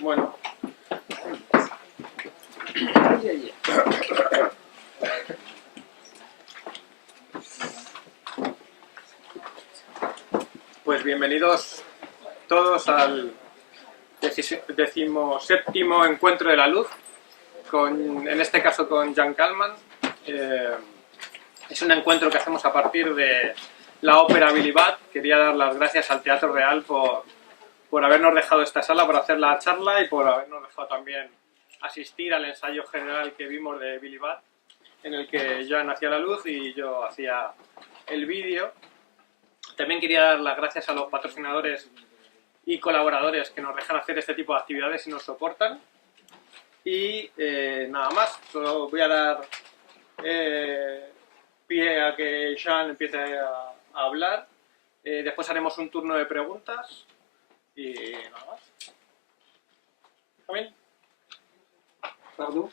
Bueno. Pues bienvenidos todos al 17º Encuentro de la Luz, en este caso con Jan Kalman. Es un encuentro que hacemos a partir de la ópera Billy Budd. Quería dar las gracias al Teatro Real por habernos dejado esta sala para hacer la charla y por habernos dejado también asistir al ensayo general que vimos de Billy Budd, en el que Jan hacía la luz y yo hacía el vídeo. También quería dar las gracias a los patrocinadores y colaboradores que nos dejan hacer este tipo de actividades y nos soportan. Y nada más, solo voy a dar pie a que Jan empiece a hablar. Después haremos un turno de preguntas y nada más. Come in. Pardon?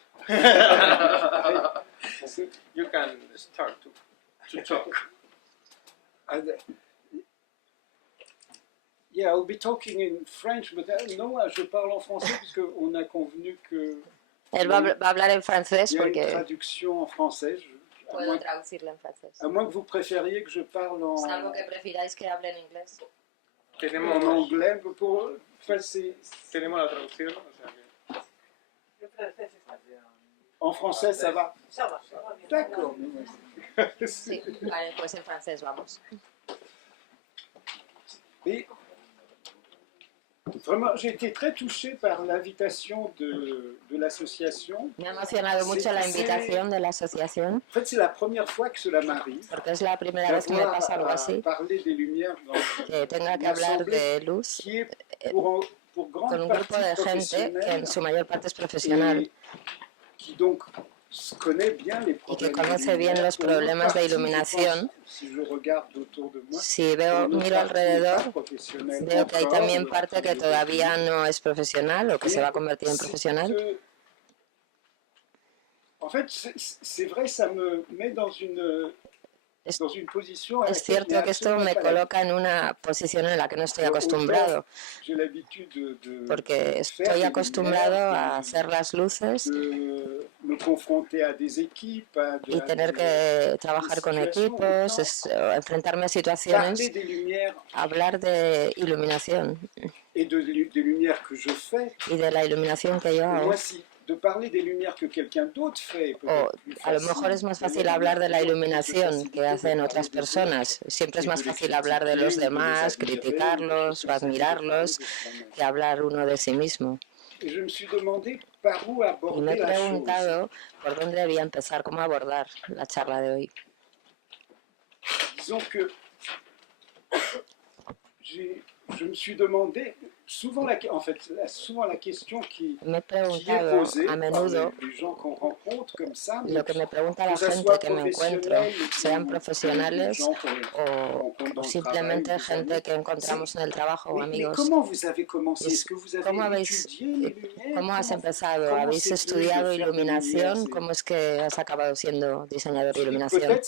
You can start to talk. Yeah, I'll be talking in French, but no, je parle en français puisqu'on a convenu que Él va a hablar en francés il y a une porque traduction en français. puedo traducirlo en francés. À moins que vous préfériez que je parle en, Salvo que prefiráis que hable en inglés. Tenemos, en anglais. tenemos la traducción, o sea que... En français, ça va? Ça va, ça va bien. D'accord. Sí, vale, pues en francés vamos. Et vraiment, j'ai été très touché par l'invitation de l'association. Me ha emocionado mucho la invitación de la asociación, En fait, c'est la première fois que cela m'arrive. porque es la primera vez que me pasa algo así, Parler des lumières que tenga que hablar de luz qui est pour con grande un grupo de partie gente que en professionnelle su mayor parte es profesional et qui donc connaît bien les y que problèmes conoce bien los problemas de iluminación. Si je regarde autour de moi, Si miro alrededor, veo que hay también parte que todavía no es profesional o que se va a convertir en profesional. En fait, c'est vrai, ça me met dans une position. Es cierto que esto me coloca en una posición en la que no estoy acostumbrado, porque estoy acostumbrado a hacer las luces y tener que trabajar con equipos, enfrentarme a situaciones, hablar de iluminación y de la iluminación que yo hago. De parler des lumières que quelqu'un d'autre fait. O a lo mejor es más fácil hablar de la iluminación que hacen otras personas. Siempre es más fácil hablar de los demás, criticarlos o admirarlos, que hablar uno de sí mismo. Y me he preguntado por dónde debía empezar, cómo abordar la charla de hoy. Disons que je me suis demandé souvent la question qui est posée a menudo, par les gens qu'on rencontre comme ça, lo que me pregunta la gente que me encuentro, sean profesionales o simplemente gente que encontramos en el trabajo o amigos. ¿Cómo has empezado? ¿Habéis estudiado iluminación? ¿Cómo es que has acabado siendo diseñador de iluminación?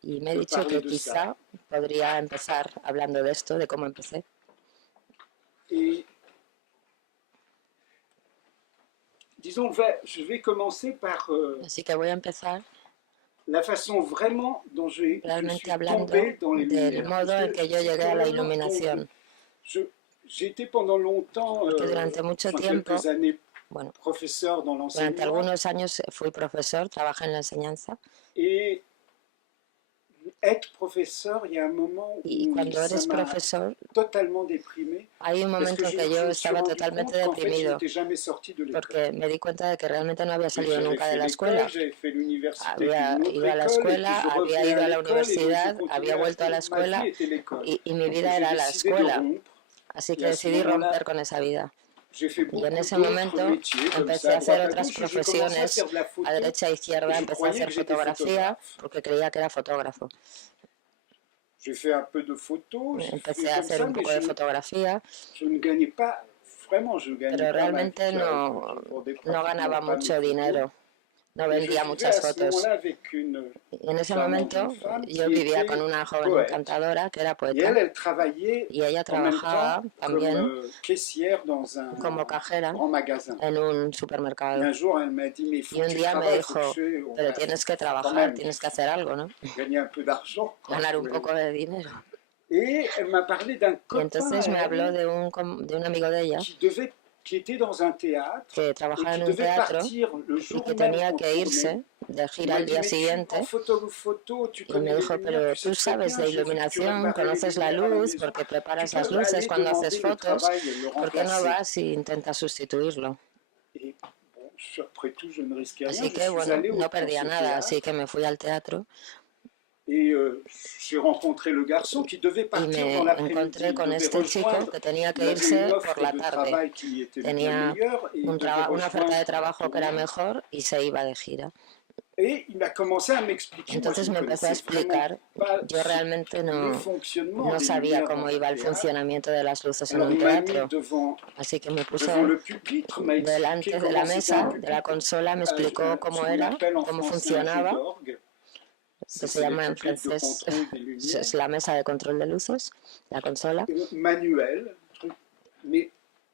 Y me he dicho que quizá podría empezar hablando de esto, de cómo empecé. Et disons, je vais commencer par Así que voy a empezar la façon vraiment dont je realmente suis hablando tombé dans les del lumières. modo en que yo llegué a la iluminación. J'ai été pendant longtemps, Porque durante mucho tiempo, quelques années, bueno, professeur dans l'enseignement. durante algunos años fui profesor, trabajé en la enseñanza. Et être professeur, il y a un moment Y où cuando eres ça m'a profesor, totalement déprimé. hay un momento en que yo estaba totalmente deprimido, Jamais sorti de l'école. porque me di cuenta de que realmente no había salido nunca de la escuela. Había Había ido a la escuela, había ido a la universidad, había vuelto a la escuela y mi vida era la escuela. Así que decidí romper con esa vida. Y en ese momento empecé a hacer otras profesiones, a derecha e izquierda, empecé a hacer fotografía porque creía que era fotógrafo. Empecé a hacer un poco de fotografía, pero realmente no ganaba mucho dinero. no vendía muchas fotos. Y en ese momento yo vivía con una joven encantadora que era poeta y ella trabajaba también como cajera en un supermercado. Y un día me dijo, pero tienes que trabajar, tienes que hacer algo, ¿no? Ganar un poco de dinero. Y entonces me habló de un amigo de ella que trabajaba en un teatro y que tenía que irse de gira al día siguiente. Y me dijo, pero tú sabes de iluminación, conoces la luz, porque preparas las luces cuando haces fotos, ¿por qué no vas e intentas sustituirlo? Así que bueno, no perdía nada, así que me fui al teatro. Y me encontré con este chico que tenía que irse por la tarde. Tenía una oferta de trabajo que era mejor y se iba de gira. Entonces me empezó a explicar. Yo realmente no sabía cómo iba el funcionamiento de las luces en un teatro. Así que me puso delante de la mesa, de la consola, me explicó cómo era, cómo funcionaba, que se llama en francés, es la mesa de control de luces, la consola. Y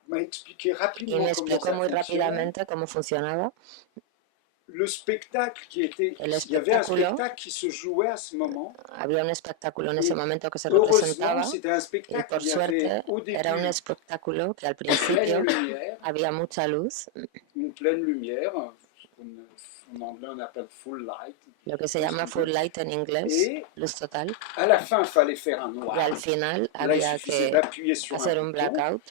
me explicó muy rápidamente cómo funcionaba. El espectáculo, había un espectáculo en ese momento que se representaba y por suerte era un espectáculo que al principio había mucha luz, lo que se llama full light en inglés, luz total, y al final había que hacer un blackout.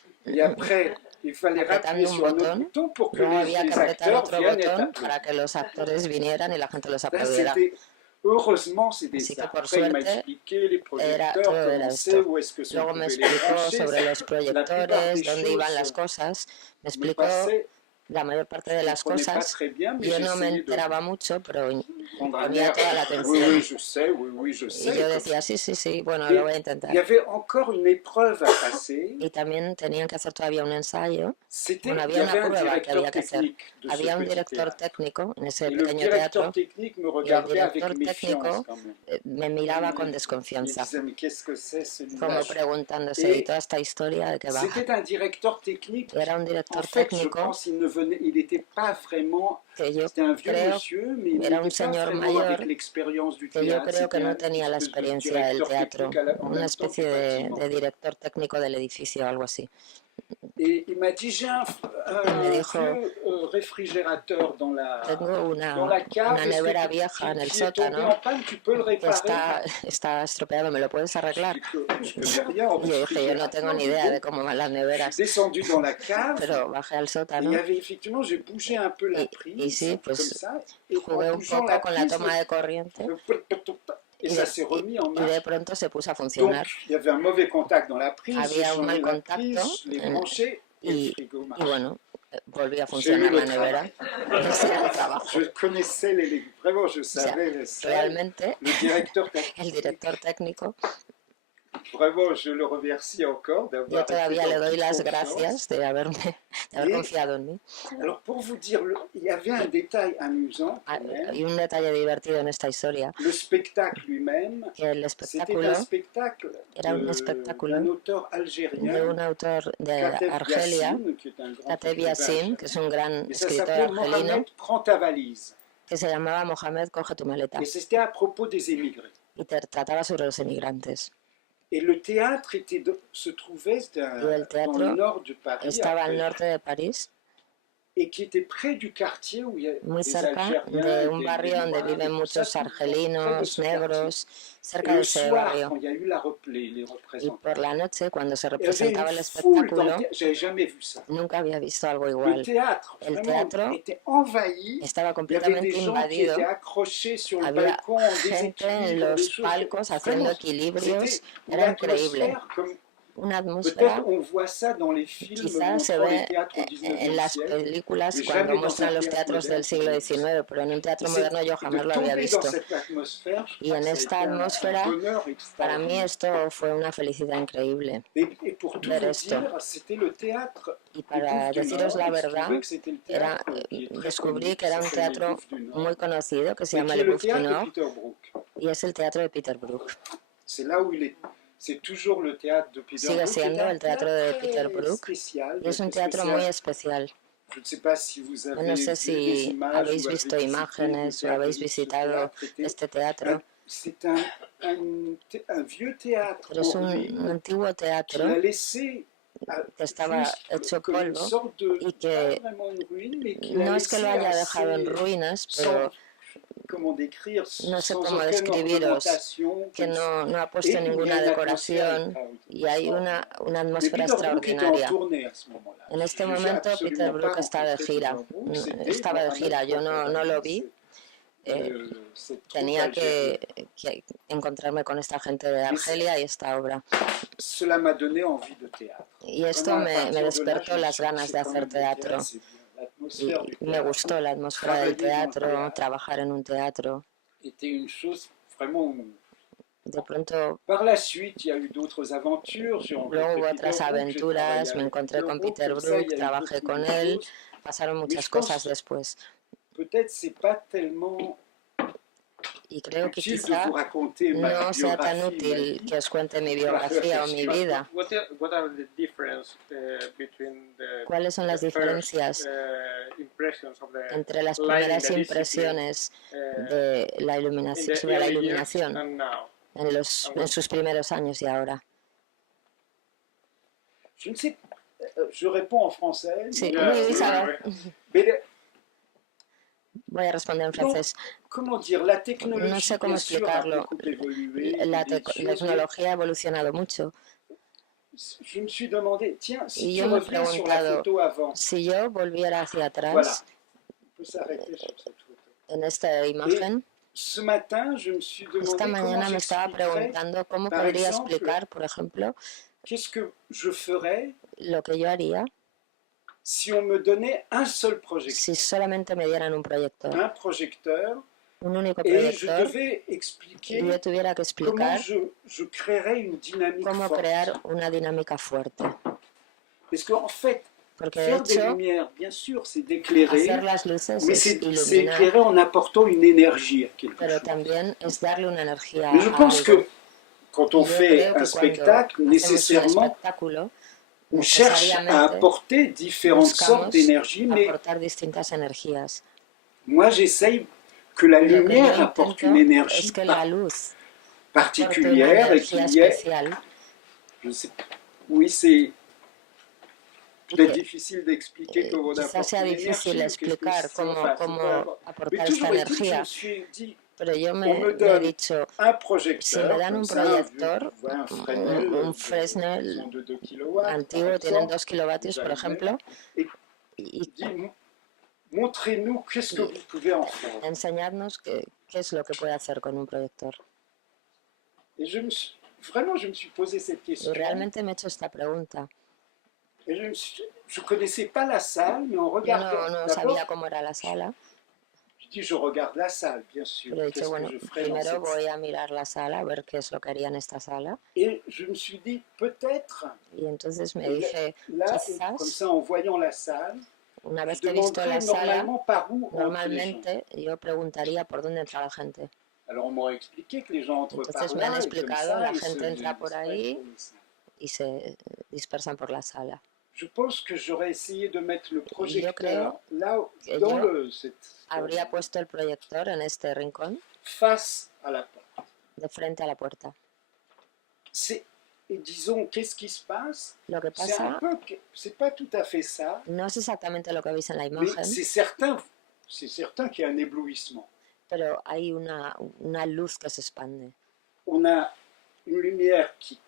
Apretando un botón, luego había que apretar otro botón para que los actores vinieran y la gente los aplaudiera. Así que por suerte todo era esto. Luego me explicó sobre los proyectores, dónde iban las cosas, me explicó la mayor parte de las cosas. Yo no me enteraba mucho, pero ponía toda la atención. Y yo decía, sí, bueno, lo voy a intentar. Y también tenían que hacer todavía un ensayo. Bueno, había una prueba que había que hacer. Había un director técnico en ese pequeño teatro y el director técnico me miraba con desconfianza, como preguntándose, ¿y toda esta historia de qué va? Era un director técnico que yo creo era un señor mayor que yo creo que no tenía la experiencia del teatro, una especie de director técnico del edificio o algo así. Y me dijo, tengo una nevera vieja en el sótano que está estropeado, ¿me lo puedes arreglar? Y yo dije, yo no tengo ni idea de cómo van las neveras, pero bajé al sótano y sí, pues jugué un poco con la toma de corriente. Y de pronto se puso a funcionar. Había un mal contacto y bueno, volví a funcionar la nevera. Ese era el trabajo. Realmente, el director técnico, yo todavía le doy las gracias de haber confiado en mí. Y un detalle divertido en esta historia, que el espectáculo era un espectáculo de un autor de Argelia, Kateb Yassin, que es un gran escritor argelino, que se llamaba Mohamed, coge tu maleta, y trataba sobre los emigrantes. Y el teatro estaba al norte de París, muy cerca de un barrio donde viven muchos argelinos, negros, cerca de ese barrio. Y por la noche, cuando se representaba el espectáculo, nunca había visto algo igual. El teatro estaba completamente invadido. Había gente en los palcos haciendo equilibrios. Era increíble. una Peut-être atmósfera. on voit ça dans les films Quizás se montrant les ve théâtres au en 19e las siècle, películas mais cuando jamais dans un muestran los théâtre teatros del moderne comme siglo le nôtre. XIX, pero en un teatro moderno yo Et de jamás lo había tomber dans visto. cette atmosphère, je Y crois en que ça a esta été un atmósfera, bonheur para mí extraordinaire. esto fue una felicidad increíble, Et pour tout ver vous esto. dire, c'était le théâtre Y des para Bouffes du deciros Nord, la il se verdad, trouvait que c'était le théâtre qui est très descubrí connu, que qui era un s'appelle les teatro Bouffes du Nord, muy conocido que se mais llama qui Le est le Bouffe du théâtre de Nord, Peter Brook. y es el teatro de Peter Brook. C'est là où il est. C'est toujours le théâtre de Peter Sigue Brook, qui est siendo un el teatro de théâtre Peter très Brook spécial. y es un Parce que teatro muy especial. je ne sais pas si vous Yo no avez sé vu des si images habéis ou avez visto visité le imágenes o théâtre. habéis Ce visitado théâtre était este teatro, c'est un vieux théâtre pero es en un ruine antiguo qu'il teatro a laissé que estaba juste hecho comme une polvo sorte de, y pas que vraiment une ruine, mais qu'il a no es que lo laissé haya dejado en assez, ruinas, sans, pero comment décrire, no sé sans cómo aucune describiros, ornementation, que no ha puesto et où il y a ninguna une atmosphère decoración y hay extraordinaire. una Mais atmósfera Peter Brook était en extraordinaria. tournée à ce moment-là. En este Je n'ai momento Peter absolument pas Brook está de rencontré gira, Peter Brook, c'était estaba de Mohamed gira, yo no lo vi. cette troupe Tenía algérienne. que encontrarme con esta gente de Argelia y esta obra. Cela m'a donné envie de théâtre. Y esto me despertó las ganas de hacer teatro. Y me gustó la atmósfera del teatro, trabajar en un teatro. Était une chose vraiment. De pronto, Par la suite, il y a eu d'autres aventures. luego hubo otras aventuras, me encontré con Peter Brook, trabajé con él, pasaron muchas cosas después. Peut-être c'est pas tellement Y creo que utile de quizá vous raconter ma no sea tan biographie, útil ma vie. que os cuente mi biografía o mi vida. What are the difference between the ¿Cuáles son las diferencias impressions of the entre las lighting, primeras the impresiones de la in iluminación, the sobre la early years iluminación and now? en sus primeros años y ahora? Je ne sais, je réponds en français. Sí, Yeah, oui, oui, ça va. Mais Voy a responder en francés. comment dire, la technologie, No sé cómo bien sûr, a explicarlo. beaucoup évolué. La bien sûr, tecnología ha evolucionado mucho. je me suis demandé, tiens, si Y tu yo me he reviens sur la preguntado, photo avant, si yo volviera hacia voilà, atrás on peut s'arrêter sur cette photo. en esta imagen, Ce matin, je me suis demandé esta comment mañana me estaba j'expliquerais, preguntando cómo par podría exemple, explicar, por ejemplo, qu'est-ce que je ferais lo que yo haría si on me donnait un seul projecteur. si solamente me dieran un proyector, Un projecteur, un único et je proyector, devais y expliquer yo tuviera que comment explicar je créerais une dynamique cómo forte. crear una dinámica fuerte. Parce qu'en fait, Porque de faire des hecho, lumières, bien sûr, c'est d'éclairer, hacer las luces mais es c'est iluminar, éclairer en apportant une énergie à quelque pero chose. también es darle una energía Mais je a pense algo. que quand Y on yo fait creo un que cuando spectacle, hacemos un nécessairement, espectáculo, on cherche à necesariamente apporter différentes sortes buscamos d'énergie, mais aportar distintas energías. moi j'essaye que la Lo que lumière yo apporte intento une énergie es que la luz aporte una particulière et energía qu'il y ait, especial. je sais, oui, c'est Y peut-être que difficile d'expliquer comment on quizás apporte sea une difícil énergie, qu'est-ce que explicar c'est, cómo, enfin, c'est cómo pas... Mais aportar esta toujours est-il que je me energía, suis dit, pero yo on me me he donne dicho, un si me projecteur, dan comme un ça, proyector, un Fresnel, un Fresnel disons de 2 kilowatts, par antiguo, tienen exemple, 2 kilovatios, por ejemplo, et y dit, montrez-nous qu'est-ce que vous pouvez en faire. enseñadnos qué es lo que puede hacer con un proyector. Et vraiment, je me suis posé cette Y question. realmente me he hecho esta pregunta. Et je ne connaissais pas la salle, mais en Yo regardant, no d'abord, sabía cómo era la sala, je dis, je regarde la salle, bien sûr. pero he dicho, Qu'est-ce que bueno, je ferais dans primero cette voy salle? a mirar la sala, a ver qué es lo que haría en esta sala. Et je me suis dit, peut-être, Y entonces me et dije, là, comme quizás, ça, en voyant la salle, una vez je que he visto demanderais la sala, normalement par où entrent les gens. normalmente yo preguntaría por dónde entra la gente. Alors on m'aurait expliqué que les gens entrent par Entonces me han là, et comme explicado, ça, la ils se gente entra por dispersent ahí pour les salles. y se dispersan por la sala. Je pense que j'aurais essayé de mettre le Yo projecteur creo là, que dans yo cette habría puesto el proyector en este rincón, face à la porte. de frente a la puerta. Et disons, qu'est-ce qui se passe? Lo que C'est un pasa peu, c'est pas tout à fait ça, no es exactamente lo que veis en la mais imagen, c'est certain qu'il y a un éblouissement. pero hay una luz que se expande. On a une lumière qui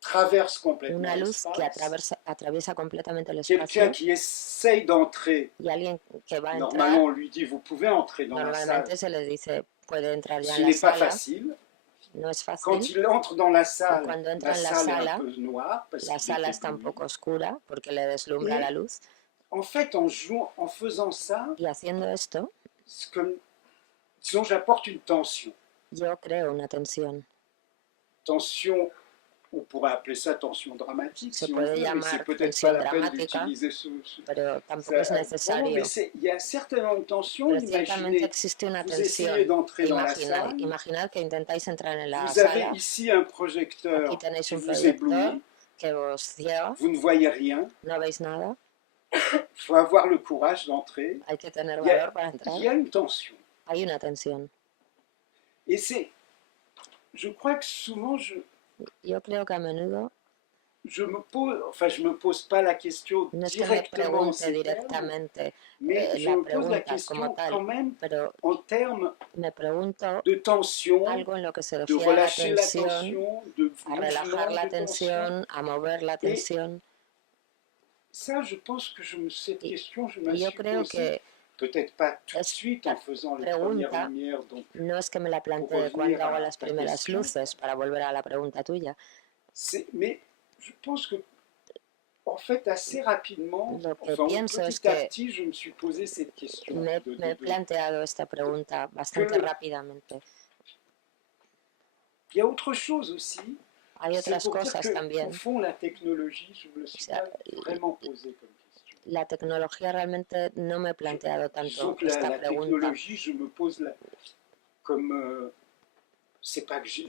traverse complètement Una luz que l'espace. atraviesa completamente el Quelqu'un espacio qui essaye d'entrer, y alguien que va a entrar, normalement on lui dit vous pouvez entrer dans la salle. normalmente se le dice puede entrar ya Ce en la n'est pas sala. facile. No es Quand fácil. il entre dans la salle, Cuando entra la en la salle est un sala, peu noire parce la qu'il sala est está un ébloui. poco oscura porque le deslumbra Et la luz. en fait, en faisant ça, Y haciendo esto, c'est comme, disons, j'apporte une tension. yo creo una tensión. Tension, on pourrait appeler ça tension dramatique, Se si on puede veut, mais c'est llamar peut-être pas tensión la peine dramática, d'utiliser pero tampoco es ça. necesario. Mais il y a certainement une tension. Pero ciertamente Imaginez, existe una vous essayez tensión. d'entrer dans la salle. Imaginad que intentáis entrar en la Vous avez sala. ici un Aquí projecteur tenéis qui un vous proyector éblouit. que vos ciega, Vous ne voyez rien. no veis nada. Il faut avoir le courage d'entrer. Hay que tener Il y a- valor para entrar. Il y a une tension. Hay una tensión. Et je crois que souvent, Yo creo que a menudo je me pose pas la question no es que me directement en pregunte ces termes, directamente mais je la me pose la pregunta como question quand tal, même pero en termes me pregunto de tension, algo en lo que se de refiere a la relâcher la tensión, tension, de a relajar mouvement la de tension. tensión, a mover la tensión. Ça, je pense que cette question, je me Y yo suis creo posée, que peut-être pas tout de esta suite en faisant les pregunta premières lumières, donc no es que me la plantee revenir cuando à hago las ta primeras question. luces, para volver a la pregunta tuya. Mais je pense que, en fait, assez rapidement, Lo que enfin, pienso es petit à que petit, je me suis posé cette question. me he planteado esta pregunta bastante rápidamente. Il y a autre chose aussi. Hay C'est otras pour dire cosas que, también. au fond, la technologie, je ne me le suis pas vraiment posé comme question. La tecnología realmente no me he planteado Disons tanto que esta la pregunta. technologie, je me pose comme... c'est pas que je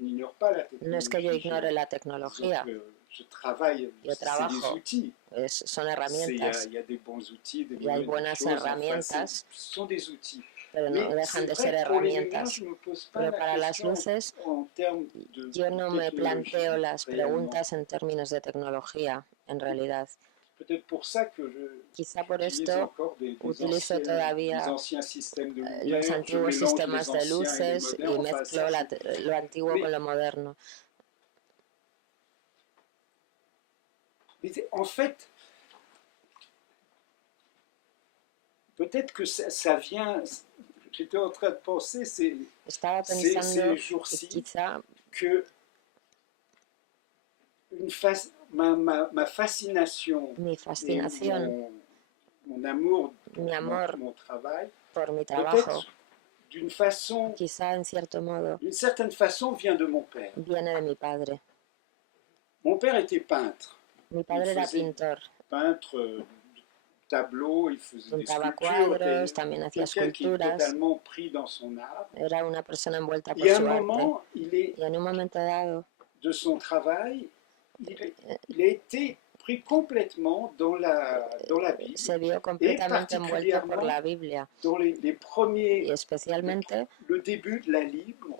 n'ignore pas la technologie. No es que yo ignore la tecnología. Je travaille, Yo c'est des trabajo. outils. Son herramientas. Il y a des bons outils, des Y hay buenas choses, herramientas. Ce sont des outils. Pero no dejan de ser herramientas. Pero para las luces, yo no me planteo las preguntas en términos de tecnología, en realidad. Quizá por esto utilizo todavía los antiguos sistemas de luces y mezclo lo antiguo con lo moderno. En fait, peut-être que ça vient. J'étais en train de penser ces jours-ci que ma fascination, mon amour pour mon travail, peut-être d'une façon, d'une certaine façon, vient de mon père. Viene de mi padre. Mon père était peintre. Mi padre era pintor. Peintre, tableau, il faisait des cuadros, también hacía esculturas. Totalement pris dans son art. Era una persona envuelta por su arte. Y en un momento dado de son travail, il a été pris complètement dans la Bible. Se vio completamente envuelto por la Biblia. Dans les premiers, y especialmente le début de la Bible,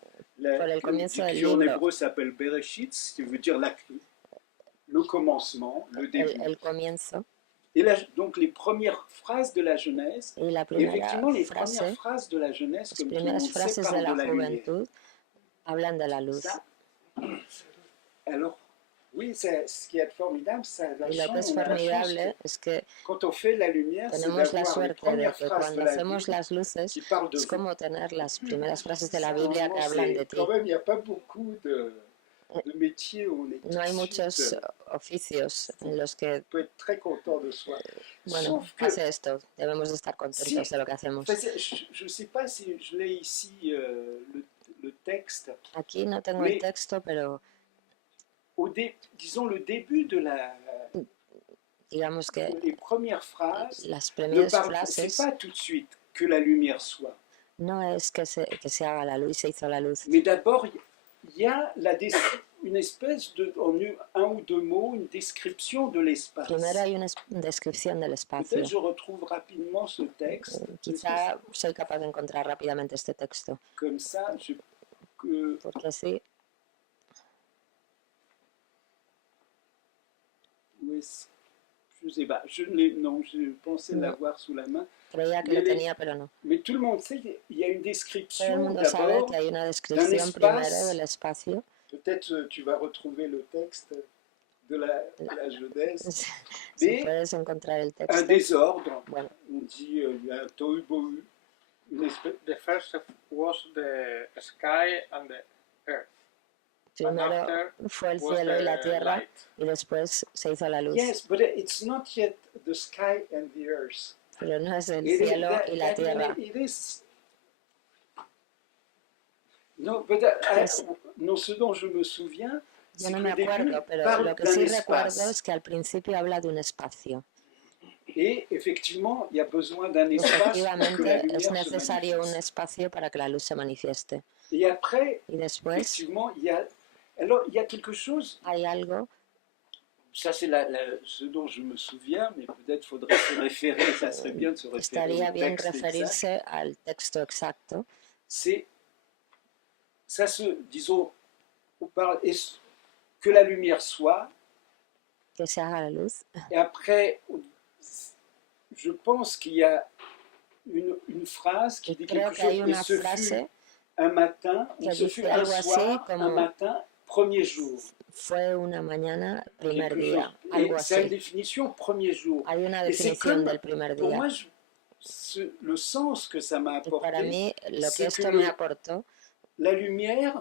por el comienzo del qui en libro. hébreu s'appelle Bereshit, qui veut dire le commencement, le début. El comienzo. Et donc les premières phrases de la Genèse, et effectivement les premières phrases de la Genèse, comme tout le monde sait, parlent de la lumière. Hablan de la luz. Ça, alors, oui, ce qui est formidable, ça a la chance, es que quand on fait la lumière, tenemos la suerte de que cuando hacemos las luces es como tener las primeras frases de la Biblia que hablan de ti. Quand même, il n'y a pas beaucoup de métiers où on est no hay muchos oficios en los que peut être très content de soi. Bueno, hace esto, debemos de estar contentos de lo que hacemos. Je ne sais pas si je l'ai ici le texte. Aquí no tengo el texto, pero disons le début de digamos que les premières phrases, las primeras frases, c'est pas tout de suite que la lumière soit. No es que se haga la luz, se hizo la luz. Mais d'abord, il y a une espèce de, en un ou deux mots, une description de l'espace. Primero hay una descripción del espacio. Peut-être je retrouve rapidement ce texte. Quizá soy capaz de encontrar rápidamente este texto. Comme ça, porque así. Je sais pas, je pensais l'avoir sous la main. Creía que lo tenía, pero no. Mais tout le monde sait qu'il y a une description Todo el mundo sabe que hay una descripción primero del espacio. Peut-être tu vas retrouver le texte de la Genèse. Si puedes encontrar el texto. Un désordre. Bueno. On dit il y a un tohu bohu. The first was the sky and earth. Primero fue el cielo y la tierra y después se hizo la luz. Yes, but it's not yet the sky and the earth. Pero no es el cielo y la tierra. No, no, ce dont je me souviens, yo no me acuerdo, pero lo que sí recuerdo es que al principio habla de un espacio. Y efectivamente, il y a besoin d'un espace pour que la lumière es necesario un espacio para que la luz se manifieste. Y después, effectivement, il y a quelque chose. Hay algo. Ça, c'est ce dont je me souviens, mais peut-être faudrait se référer, ça serait bien de se référer Estaría au bien texte referirse exact. al texto exacto. Ça disons, on parle que la lumière soit. Que se haga la luz. Et après, je pense qu'il y a une phrase qui dit quelque chose, et ce fut un matin, ou ce fut un soir, un matin, premier jour. Fue una mañana, primer día, algo así. C'est une définition, premier jour. Hay una definición del primer pour día. moi, le sens que ça m'a apporté, para mí, lo que esto me aportó, la lumière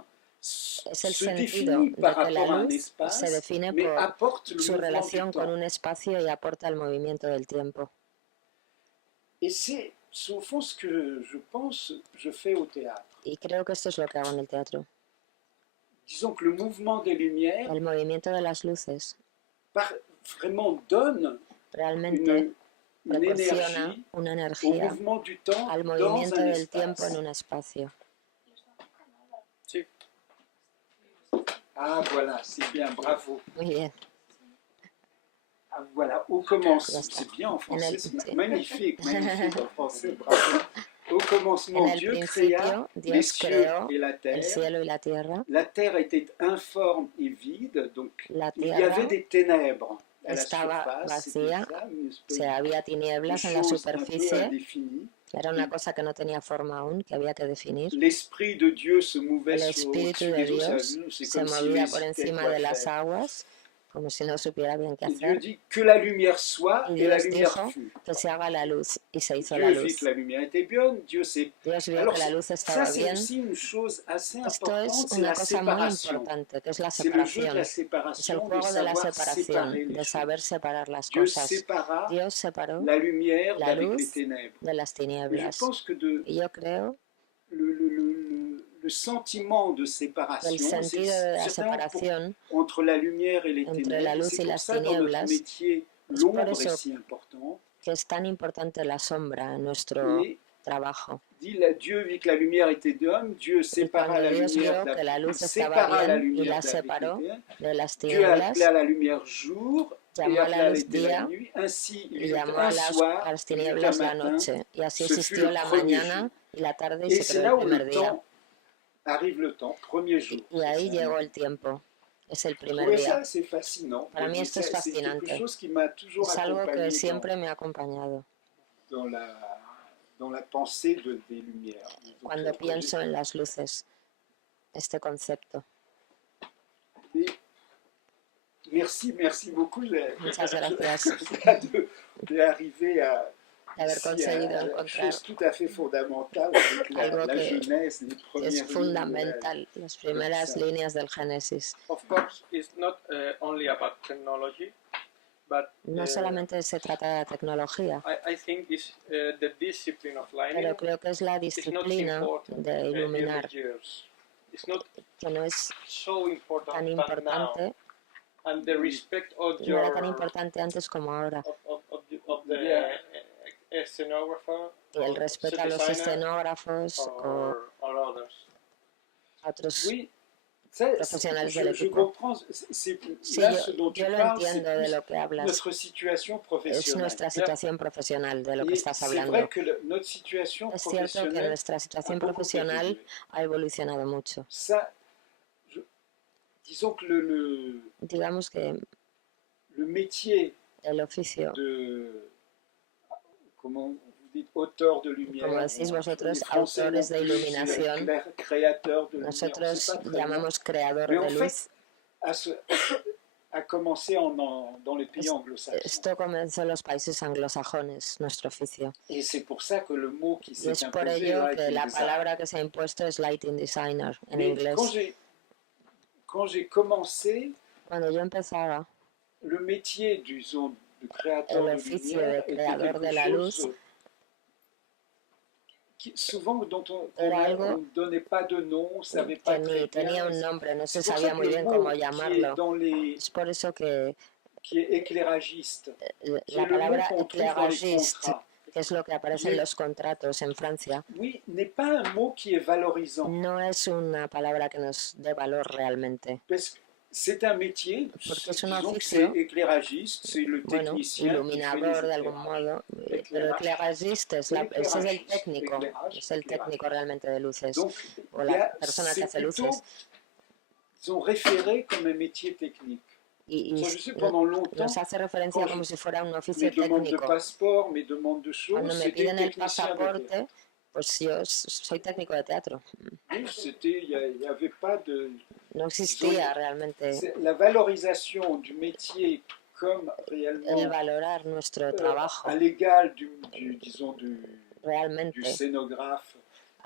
es el se sentido définit par de que la rapport à un luz espace, se define mais por apporte le su mouvement relación du con temps. un espacio y aporta el movimiento del tiempo. Et c'est au fond ce que je pense, je fais au théâtre. Y creo que esto es lo que hago en el teatro. Disons que le mouvement des lumières, el movimiento de las luces, vraiment donne realmente une proporciona énergie una au energía mouvement du temps al dans movimiento un del tiempo en espace. un espacio. Sí. Ah, voilà, c'est bien, bravo. Muy bien. Ah, voilà, au commencement, c'est bien en français, c'est magnifique, magnifique en français, bravo. Au commencement, Dieu créa les cieux et la terre. El cielo y la tierra. La terre était informe et vide, donc La il y avait des ténèbres à la estaba surface. vacía, había tinieblas en la superficie. Era una cosa que no tenía forma aún, que había que definir. L'esprit de Dieu se mouvait El Espíritu de Dios se comme movía si por encima de las aguas, como si no supiera bien qué Dieu hacer. dit que la lumière soit, Y et la Dios lumière dijo fut. que se haga la luz, y se hizo Dieu la vit luz. que la lumière était bonne, Dios vio Alors, que la luz ça estaba c'est bien. aussi une chose assez Esto importante, es c'est una la cosa muy séparation. importante, que es la C'est le jeu de separación. la Es el séparation, de juego de la savoir separación, séparer les de saber separar las Dieu cosas. sépara Dios separó la lumière la d'avec luz les ténèbres. de las Et je tinieblas. pense que Y yo creo le sentiment de que el séparation, sentido de la c'est separación entre la lumière et les entre ténèbres. la luz C'est y pour las ça dans notre tinieblas, métier, es l'ombre por eso est si important. que es tan importante la sombra en nuestro Et trabajo. dit Dieu vit que la lumière était d'homme, Dieu Y sépara cuando la Dios lumière vio que la luz estaba sépara la bien y lumière la d'avec separó les ténèbres. de las Dieu tinieblas, appela la lumière jour et llamó a la appela luz l'été la día nuit. Ainsi, il y y eut llamó un a soir, las il y eut un tinieblas la matin. noche. Y así Ce fut existió le la premier mañana jour. y la tarde y Et se c'est creó là el où primer le día. temps arrive, le temps, premier jour. Y ahí llegó el tiempo. Es el Je primer trouvais día. ça assez fascinant. Para mí esto es C'est quelque fascinante. chose qui m'a toujours Es algo que accompagné siempre me ha acompañado dans la pensée des lumières. Donc, cuando pienso en las luces, este concepto. Merci beaucoup Muchas gracias d'arriver à de haber conseguido une encontrar chose tout à fait fondamentale avec algo la que Genèse, les premières es lignes de fundamental, las primeras líneas del Génesis. Of course, it's not only about technology, but No solamente se trata de la tecnología, I think it's the discipline of lighting pero creo que es la is not disciplina important de early iluminar, years. It's not que no es so important tan than importante, now. And the respect of no era tan your importante antes como ahora. of the scenographer, Y el respeto a los escenógrafos o or others. a otros Oui, profesionales del je equipo. comprends. Sí, Là, ce dont yo tu lo parles, entiendo de lo que c'est hablas. notre situation Es professionnelle. nuestra situación profesional de lo que Et estás c'est hablando. vrai que notre situation Es cierto que professionnelle nuestra situación a beaucoup profesional évolué. ha evolucionado mucho. Ça, disons que Digamos que le métier el oficio, de, comment vous dites, auteur de lumière, como decís vosotros, les Français autores de non plus, iluminación, créateur de lumière, nosotros c'est pas très bien. llamamos creador Mais de en luz. fait, a commencé dans les pays anglo-saxons. Esto comenzó en los países anglosajones, nuestro oficio. Et c'est pour ça que le mot qui Y s'est es por imposé, ello lighting que la design. palabra que se ha impuesto es lighting designer en Mais inglés. quand j'ai quand j'ai commencé, Cuando yo empezaba, le métier, disons, de créateur el de oficio lumière de était creador de quelque la luz chose souvent dont era on algo ne donnait pas de nom, on ne savait que pas très ni tenía bien. un nombre, no se C'est pour ça sabía que muy le bien cómo mot qui est llamarlo. dans les Es por eso que qui est éclairagiste, qui la est le mot palabra qu'on trouve dans les éclairagiste, contrats, que es lo que aparece en los contratos en Francia, oui, n'est pas un mot qui est valorisant. no es una palabra que nos dé valor realmente. Parce que c'est un métier, Porque es un disons que c'est oficio, éclairagiste, c'est le bueno, technicien qui fait les iluminador de algún éclairages. modo, pero éclairagiste ese es el L'éclairagiste, técnico, éclairage, es el éclairage. técnico realmente de luces, Donc, o la persona que c'est hace plutôt, luces. disons, référé comme un métier technique. Y Je sais, pendant longtemps, nos hace referencia como si fuera un oficio mes demandes de técnico. passeport, mes demandes de Cuando choses, me c'était piden el technicien de théâtre. pasaporte, pues yo soy técnico de teatro. Oui, c'était, il n'y avait pas de... No existía realmente La valorisation du métier comme el réellement valorar nuestro trabajo à l'égal disons, du realmente, scénographe.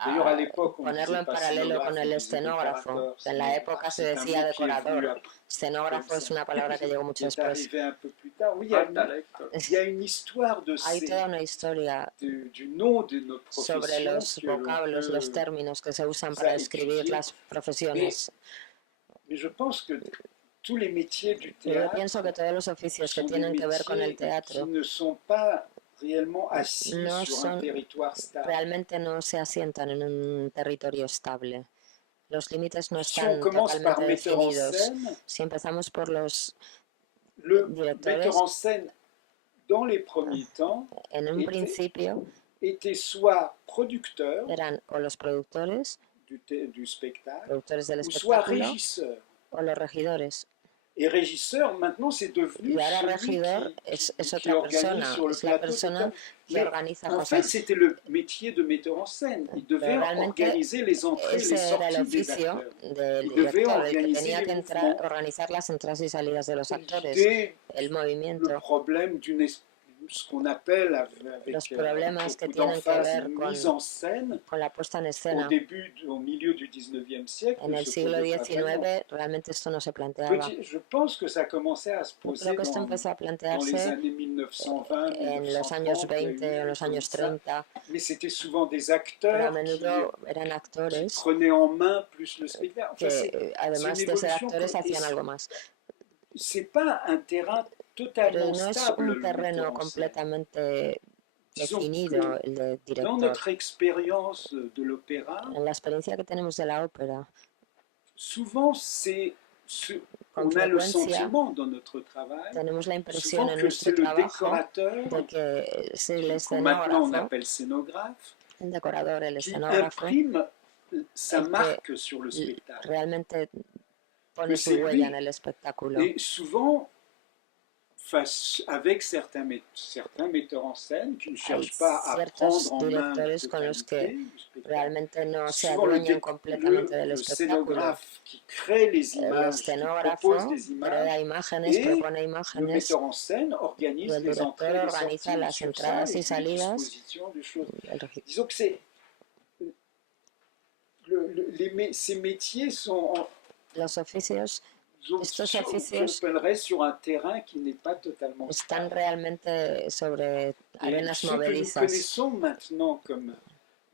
D'ailleurs, à l'époque, on ponerlo disait en pas paralelo con scénographe, el on disait escenógrafo. décorateur. En la época se C'est un decía mot qui est venu decorador. après. Escenógrafo es una palabra que llegó mucho Qui est después. arrivé un peu plus tard. Oui, il y a une histoire de Hay toda una historia du nom de notre profession sobre los vocablos, los términos que se usan para describir las profesiones. Mais je pense que tous les métiers du Yo théâtre pienso que todos los oficios que sont des tienen que ver con el métiers teatro qui ne sont pas réellement assis no sur son un territoire stable. realmente no se asientan en un territorio estable. Los límites no Si on están commence par totalmente metteur en definidos. scène, Si empezamos por los le directores, metteur en scène, dans les premiers temps, en un principio était soit producteur eran o los productores, du spectacle, productores del ou soit espectáculo, régisseur. o los regidores. Et régisseur, maintenant, c'est devenu Y ahora celui regidor qui es organise otra persona, sur le es la plateau. persona que Mais organiza en fait, cosas. c'était le métier de metteur en scène. Il devait Realmente, organiser les entrées et ese les era el sorties des oficio acteurs. del Il devait director, el que organiser tenía que les mouvements. organizar las entradas y salidas de los actores, L'idée, el le movimiento, problème ce qu'on appelle avec los problemas que beaucoup tienen que d'emphase ver une con, mise en scène con la puesta en au escena. au milieu du 19e siècle. En ne el se siglo posait pas vraiment. XIX realmente esto no se planteaba. Je pense que ça commençait à se poser Creo que esto dans empezó a les plantearse années 1920, en los años 1930, 20 o los años 30, mais c'était souvent des pero a acteurs menudo eran qui actores prenaient en main plus le spectacle. Enfin, que además de ser actores hacían algo más. c'est pas un terrain Pero totalement no es stable. un terreno completamente definido el de Dans director. notre expérience de l'opéra, En la experiencia que tenemos de la ópera, souvent on a le sentiment dans notre travail tenemos la impresión souvent en que nuestro c'est le trabajo décorateur, de que es el qu'on maintenant on escenógrafo, appelle scénographe, el decorador, el qui escenógrafo, imprime sa el que marque sur le spectacle. realmente pone Que su c'est huella lui. en el espectáculo. Et souvent, avec certains metteurs en scène qui ne cherchent pas à prendre en main la totalité du spectacle, Realmente no se souvent adueñan completamente del le espectáculo. scénographe qui crée les El images, qui escenógrafo propose des crea images, imágenes, et propone le imágenes, metteur en scène y organise el les entrées et director les organiza sorties las sur entradas ça, y et salidas. disposition des choses. El Disons que ces métiers sont Los oficios estos oficios j'appellerais sur un terrain qui n'est pas totalement están stable. realmente sobre arenas Ce que nous movedizas. connaissons maintenant comme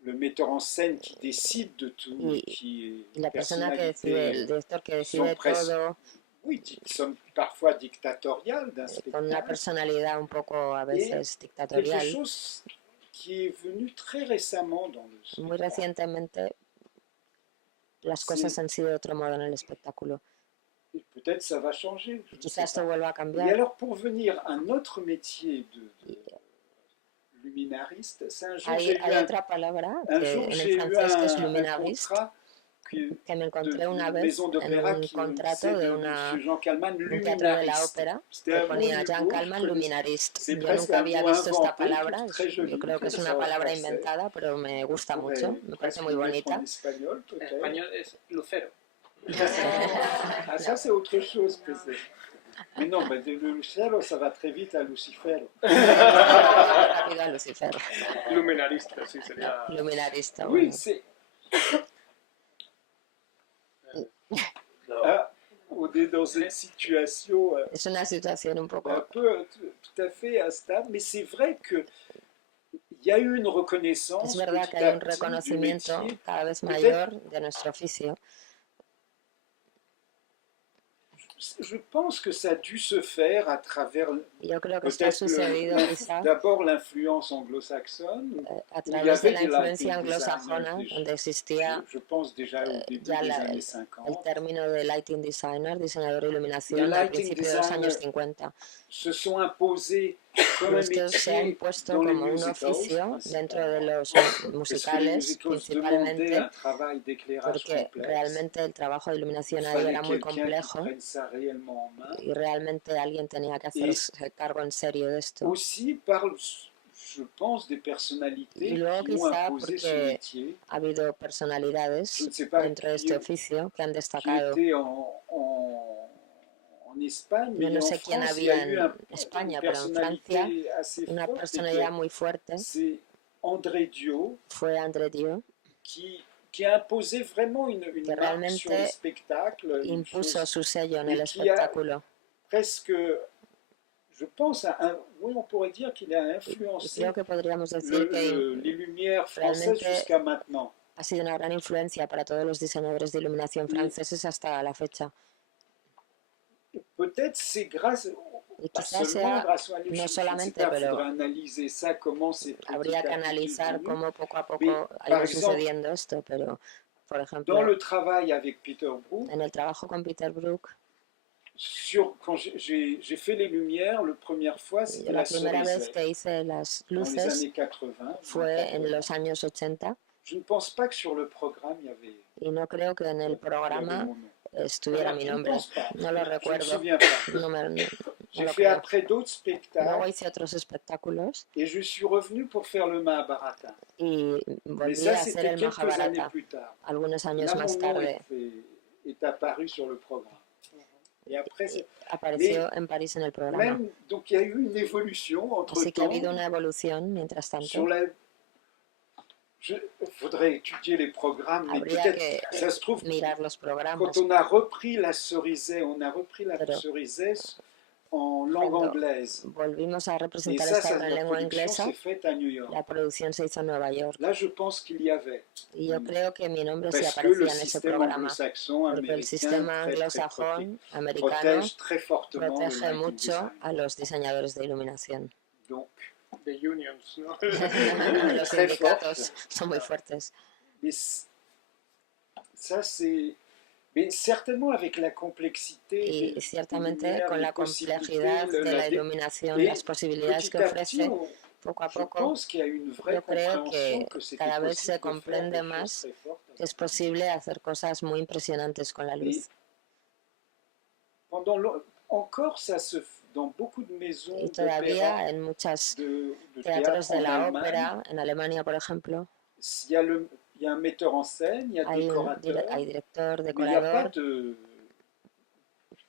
le metteur en scène qui décide de tout, qui Y la persona que decide, el personnalité, director que decide todo, oui, qui sont parfois dictatoriales d'un con una spectacle, personalidad un poco a veces quelque dictatorial. chose qui est venu très récemment dans le Muy spectacle. recientemente las cosas han sido de otro modo en el espectáculo. Et peut-être ça va changer. je ne Quizás sais esto pas. vuelva a Et cambiar. alors pour venir à un autre métier de luminariste, c'est un jour j'ai eu Hay otra palabra un que jour en j'ai el eu francés que es un luminariste, contrat que me encontré de una une vez maison en d'opéra un qui contrato faisait de de M. Jean Calman un teatro de la luminariste. ópera C'était que un mot ponía Jean nouveau, Calman je connaissais- luminariste. c'est Yo presque nunca un había mot visto esta inventé, palabra, très joli, yo creo que es ça, una en palabra français. inventada, pero me gusta mucho, me parece muy bonita. En espagnol, En peut-être. español es lucero. Ah, ça c'est autre chose que c'est. Mais non, mais de Lucero, ça va très vite à Lucifero. Rápido a Lucifer, Luminarista, sí, sería. luminarista. Oui, Bueno. c'est. On est dans une situation Es una situación un un poco... peu tout à fait instable, mais c'est vrai que il y a eu une reconnaissance Es verdad que petit hay à un petit du reconocimiento métier. cada vez Peut-être, mayor de nuestro oficio. je pense que ça a dû se faire à travers Yo creo que esto ha peut-être sucedido quizá d'abord l'influence anglo-saxonne, a où il y través de avait la des influencia lighting designers, anglosajona, donde existía je pense déjà au début ya des années el 50. término de lighting designer, diseñador de Les iluminación, al lighting principio de los años designers 50. se sont imposés comme Y un esto se ha métier impuesto dans les como un musicals, oficio dentro de principalement, los parce que les musicales, musicals demandaient un principalmente travail d'éclairage porque complexe. realmente el trabajo de Il iluminación ahí fallait era muy quelqu'un qui complejo prenne ça réellement en main. y realmente alguien tenía que Et hacerse cargo en serio de esto. aussi par, je pense, des Y personnalités luego qui ont quizá imposé ce porque métier. ha habido Je personalidades ne sais pas dentro de este oficio que han qui destacado. était en Espagne, Yo mais no en sé quién France, il y a había eu en une España, pero en Francia personnalité assez una forte, et personalidad que muy fuerte c'est André Dio fue André Dio, qui a imposé vraiment une que marque sur le realmente spectacle, une impuso chose, su sello en et el qui a espectáculo. presque, je pense, oui, on pourrait dire qu'il a Y influencé creo que podríamos decir que les lumières françaises realmente jusqu'à maintenant. ha sido una gran influencia para todos los diseñadores de iluminación franceses hasta la fecha. Peut-être c'est grâce, Y pas quizás seulement sea, grâce à lui, no je ne sais solamente, pas, il pero faudrait analyser ça, comment c'est petit habría que à petit analizar devenu. cómo poco a Mais poco ha par ido exemple, sucediendo esto, pero por dans ejemplo, le travail avec Peter Brook, en el trabajo con Peter Brook, quand j'ai fait les lumières, la première fois, yo c'était la la primera vez Cerizay, que hice las dans les luces années 80. fue en los años 80 Je ne pense pas que sur le programme, il y no creo que en el y avait programa mon nom. estuviera mi Je ne nombre. pense pas. No lo Je ne me recuerdo. souviens pas. No J'ai lo fait creo. après d'autres Luego spectacles hice otros espectáculos et je suis revenu pour faire le Mahabharata. y Mais volví ça, a hacer c'était el quelques années Mahabharata plus tard. algunos años Là, más mon nom tarde. est apparu sur le programme. Et après, Apareció en París en el programa. même, donc il y a eu une évolution entre Así que ha temps. habido una evolución mientras tanto. Sur la, faudrait étudier les programmes, mais Habría peut-être, que ça se trouve, mirar los programas. quand on a repris la Cerizay, Pero Cerizay en langue cuando anglaise. volvimos a Et representar ça, esta obra en la lengua production inglesa, s'est faite à New York. la producción se hizo en Nueva York. Là, je pense qu'il y avait. Y yo creo que mi nombre sí Parce que le aparecía en ese système programa, anglo-saxon porque el américain sistema anglosajón americano protège très fortement le protege lighting mucho design. a los diseñadores de iluminación. Donc, de unions, ¿no? Los Très sindicatos forte. son muy fuertes. mais ça, c'est. Mais certainement avec la complexité Y des ciertamente lumières, con les la possibilités, complejidad de la la iluminación, et las posibilidades que petit à petit, ofrece, poco a je poco, pense qu'il y a une vraie yo creo compréhension que que c'était cada vez possible se de faire comprende des choses más très fortes. que es posible hacer cosas muy impresionantes con la Et luz. encore, ça se dans beaucoup de maisons Y d'opéra, todavía en muchos de teatros théâtre de en la Allemagne, ópera, en Alemania, por ejemplo, il y a un metteur en scène, il y a hay décorateur, director, mais il n'y a decorador,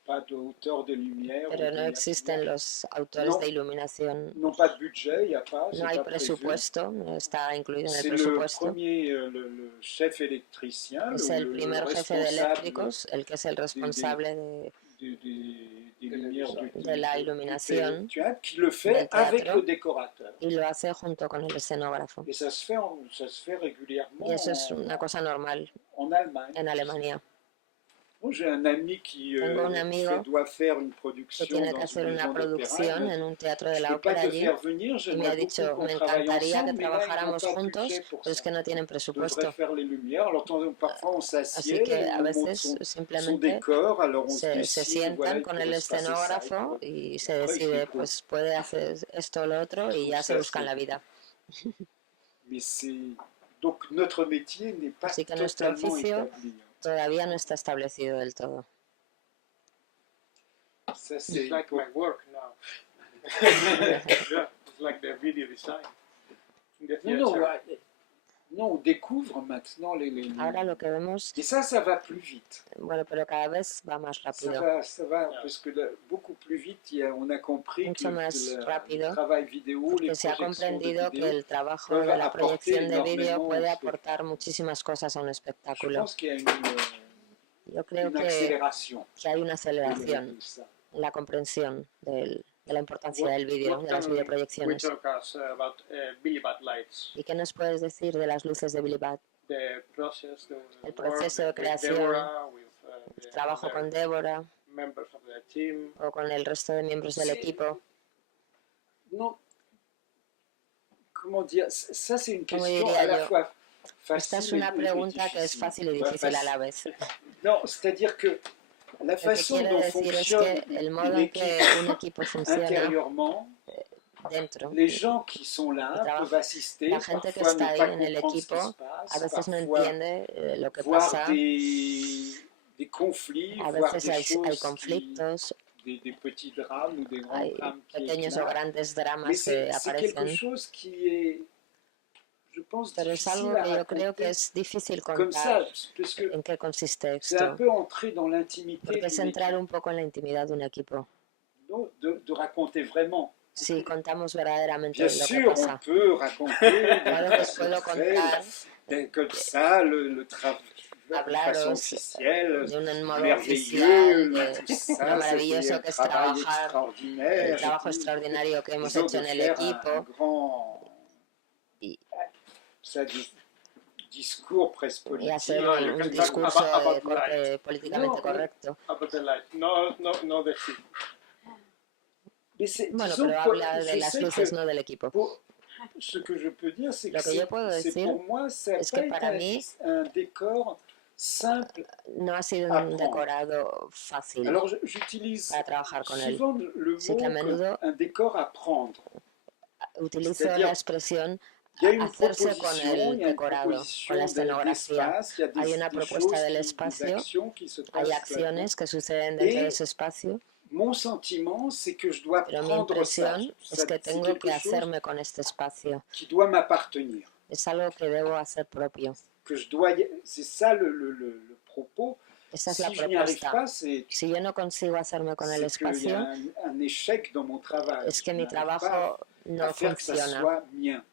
pas d'auteur de lumière. pero no existen los autores de iluminación. Non pas de budget, il n'y a pas. No hay presupuesto, no está incluido en el C'est presupuesto. le chef électricien, Es el primer jefe de eléctricos, el que es el responsable de la iluminación qui le fait avec le décorateur. y lo hace junto con el escenógrafo. Et ça se fait régulièrement Y eso es una cosa normal en Allemagne. en Alemania. J'ai un ami qui Tengo un amigo doit faire une que production tiene que dans hacer une una maison producción d'opéra. en un teatro de Je la peux pas ópera te allí faire venir, y me ha j'aimerais dicho, beaucoup qu'on me travaille encantaría ensemble, que mais là, ils n'ont trabajáramos pas de juntos, budget pour pero es ça. que no tienen Ils devraient presupuesto. faire les lumières. Alors parfois on Así s'assied, que a on monte veces son simplemente décor, alors on se se décide, sientan voilà, il con el pourrait se passer ça. escenógrafo y se Après, il decide, fait pues puede hacer esto o lo otro y ya se buscan la vida. Mais donc notre métier n'est pas Así que nuestro totalement oficio établi. todavía no está establecido del todo. Ça, It's c'est like my work now. Yeah, it's like the video design. Non, on découvre maintenant les Ahora lo que vemos, Et ça va plus vite. bueno, pero cada vez va más rápido. Ça va parce que beaucoup plus vite, on a compris Mucho que más le rápido, travail vidéo, les que se ha projections de comprendido que vidéo, el trabajo peuvent de la apporter proyección de vídeo énormément puede au aportar muchísimas cosas a un Je espectáculo. pense qu'il y a Yo creo une que accélération hay una de aceleración ça. en la comprensión de la importancia del vídeo, de las We videoproyecciones. talk about Billy Bat lights. ¿Y qué nos puedes decir de las luces de Billy Bat? The process, El proceso de with creación, Deborah, with, el trabajo con Débora members of the team. o con el resto de miembros del equipo. Non, comment dire, ça c'est une ¿Cómo question diría à la yo? fois Esta es facile una et pregunta que es difficile. fácil y Enfin, difícil a la vez. Non, c'est-à-dire que la Lo que façon quiero dont decir es fonctionne que el une modo en que équipe un equipo funciona intérieurement, dentro, les gens qui sont là trabajo. peuvent assister, La gente que parfois está ne ahí pas en el comprendre ce qui equipo se passe, a veces no parfois entiende lo que voir pasa, des conflits, a voir veces des hay choses, conflictos, des petits drames ou des grands hay drames qui pequeños o éclatent. grandes Mais dramas que c'est quelque aparecen, chose qui est, je pense, pero es difficile algo à que yo creo que raconter es difícil comme ça, contar parce que en qué consiste c'est un esto, peu entrer dans l'intimité porque es d'une entrar équipe, un poco en la intimidad de un equipo. donc de raconter vraiment. Si contamos verdaderamente Bien lo que sûr, on pasa. peut raconter Claro des que puedo contar, comme ça, le travail de façon hablaros officielle, de un modo merveilleux, oficial, de tout ça, lo c'était maravilloso un que es travail trabajar, extraordinaire. el trabajo extraordinario que hemos Disons, hecho de en el faire equipo, un grand y, ça, discours presque y hacer politique. No, you un can talk discurso about de corte light. políticamente No, correcto. About the light. No the sheep. Mais Bueno, disons pero que habla de je las sais luces, que no del equipo. ce que je peux dire, c'est Lo que que yo puedo c'est decir pour moi, ça es n'a que pas para été mí un décor simple. no ha sido un Apprendre. decorado fácil Alors j'utilise para trabajar con él. souvent le Sí que a mot menudo un décor à prendre. Utilizo C'est-à-dire, la expresión il y a une hacerse con proposition, el il y a une decorado, con la proposition escenografía. d'espace, il y a Hay una des propuesta choses, del des espacio, actions qui se hay passent acciones là-dedans. que suceden dentro de Et ese espacio, mon sentiment, c'est que je dois pero mi prendre ça. impresión es Ça, que c'est tengo quelque que chose hacerme con este espacio. qui doit m'appartenir. Es algo que debo hacer propio. Que je dois, c'est ça le propos. Esa es Si la je n'y arrive propuesta. pas, c'est Si yo no consigo hacerme con el qu'il y espacio, a un échec dans mon travail. es que Je mi n'arrive pas trabajo à no faire que ça funciona. soit mien.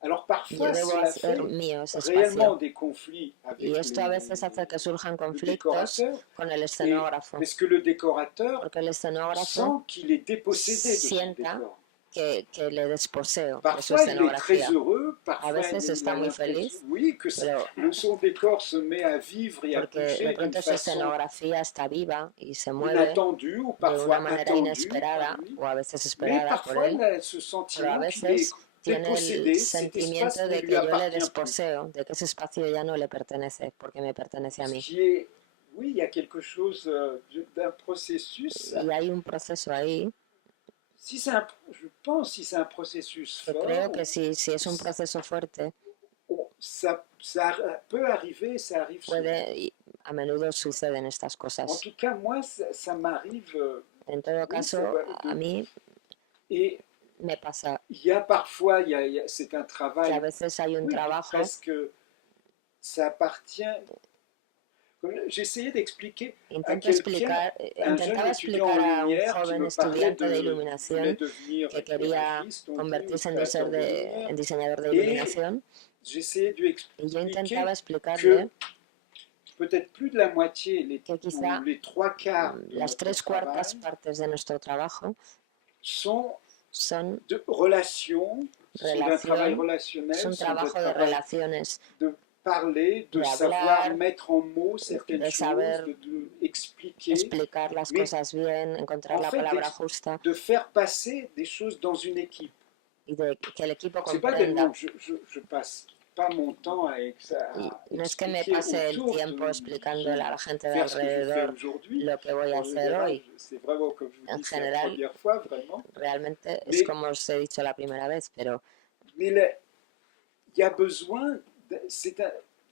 Alors Yo parfois, debo cela fait hacer mío ese réellement espacio. des conflits avec Y esto a veces hace que surjan conflictos décorateur, con el escenógrafo, parce que le décorateur porque el escenógrafo sent qu'il est dépossédé de son sienta décor. que le desposeo de su Parfois, il est très escenografía. heureux, A parfois, veces il está a muy l'impression, feliz, oui, que pero son décor se met à vivre et à porque bouger de d'une pronto su façon escenografía está viva y se mueve inattendue ou de parfois una manera attendue inesperada par lui. o a veces Mais esperada por parfois, él, il a ce pero a sentiment qu'il est veces tiene dépossédé, el cet espace sentimiento ne de lui que yo le appartient plus. desposeo, de que ese espacio ya no le pertenece, porque me pertenece a Ce mí. qui est, oui, il y a quelque chose d'un processus. Y hay un proceso ahí Si je pense si c'est un processus que fort, creo que si es un proceso fuerte, ça peut arriver, ça arrive souvent. puede, y a menudo suceden estas En cosas. tout cas, moi, ça m'arrive. En todo caso, a mí Et me pasa il y a parfois, c'est un que travail. a veces hay un Oui, trabajo, presque, ça appartient. J'essayais d'expliquer à quelqu'un, un jeune intentaba étudiant explicar en a un lumière qui joven me parlait estudiante de voulait iluminación devenir que quería graphiste, on dit, convertirse en créateur de lumière. diseñador de Et iluminación, j'essayais de lui y yo expliquer intentaba que explicarle peut-être plus de la moitié, que quizá ou les trois quarts de las notre 3/4 travail partes de nuestro trabajo sont son de relations, sont d'un travail relación, relationnel, es un sont de trabajo de travail relaciones, de parler, de de savoir hablar, mettre en mots certaines de saber choses, de expliquer, explicar las mais cosas bien, encontrar en la fait palabra justa de faire passer des choses dans une équipe. y de que el equipo C'est pas tellement comprenda. que je passe pas mon temps à Y no es que me expliquer pase el autour tiempo de explicándole a la gente de faire ce que je fais alrededor aujourd'hui. lo que voy a En hacer général, hoy. c'est vraiment, comme je vous En dis, c'est la general, première fois, vraiment. realmente Mais- es como os he dicho la primera vez, pero Mais il y a besoin,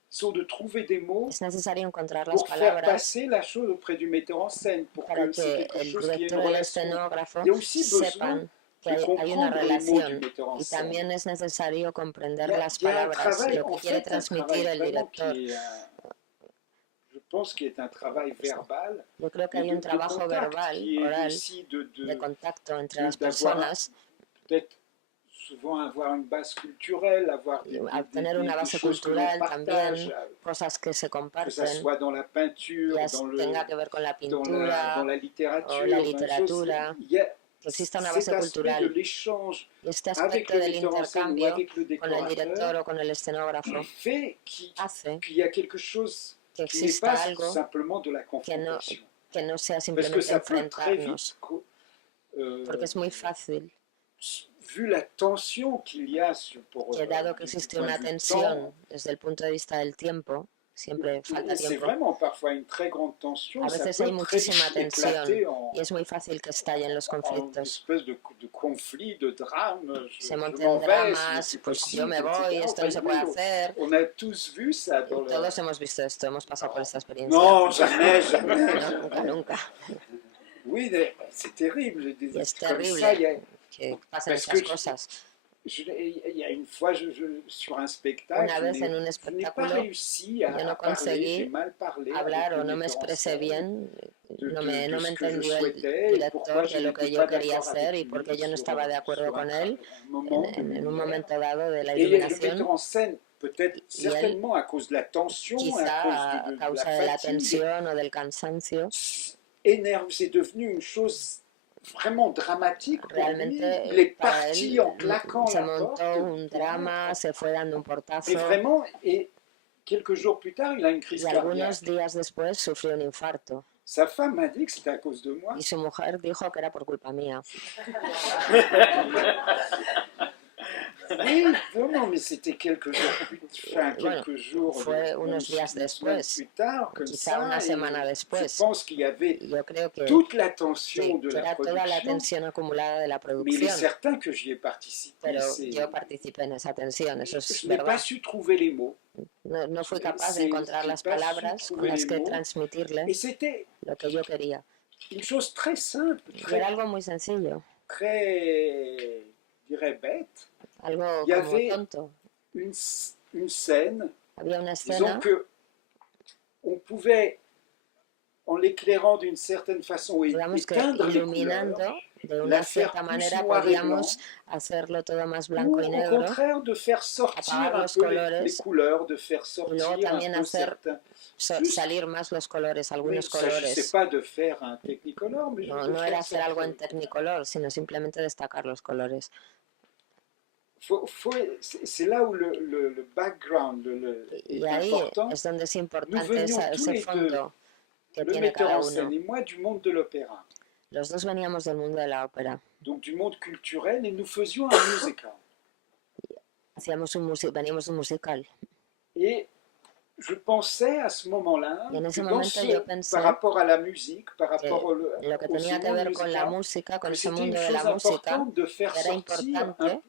sont de trouver des mots es necesario encontrar las pour faire palabras passer la chose auprès du metteur en scène, pour para que c'est que quelque el chose qui ait une director y el relation. escenógrafo Il y a aussi besoin sepan que de hay una comprendre les mots du relación metteur en y scène. también es necesario comprender Il y a- las il y a un palabras, travail, lo que en quiere fait, un transmitir travail el vraiment director. qui est, je pense, qui est un travail verbal, Yo creo que mais hay un de trabajo contact, verbal, qui est oral, aussi de contacto entre las d'avoir personas, peut-être souvent avoir une base culturelle, avoir tener una base cultural también, cosas que se que ça comparten, soit dans la peinture, ya dans tenga que ver con la dans pintura la littérature, o la literatura, que exista una base cet aspect de cultural. l'échange Y este avec aspecto le del metteur en scène ou intercambio avec le con el director décorateur o con el escenógrafo fait hace qu'il y a quelque chose que qui n'est exista pas algo simplement de la confrontation. que no sea Parce que simplemente ça peut très enfrentarnos, vite, porque es muy fácil vu la tension qu'il y a que dado que existe una tensión desde el punto de vista del tiempo, siempre falta c'est tiempo. vraiment parfois une très grande tension. A veces hay muchísima tensión y es muy fácil que estallen los conflictos. De conflit, de drame. Se monten dramas, pues yo me voy, esto no se puede hacer. On a tous vu ça dans Todos hemos visto esto, hemos pasado por esta experiencia. No, jamais, jamais. No, nunca, nunca. Oui, c'est terrible. Y es terrible que pasen estas cosas. Il y a une fois, sur un spectacle, Una vez en un espectáculo, yo no conseguí hablar o no me expresé bien, no me entendió el director de lo que yo quería hacer y porque yo no estaba de acuerdo con él en un momento dado de la iluminación. Y él, quizá a causa de la tensión o del cansancio, c'est devenu une chose vraiment dramatique. Realmente il est parti en claquant se la montó porte. un drama, se fue dando un portazo. Et vraiment, et quelques jours plus tard, il a une crise Y cardiaque. algunos días después sufrió un infarto. Sa femme m'a dit que c'était à cause de moi. Y su mujer dijo que era por culpa mía. Oui, non, mais c'était quelques jours, fue unos días después, plus tard, comme quizá ça, una semana después. Je pense qu'il y avait Yo creo que toute la tension de la era toda la production, tensión acumulada de la mais il est producción. certain que j'y ai participé. Pero yo participé en esa tensión, eso es Je n'ai pas verdad. su trouver les mots. No fui capaz de encontrar las palabras con las que transmitirle Et c'était lo que yo quería. une chose très simple, Y era algo muy sencillo, très, je dirais, bête. algo Il y como avait tonto. une scène, Había una disons escena que on pouvait, en l'éclairant d'une certaine façon et digamos que éteindre les iluminando couleurs, de una la faire cierta plus manera noir et podíamos hacerlo todo más ou blanco y au negro, contraire de faire sortir apagar un los peu colores, les couleurs, de faire y sortir luego un también peu hacer certains. salir más los colores, Oui, il algunos ne s'agissait colores. pas de faire un technicolor, mais No, de no faire era hacer algo en sortir. Technicolor, sino simplemente destacar los colores. C'est là où le background Y est ahí important. es donde es Nous importante venions tous ese les deux, fondo que le tiene metteur cada en scène uno. et moi, du monde de l'opéra, Los dos veníamos del mundo de la ópera. donc du monde culturel, et nous faisions un musical. Veníamos de un musical. Et je pensais à ce moment-là, Y en ese que momento yo pensé par rapport à la musique, par que rapport lo que au tenía que monde ver con la musical, música, con que ese c'était une mundo de chose la música, importante de faire que era sortir importante.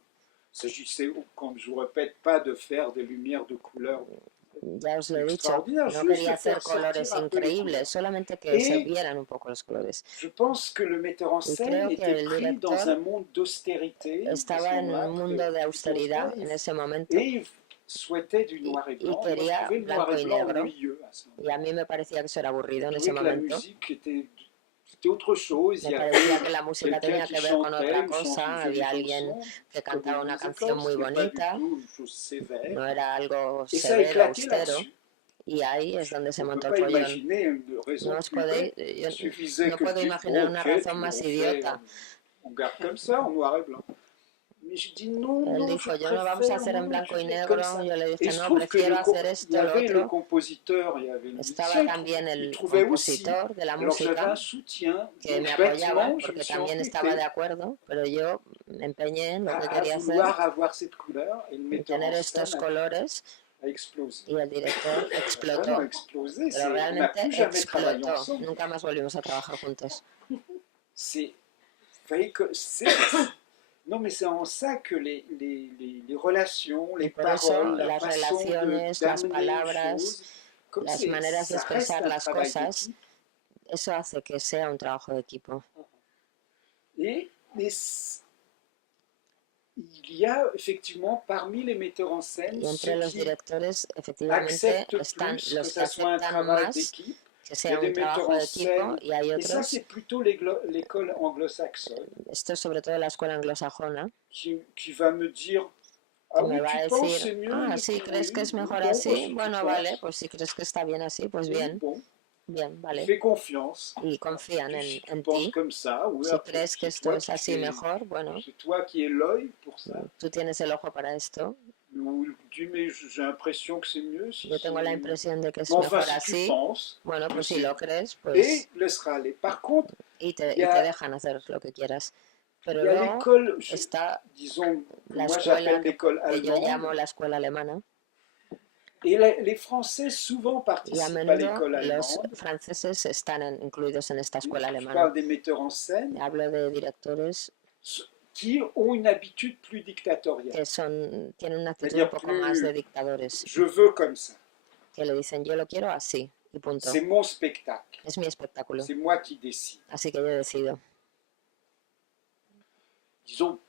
Il s'agissait, comme je ne répète pas, de faire des lumières de couleur. Ya os lo he dicho, Extraordinaire, no juste quería de hacer faire sortir colores un peu les increíbles, couleurs. solamente que se vieran un poco los colores. Je pense que le metteur en Y scène creo que était el pris dans director un monde d'austérité, à ce estaba en moment-là, un mundo de austeridad en ese momento, et il souhaitait du noir et blanc. Moi, je quería trouvais le noir blanco et y blanc negro. ennuyeux à ce moment-là. y a mí me parecía que eso era aburrido en Je ese trouvais que la momento. musique c'était autre chose. Me Il y avait parecía que la música quelqu'un tenía qui que ver con chantait otra une cosa, chanson, había une alguien chanson, que comme cantaba une una musical, canción muy ce qui n'est pas du bonita, tout une chose sévère. no era algo Et ça a severo, éclaté austero, là-dessus. y ahí es donde se On ne montó peut el pas follón. imaginer une raison No os plus podéis, bête. yo Il suffisait no que je puedo dise, imaginar una ok, razón puis más on fait, idiota. on garde comme ça, en noir et blanc. Mais je dis non, Él non, dijo, je yo no vamos a préfère, hacer en non, blanco je y fais negro. comme ça. Yo le Et dije, il se no, trouve que prefiero hacer il y esto, lo avait le otro. compositeur, il y avait le Estaba musicien, también il el trouvait aussi. compositor de la Alors j'avais música un soutien, que donc me apoyaba bêtement, je me porque suis también estaba de entêté acuerdo, pero yo me empeñé en lo que à quería hacer, vouloir avoir cette couleur, et le en metteur tener en estos scène colores, a explosé. y el director Vraiment explotó. explosé, Pero on n'a realmente plus jamais travaillé explotó. ensemble. Nunca más volvimos a trabajar juntos. C'est non, mais c'est en ça que les relations, les Y por eso paroles, la las façon relaciones, las d'amener les palabras, choses, comme las maneras de ça reste expresar un las travail cosas, d'équipe. eso hace que sea un trabajo de equipo. Mais il y a effectivement parmi les metteurs en scène Y entre ceux los qui directores, efectivamente, acceptent están plus los que que ça soit un aceptan travail más d'équipe, que sea un trabajo de equipo, y hay et ça otros, c'est plutôt l'école anglo-saxonne, esto es sobre todo la escuela anglosajona, qui va me dire, que ah me oui, va a tu penses decir, c'est mieux, ah, mais sí, ¿crees que es oui, mejor bon, así? si tu Bueno, penses, vale, pues si crees que está bien así, pues oui, bien, bon, bien, vale. fais confiance. Y confían Si tu en penses ti. comme ça, oui, Si crees que c'est esto toi es qui así fais, mejor, bueno, c'est toi qui es l'œil pour ça. tú tienes el ojo para esto. Ou tu mais j'ai l'impression que c'est mieux si Yo tengo la impresión de que es mais enfin, mejor si tu así. penses, Bueno, pues si c'est- lo crees, et pues laissera aller. Par contre, y il y te a, dejan hacer lo que quieras. Pero il y a luego l'école, está disons, que la moi escuela j'appelle l'école que yo llamo allemande. la escuela alemana. Et les Français souvent Y a participent à menudo l'école los allemande. franceses están incluidos en esta escuela Je alemana. parle des metteurs en scène Hablo de directores qui ont une habitude plus dictatoriale. que tienen una actitud un C'est-à-dire poco más de plus, dictadores, je veux comme ça. que le dicen yo lo quiero así y punto. C'est mon spectacle. Es mi espectáculo, C'est moi qui décide. así que yo decido. Disons,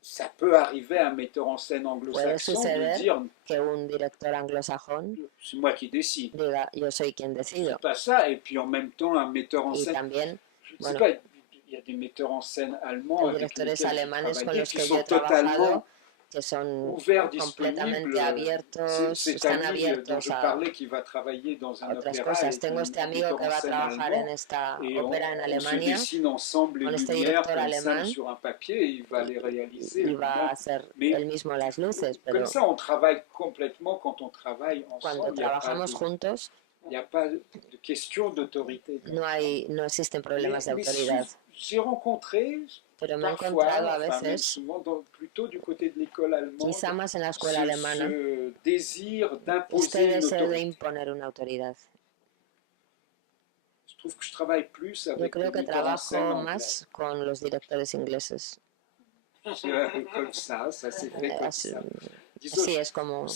ça peut arriver à un metteur en scène Puede anglo-saxon de suceder dire que un director anglosajón c'est moi qui décide. diga yo soy quien decido. C'est pas ça. Et puis en même temps, un metteur en Y scène, también je ne sais bueno, pas, il y a des metteurs en scène allemands hay avec directores lesquels j'ai alemanes con travaillé los qui que yo sont he trabajado totalement que son ouverts, completamente disponibles. abiertos, Cet están ami dont abiertos je a parlais qui va travailler dans un otras opéra cosas. est Tengo un este amigo metteur que en va a scène trabajar allemand. en esta Et ópera en on se Alemania dessine ensemble les con este lumières director comme ça alemán sur un papier et il va les réaliser. y va a Bon. hacer Mais él mismo las luces, comme pero ça, on travaille complètement quand on travaille cuando ensemble. Il n'y a pas trabajamos de, juntos il n'y a pas de question d'autorité. no existen problemas de autoridad. J'ai rencontré Pero me he parfois, encontrado a enfin même veces, souvent plutôt du côté de l'école allemande, quizá más en la escuela alemana, ce désir este d'imposer une deseo de autorité. imponer una autoridad. Je trouve que je travaille plus Yo avec creo les que metteurs en scène trabajo anglais. más con los directores ingleses. Comme ça s'est fait comme Así, ça. Disons, así es como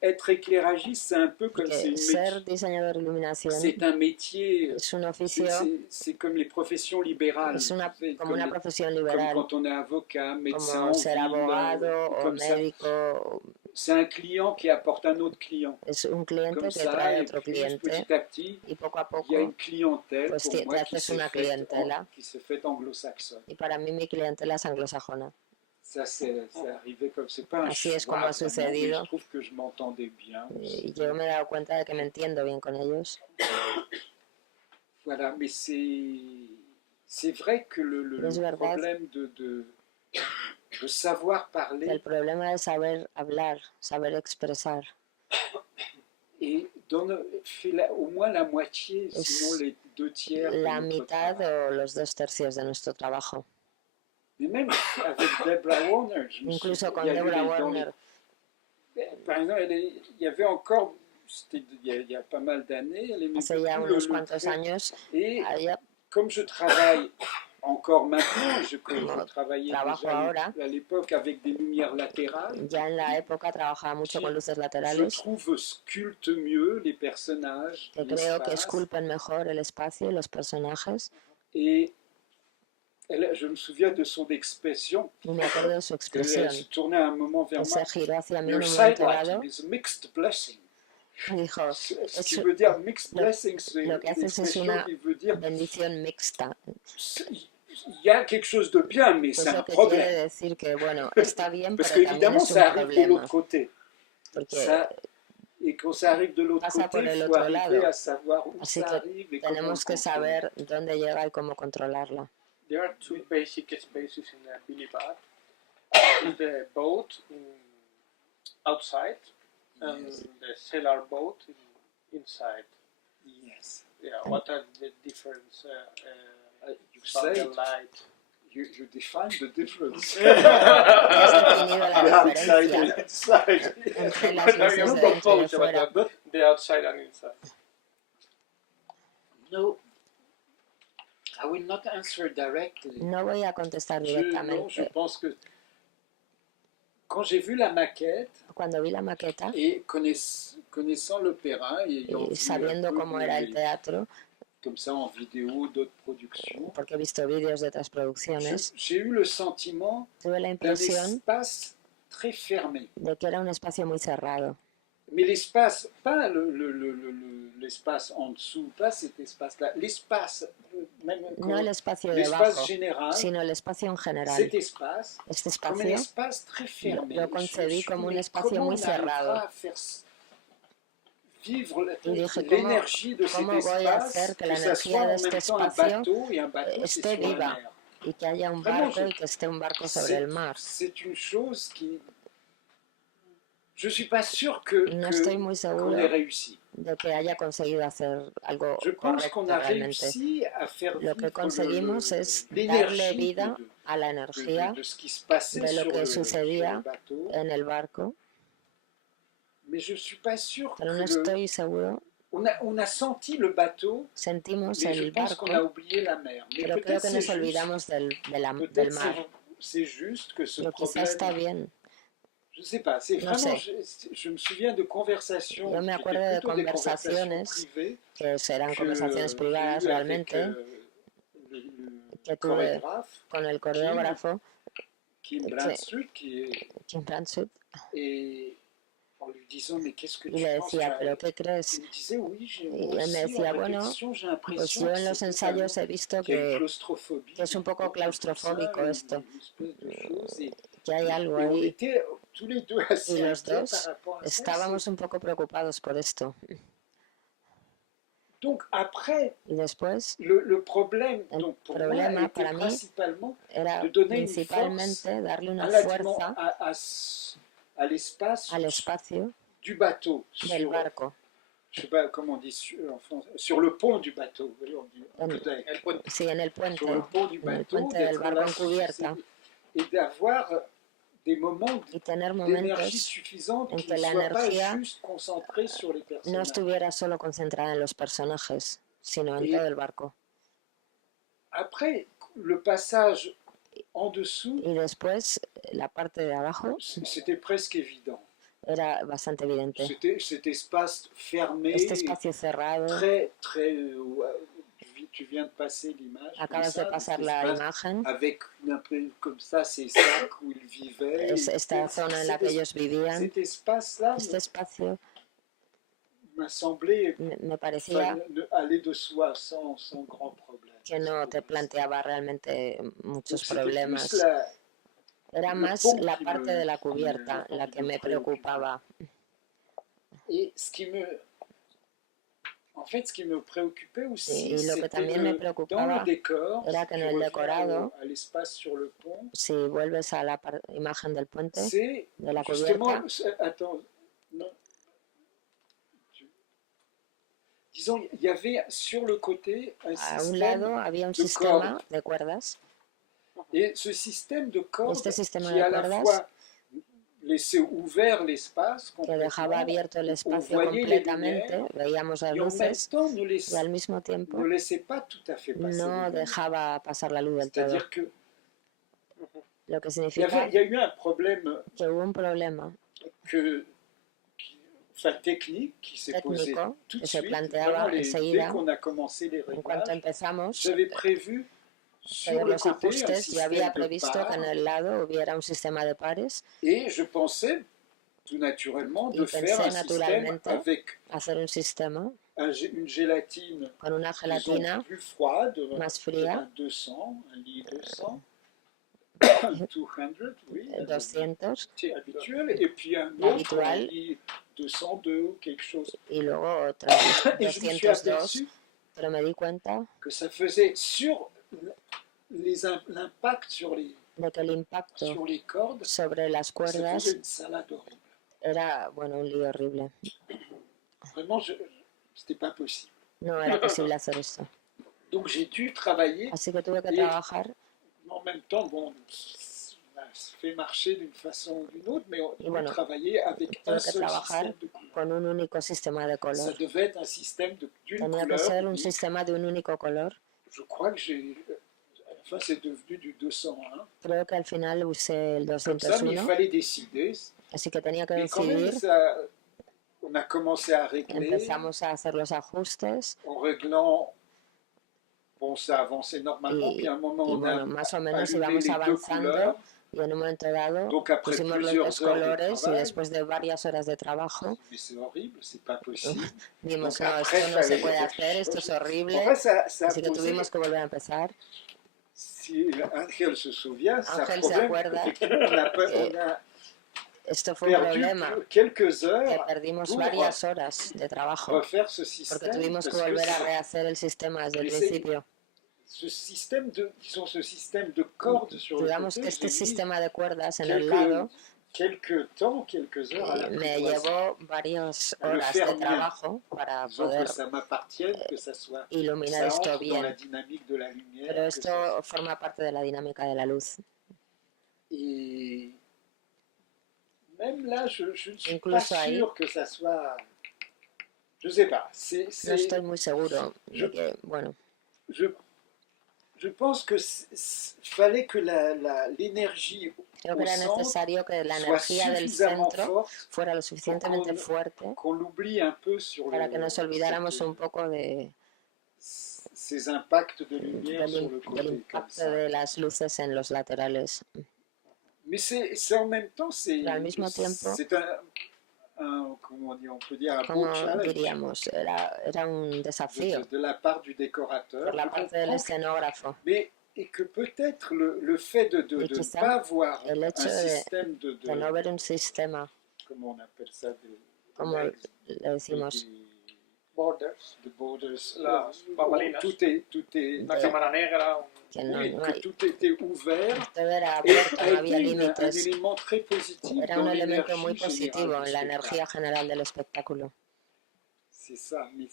être éclairagiste, c'est un peu comme c'est que ser diseñador de iluminación c'est un métier, es un oficio, c'est comme les professions libérales, es como comme, una profesión comme liberal, quand on est avocat, médecin, como en ser ville, abogado o comme ça. médico. C'est un client qui apporte un autre client. Es un cliente Comme que ça, trae et otro puis cliente petit à petit, y poco a il y a poco une clientèle pues pour moi te haces una clientela qui se fait anglo-saxonne. y para mí mi clientela es anglosajona. Ça, c'est arrivé comme c'est pas un Así es como choix, ha vraiment, mais sucedido. je trouve que je m'entendais bien. Y yo me he dado cuenta de que me entiendo bien con ellos. Voilà, mais c'est vrai que le Es verdad problème de savoir parler el problema de saber hablar, saber expresar, et fait au moins la moitié, es sinon les 2 tiers de la notre mitad travail. o los 2/3 de nuestro trabajo. Mais même avec Deborah Warner, je me Incluso souviens, con il y a eu Deborah dans Warner, par exemple, il y avait encore, c'était il y a pas mal d'années, elle aimait hace ya beaucoup unos cuantos trait. años, Et ella comme je travaille encore maintenant, je travaillais trabajo déjà ahora, à l'époque avec des lumières latérales, ya en la época trabajaba mucho con luces je laterales, trouve sculpte mieux les personnages, que creo que l'espace. esculpen mejor el espacio y los personajes. Et je me souviens de son expression, Y me acuerdo de su expresión. elle se tournait à un moment vers Él moi. se giró hacia mí en Your un momento sidelighting dado is a mixed blessing. y dijo, Ce qui es veut dire mixed blessing, c'est lo que une haces es expression una qui veut dire bendición mixta. il y a quelque chose de bien, mais c'est Pues un lo que quiere problème. decir que, bueno, está bien, Parce pero también qu'évidemment, es un ça arrive de problema. l'autre côté. Porque Et quand ça arrive de l'autre pasa por côté, il el faut otro arriver lado. à savoir où Así ça que arrive et comment on tenemos que le contrôle. saber dónde llega y cómo controlarla. There are two basic spaces in the Billy Bat. Is the boat outside and the cellar boat inside. Yes. Yeah, what are the difference? You say, Light. you define the difference. Has definido la The outside diferencia and inside. entre las No, luces you de dentro y de propose fuera. about the outside and inside. No, I will not answer directly. No voy a contestar Non, je directamente. pense que quand j'ai vu la maquette Cuando vi la maqueta et connaissant l'opéra et ayant y vu sabiendo un peu cómo era el teatro, comme ça en vidéo d'autres productions, porque he visto vídeos de otras producciones, j'ai eu le sentiment tuve la d'un impresión espace très fermé. de que era un espacio muy cerrado. Mais l'espace, pas l'espace en dessous, pas cet espace-là, l'espace, même no el espacio l'espace debajo, général, sino el espacio en general. cet espace, Este comme un espacio espace très fermé. lo concebí como un Mais espacio comment muy on arrivera cerrado. à faire vivre Y dije, l'énergie de cet ¿cómo voy a hacer espace, que la que ça soit energía de en este même temps un espacio bateau, et un bateau c'est esté sur la viva mer. y que haya un Vraiment, barco y que esté un barco sobre el mar? c'est une chose qui... Je ne suis pas sûr No estoy muy qu'on seguro ait réussi. de que haya conseguido hacer algo Je pense qu'on correcto a realmente. réussi à faire Lo que vivre conseguimos es darle l'énergie vida a la energía de ce qui se passait de lo sur que le sucedía bateau. en el barco, Mais je ne suis pas sûr pero no que estoy seguro. on a senti le bateau, Sentimos mais je el pense barco, qu'on a oublié la mer. Mais pero creo peut-être que c'est nos juste, olvidamos del peut-être mar. c'est juste que ce Pero quizá está problème... bien. Je ne sais pas, c'est No vraiment, sé. je me souviens de conversations Yo me qui étaient acuerdo de plutôt des conversations conversaciones privées que serán que conversaciones j'ai privadas eues avec realmente, le que tuve chorégraphe con el coreógrafo Kim Brunswick, Kim Brunswick, et en lui disant mais qu'est-ce que y tu le penses? decía, ¿pero qué crees? Il me disait oui, Y moi él me aussi decía, en bueno, répétition j'ai pues l'impression yo que en los c'est ensayos he visto qu'il y a une que claustrophobie, es un poco claustrofóbico esto, une espèce de chose, que hay algo et on ahí. était tous les deux assez Y los inquiets par dos rapport à ça. estábamos un poco preocupados por esto. Donc après, Y después, le problème el donc pour moi problema était para mí principalement era de donner une force principalmente darle una à fuerza à l'espace al espacio du bateau, del barco. je sais pas comment on dit en français, sur le pont du bateau. On dit, El puente. Sí, en el puente, sur le pont du en el bateau, puente del d'être barco là en cubierta, et d'avoir des moments y tener d'énergie momentos suffisante en qui que ne la soient pas energía juste concentrés sur les no personnages. estuviera solo concentrada en los personajes, sino en todo el barco. Après, le passage en dessous, Y después, la parte de abajo c'était presque évident. era bastante evidente. Cet espace fermé, Este espacio cerrado, très, tu viens de passer l'image. acabas de pasar la imagen, avec un peu comme ça ces sacs où ils vivaient. esta zona en la que ellos vivían, Cet espace-là este espacio m'a semblé me parecía aller de soi sans grand problème. que no te planteaba realmente muchos Donc, problemas. Era más la parte de la cubierta la que me preocupaba. Et ce qui me préoccupait aussi, y lo que también me preocupaba dans le décor, era que en el decorado, à l'espace sur le pont, si vuelves a la imagen del puente, de la justement, cubierta, attends, non, disons, il y avait sur le côté un a un système lado había un de sistema cordes. de cuerdas. Et ce système de cordes Este sistema qui de à la cuerdas fois laissait ouvert l'espace que dejaba abierto el on espacio voyait les completamente, lumières, veíamos las et en même luces temps y al mismo tiempo ne laissait pas tout à fait passer les no lumières. dejaba pasar la luz del todo. C'est-à-dire que Lo que il significa y a eu un problème que hubo un problema technique qui s'est posé técnico tout de que se suite. planteaba Vraiment, dès enseguida, qu'on a commencé les en cuanto réglages, empezamos j'avais prévu sur ver le los côté un ajustes, yo había système de previsto que en parts, el lado hubiera un sistema de pares et je pensais tout naturellement y de faire pensé un système naturalmente avec hacer un sistema une gélatine con una disons, gelatina plus froide, más fría, un lit 200, 200, oui, 200, c'est habituel, et puis un autre, L'habitual. un lit 202 ou quelque chose. y luego otro Et je me suis 202, aperçu pero me di cuenta que ça faisait sur l'impact sur de que el impacto sur les cordes, sobre las ça cuerdas faisait une salade horrible. era, bueno, un lío horrible. Vraiment, c'était pas possible. No era posible hacer esto. Donc j'ai dû travailler, Así que tuve que Et- trabajar en même temps, bon, on a fait marcher d'une façon ou d'une autre, mais on Y bueno, travaillait avec un tuve que seul trabajar système de couleurs. con un único sistema de Ça color. devait être un système d'une Tenía que couleur. ser un unique. sistema de un único color. Je crois que enfin, c'est devenu du 201. Creo que al final usé el Comme ça, mais il 201, fallait décider. así que tenía que Mais quand même, decidir. on a commencé à régler. Empezamos a hacer los ajustes En réglant, bon, ça avançait normalement. y, Puis à un moment, y on a bueno, más o menos allumé íbamos les deux avanzando couleurs. Y en un momento dado Donc, après pusimos los plusieurs dos heures de colores y travail, después de varias horas de trabajo mais c'est horrible, c'est pas possible. dimos, Donc no, après, esto no se fallait puede hacer, esto es rechanger. horrible, Enfin, ça a así que posé, tuvimos que volver a empezar. si Angel se souvient, c'est un Ángel se problème. acuerda Effectivement, que on a esto fue un perdu problema, quelques que heures perdimos pour varias horas de trabajo, refaire ce porque système, tuvimos que parce que volver a rehacer el sistema desde el mais principio. ce système de, disons, ce système de cordes sur le Digamos côté, que este j'ai mis sistema de cuerdas en el lado quelques heures à me l'apprivoiser. llevó varias A le horas faire de mieux. trabajo para Disons poder que ça m'appartienne, que ça soit, iluminar ça esto entre dans la bien. dynamique de la lumière. Pero que esto ça- forma parte de la dinámica de la luz. Et même là, je ne suis pas Incluso ahí, sûr que ça soit. Je sais pas. no estoy muy seguro je- de que, bueno, je pense que fallait que l'énergie creo que au era centre necesario que la soit energía del suffisamment centro forte fuera lo suficientemente fuerte qu'on l'oublie un peu sur para que nos olvidáramos un poco ces impacts de lumière sur le del côté comme impacto ça. de las luces en los laterales. Mais c'est en même temps, Pero al mismo tiempo, c'est comment on dit, on peut dire un beau como challenge diríamos, era un desafío de la part du décorateur. por la Je parte del comprends, escenógrafo. mais et que peut-être le fait de Y ne quizá pas avoir el un hecho système de no ver un sistema, comment on appelle ça, como le decimos, Borders, de borders, las bambalinas, tout est una cámara negra, que no, oui, no que hay, tout était ouvert, todo era et abierto, a no había été un límites. élément très positif Era dans un elemento muy l'énergie positivo générale en du la spectacle. energía general del espectáculo. C'est ça, mais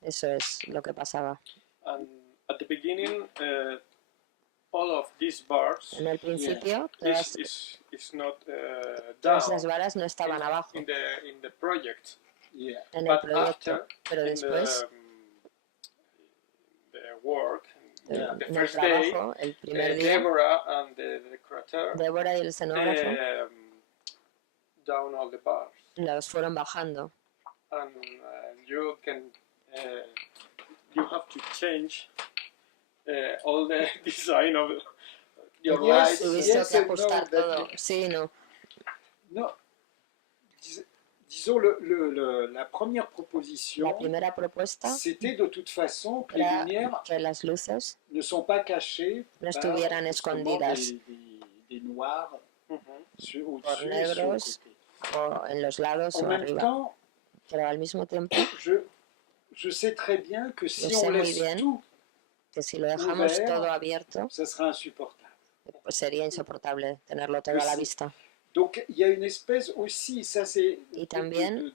Eso es lo que pasaba. and at the beginning, all of these bars En el principio, todas is not las down varas no estaban abajo in the project, yeah. en el but proyecto, after pero in después, the work, Yeah. the en el first day, trabajo, el primer día, Deborah and the decorator Débora y el escenógrafo down all the bars, los fueron bajando. and you can you have to change all the design of your Yes, lights. Tuviste yes que and no, ajustar that- todo. Sí, no. Non, disons la première proposition, La primera propuesta c'était de toute façon que les era lumières que las luces ne sont pas cachées no par estuvieran justement escondidas des noirs Mhm. por au-dessus et sur le negros côté. o en los lados En o même arriba. temps, Pero al mismo tiempo, je sais très bien que si Yo on sé muy laisse bien tout, que si lo dejamos ouvert, todo abierto, ça sera insupportable. pues sería insoportable tenerlo todo a la Sí. vista. Donc il y a une espèce aussi, ça c'est Y también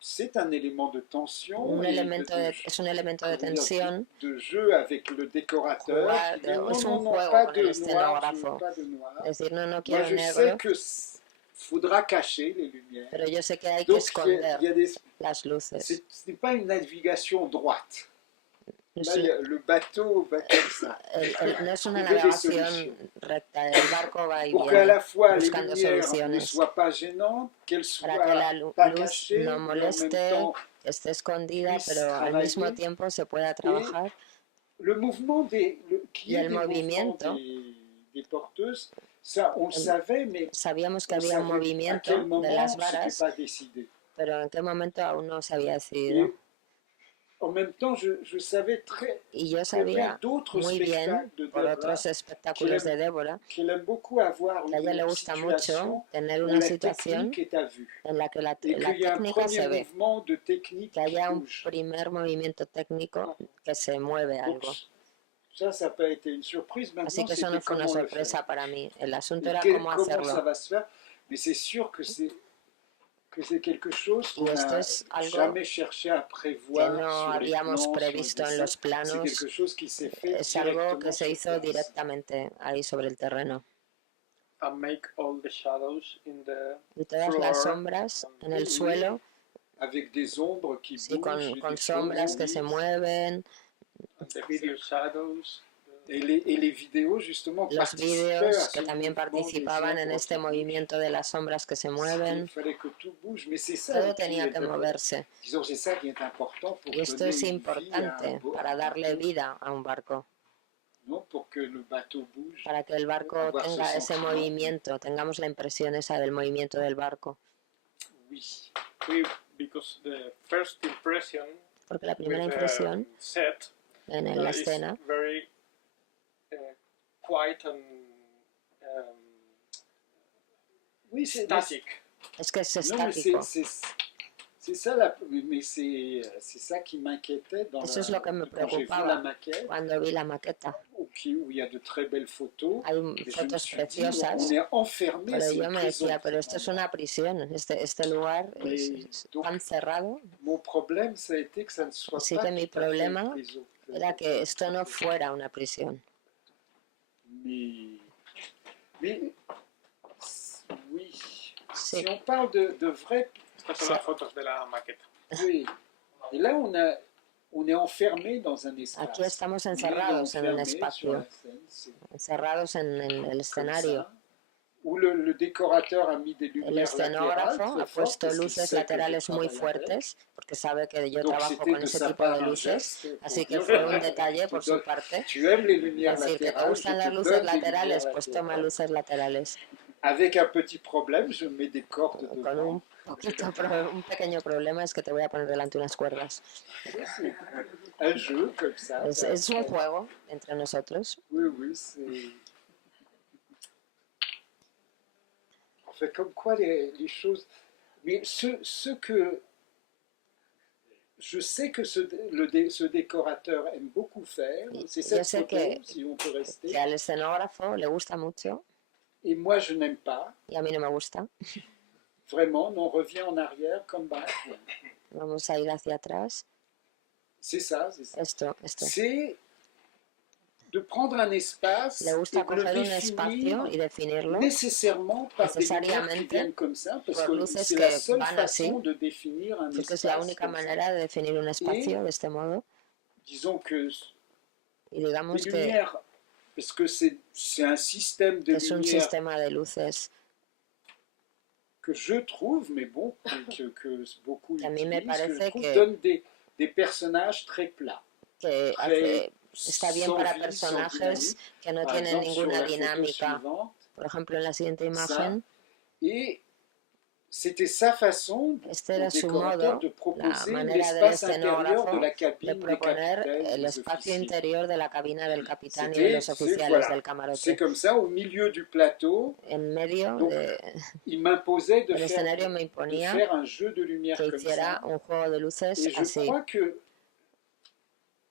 c'est un élément de tension, un et elemento es un elemento de comment dire, tensión. de jeu avec le décorateur. Jugar, qui dit, non, es non, un non, juego pas con de el noir, escenógrafo. je veux pas de noir. Es decir, no Moi, quiero je sais negro, que faudra cacher les lumières. pero yo sé que hay que Donc, esconder il y a des, las luces. ce n'est pas une navigation droite. Es Là, le bateau va comme ça. no es una Trouver des navegación solutions. recta, el barco va y Pour qu'à la viene fois les buscando lumières ne soluciones soient pas gênantes, qu'elles para que la soient pas luz cachées, no mais en même moleste, temps, que esté escondida, puisse pero al mismo travailler. tiempo se pueda trabajar. Le mouvement qui Y est el des movimiento, mouvements des porteuses, ça on le savait, mais Sabíamos que on había un savait à movimiento quel de moment las c'était varas, pas décidé. pero en qué momento aún no se había Et decidido. en même temps, je savais très Y yo très bien sabía d'autres muy bien, spectacles de por Débora otros espectáculos de Débora, qu'elle aime beaucoup avoir que a ella le une gusta situation mucho tener où una la situación technique est à vue. en la que la Et qu'il y a un técnica se premier ve, mouvement de technique que qui haya un bouge. primer movimiento técnico que se mueve Donc, algo. ça n'a pas été une surprise. Así Maintenant, que eso c'était no fue una comment le faire. sorpresa para mí. El asunto Et era quel- cómo comment ça hacerlo. va se faire. Mais c'est sûr que c'est quelque chose qu'on Y esto n'a es algo jamais cherché à Que prévoir no sur les habíamos plans, previsto sur en les los dessins. C'est planos. quelque chose qui s'est fait Es algo directement que se sur hizo place. directamente ahí sobre el terreno. And make all the shadows in the Y todas las floor, sombras en el Oui, suelo, avec des ombres qui sí, bougent, con des sombras choses que se qui- mueven, and the video shadows. et les vidéos justement los participaient à vídeos ce que también mouvement des participaban en ombres este qui bougent. movimiento de las sombras que se mueven. Il fallait que tout bouge, mais c'est ça Todo qui tenía est que moverse. disons, c'est ça qui est important pour Y esto donner es une vie à importante un para darle bateau. vida a un barco. ¿no? Pour que le bateau bouge. Para que el barco tenga ese movimiento, tengamos la impresión esa del movimiento del barco. Oui. Sí, because the first impression Porque la primera with the impresión set en la is escena very quiet and Oui, c'est static. es que es non, mais estático. c'est ça, mais c'est ça qui m'inquiétait dans Eso es lo que me quand j'ai vu la preocupaba maquette, cuando vi la maqueta. où il y a de très belles photos. Hay Et je me fotos suis dit, preciosas, on est enfermé, pero c'est yo une me prison. decía, pero esto es una prisión, este lugar es Donc, tan cerrado. mon problème, ça a été que ça ne soit Así pas que mi tout à fait une problema prison. era que esto no fuera una prisión. Mais oui, Sí. si on parle de vrai, Estas son las fotos de la maqueta. oui. Et là, on est enfermé dans un espace. Aquí estamos On est encerrados en un enfermé sur espacio, la scène, c'est encerrados en el comme escenario. ça. Où le décorateur a mis des El lumières latérales escenógrafo ha très fortes puesto parce qu'il luces sait que je laterales muy travaille avec. fuertes porque sabe que yo Donc trabajo c'était con de ese sa tipo part de un luces, geste así pour que dire, fue un detalle por su parte. tu aimes les lumières Decir que te latérales, gustan je las te luces donne des laterales, lumières pues toma latérales. luces laterales. Avec un petit problème, je mets des cordes Con devant. un pequeño problema es que te voy a poner delante unas cuerdas. C'est un jeu comme ça. Es un juego entre nosotros. Oui, oui, c'est... Enfin, comme quoi les choses... Mais ce que... Je sais que ce décorateur aime beaucoup faire, c'est cette photo, si on peut rester. Que al escenógrafo le gusta mucho. Et moi, je n'aime pas. Y a mí no me gusta. Vraiment, on revient en arrière, come back. Vamos a ir hacia atrás. C'est ça, c'est ça. Esto. C'est de prendre un espace Le gusta et de le coger un espacio y definirlo nécessairement par des lumières qui viennent comme ça, parce que c'est la seule façon de définir un espace. Es la única manera de definir un espacio de este modo. Disons que y digamos les lumières, parce que c'est un système de es un lumière sistema de luces que je trouve, mais bon, que beaucoup que a mí me utilisent, que je parece trouve que donne des personnages très plats. Que très, está bien para personajes que no tienen ninguna dinámica. Por ejemplo, en la siguiente imagen, et c'était sa façon era su modo, de proposer la manera del escenógrafo de proponer el espacio interior de la cabina del capitán y de los oficiales del camarote. C'est comme ça, au milieu du plateau, en medio il m'imposait de escenario me imponía faire un jeu de lumière que comme hiciera ça. un juego de luces Et je así. crois que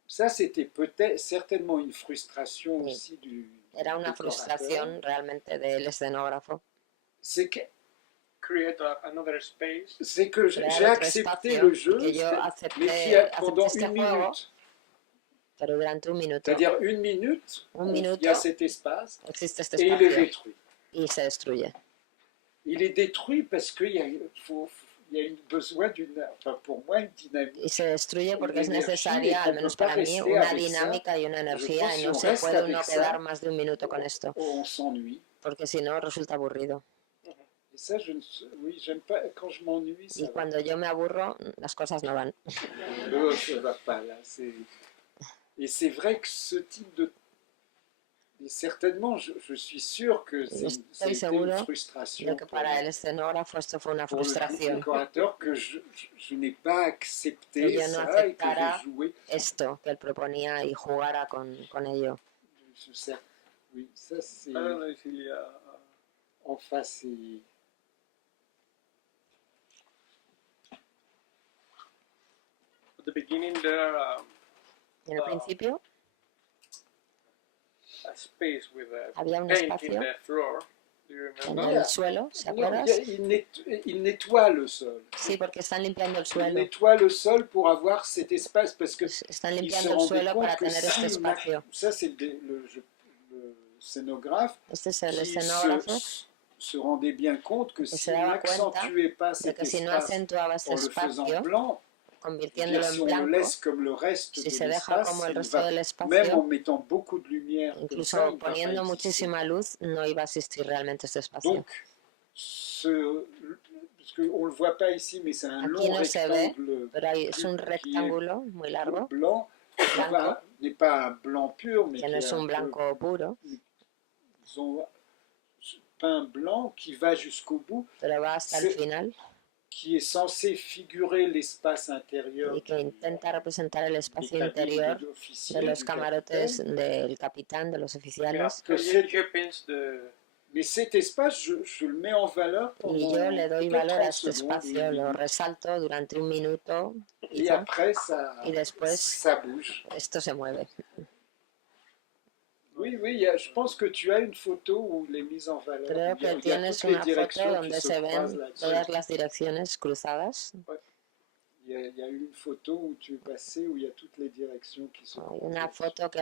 ça, c'était peut-être certainement une frustration aussi du Era una frustración realmente del escenógrafo. C'est que another space. C'est que j'ai accepté le jeu, mais pendant une minute. Pero durante un minuto. C'est-à-dire une minute, il y a cet espace, existe este et il est détruit. Y se destruye. Il est détruit parce qu'il y a besoin pour moi, une dynamique. Y se destruye porque es necesaria, al menos para mí, una dinámica y una energía, y no se puede uno quedar más de un minuto con esto, On s'ennuie. porque si no resulta aburrido. Et ça, oui, j'aime pas, quand je m'ennuie, ça y cuando yo me aburro, las cosas no van. No, ça va pas, là. Et c'est vrai que ce type de... Et certainement, je suis sûr que c'est une frustration de que para el escenógrafo esto fue una frustración. Que je n'ai pas accepté que yo no ça aceptara et que j'ai joué. Esto que él proponía y jugara con ello. Oui, ça c'est... Enfin, c'est... At the beginning there en el principio a space with a había un paint espacio in the floor. Do you remember? en el suelo, ¿se acuerdas? Il nettoie le sol. Sí, porque están limpiando el Il suelo. nettoie le sol pour avoir cet espace parce que están limpiando el suelo para tener este espacio. Ça c'est le scénographe. Este es el escenógrafo. Se rendait bien compte que si on n'accentuait pas cet espace en le faisant blanc, convirtiéndolo en si on blanco, le laisse comme le reste si de se deja como el resto del espacio, même en mettant beaucoup de lumière, incluso poniendo muchísima luz, no iba a existir realmente este espacio. Donc, parce qu'on le voit pas ici, mais c'est un long rectangle pero es un rectángulo muy largo, blanc. n'est pas un blanc pur, mais que qui no est es un un blanco puro, disons, peint blanc qui va jusqu'au bout, pero va hasta el final qui est censé figurer l'espace intérieur y que intenta representar el des espacio cabines interior de de l'officier, los du camarotes capitaine. del capitán, de los Mais oficiales. après, je pense Mais cet espace, je le mets en valeur Y yo pendant le doy peut-être valor a 30 este secondes ou espacio, une lo minute. resalto durante un minuto Et quizá, après, y después ça bouge. esto se mueve. Oui, oui, je pense que tu as une photo où les mises en valeur. Creo que Il y a tienes toutes les una foto directions qui donde se se croisent ven là-dessus. todas las direcciones cruzadas. Il y a une photo où tu es passé où il y a toutes les directions qui se Hay croisent. una foto que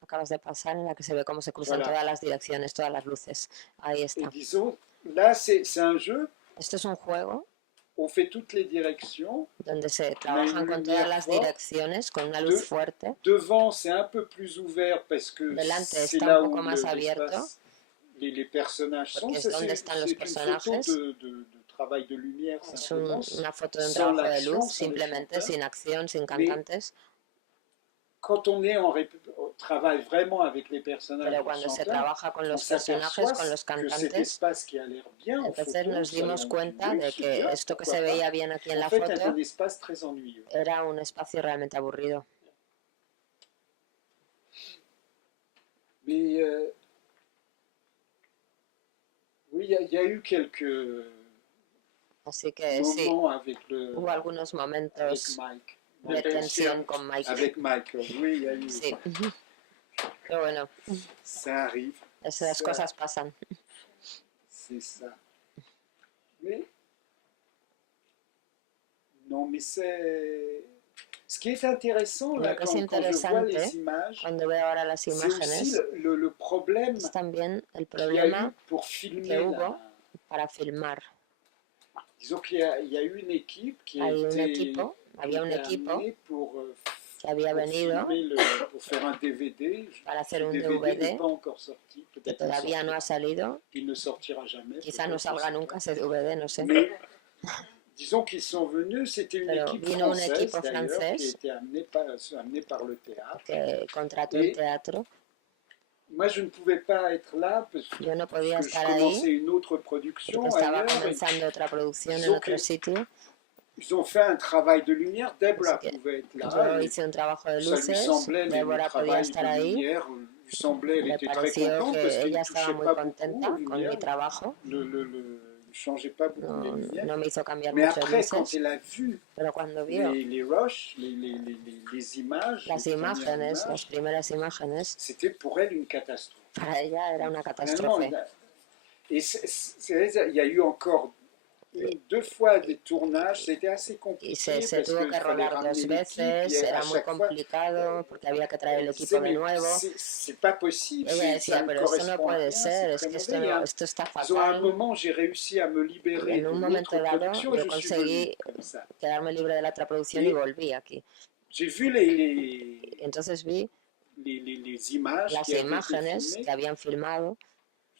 acabas de pasar en la que se ve cómo se cruzan Voilà. todas las direcciones, todas las luces. Ahí Et está. disons, là, c'est un jeu, Esto es un juego on fait toutes les directions. donde se On a trabajan une con todas lumière las forte. direcciones, con una luz fuerte. Devant, c'est un peu plus ouvert parce que Delante c'est está là un où poco más abierto, l'espace, les personnages sont. porque es donde están los C'est une photo personajes. de travail de lumière, Es simplement, una foto de un sans trabajo de l'action, luz, sans les simplemente, chanteurs. sin acción, sin cantantes. Quand on est on travaille vraiment avec les personnages, Pero les cuando se chanteurs, trabaja con on los personajes, s'aperçoit con los que cet cantantes, espace qui a l'air bien en entonces photo, nos dimos cuenta de c'est que bien, esto que pourquoi se pas, veía bien aquí en en la fait est foto un espace très ennuyeux. era un espacio realmente aburrido. Mais oui, il y a eu quelques Así que sí, moments avec hubo algunos momentos Mike. de tensión con Mike. Avec Michael, oui, il y a eu. Sí. Pero bueno, Ça arrive. esas cosas pasan. C'est ça. Mais non, mais c'est. Ce qui est intéressant là, Lo que es quand je vois les interesante images, cuando veo ahora las c'est aussi imágenes le problème es también el qu'il y a eu problema pour que filmer. hubo para filmar. Disons qu'il y a eu une équipe qui Hay un été, equipo, había un été equipo amenée pour que había venido pour faire un DVD. para hacer un DVD n'est DVD pas encore sorti. que Peut-être todavía no ha salido. il ne sortira jamais. Quizá no salga nunca ese DVD, no sé. Mais disons qu'ils sont venus, c'était une Pero équipe vino un française equipo d'ailleurs, qui francés était amenée par le théâtre. que contrató el teatro. Moi, je ne pouvais pas être là parce que Yo no podía je estar commençais ahí une autre production porque estaba ailleurs. comenzando otra producción en Disons otro que sitio. ils ont fait un travail de lumière. Deborah Así que pouvait être là. yo hice un trabajo de Ça lui luces, semblait, le Débora podía travail estar de ahí. lumière lui semblait, elle Me était très pareció contente parce que qu'il ella ne estaba touchait muy pas beaucoup contenta aux con mi lumières, trabajo. ne changeait pas beaucoup les No, lumières. no me hizo cambiar Mais mucho après, quand luces, elle a vu pero cuando vio les rushs, les images, las les premières imágenes, las images, primeras imágenes, c'était pour elle une catastrophe. para ella era una Vraiment, catástrofe. et il y a eu encore deux fois des tournages, c'était assez Y compliqué se parce tuvo qu'il que fallait rodar ramener dos l'équipe veces, et era à muy chaque fois, complicado porque había que traer el elle equipo disait, de mais nuevo. c'est pas possible, Ella ça decía, ne pero esto no correspond à puede rien, ser, c'est es très que mauvais. Et esto está disons, à un fatal. moment, j'ai réussi à me Y libérer en de un l'autre momento dado production yo et je suis venu conseguí comme ça. quedarme libre de la otra producción y volví aquí. J'ai vu Entonces vi les images las qui avaient été imágenes filmées. que habían filmado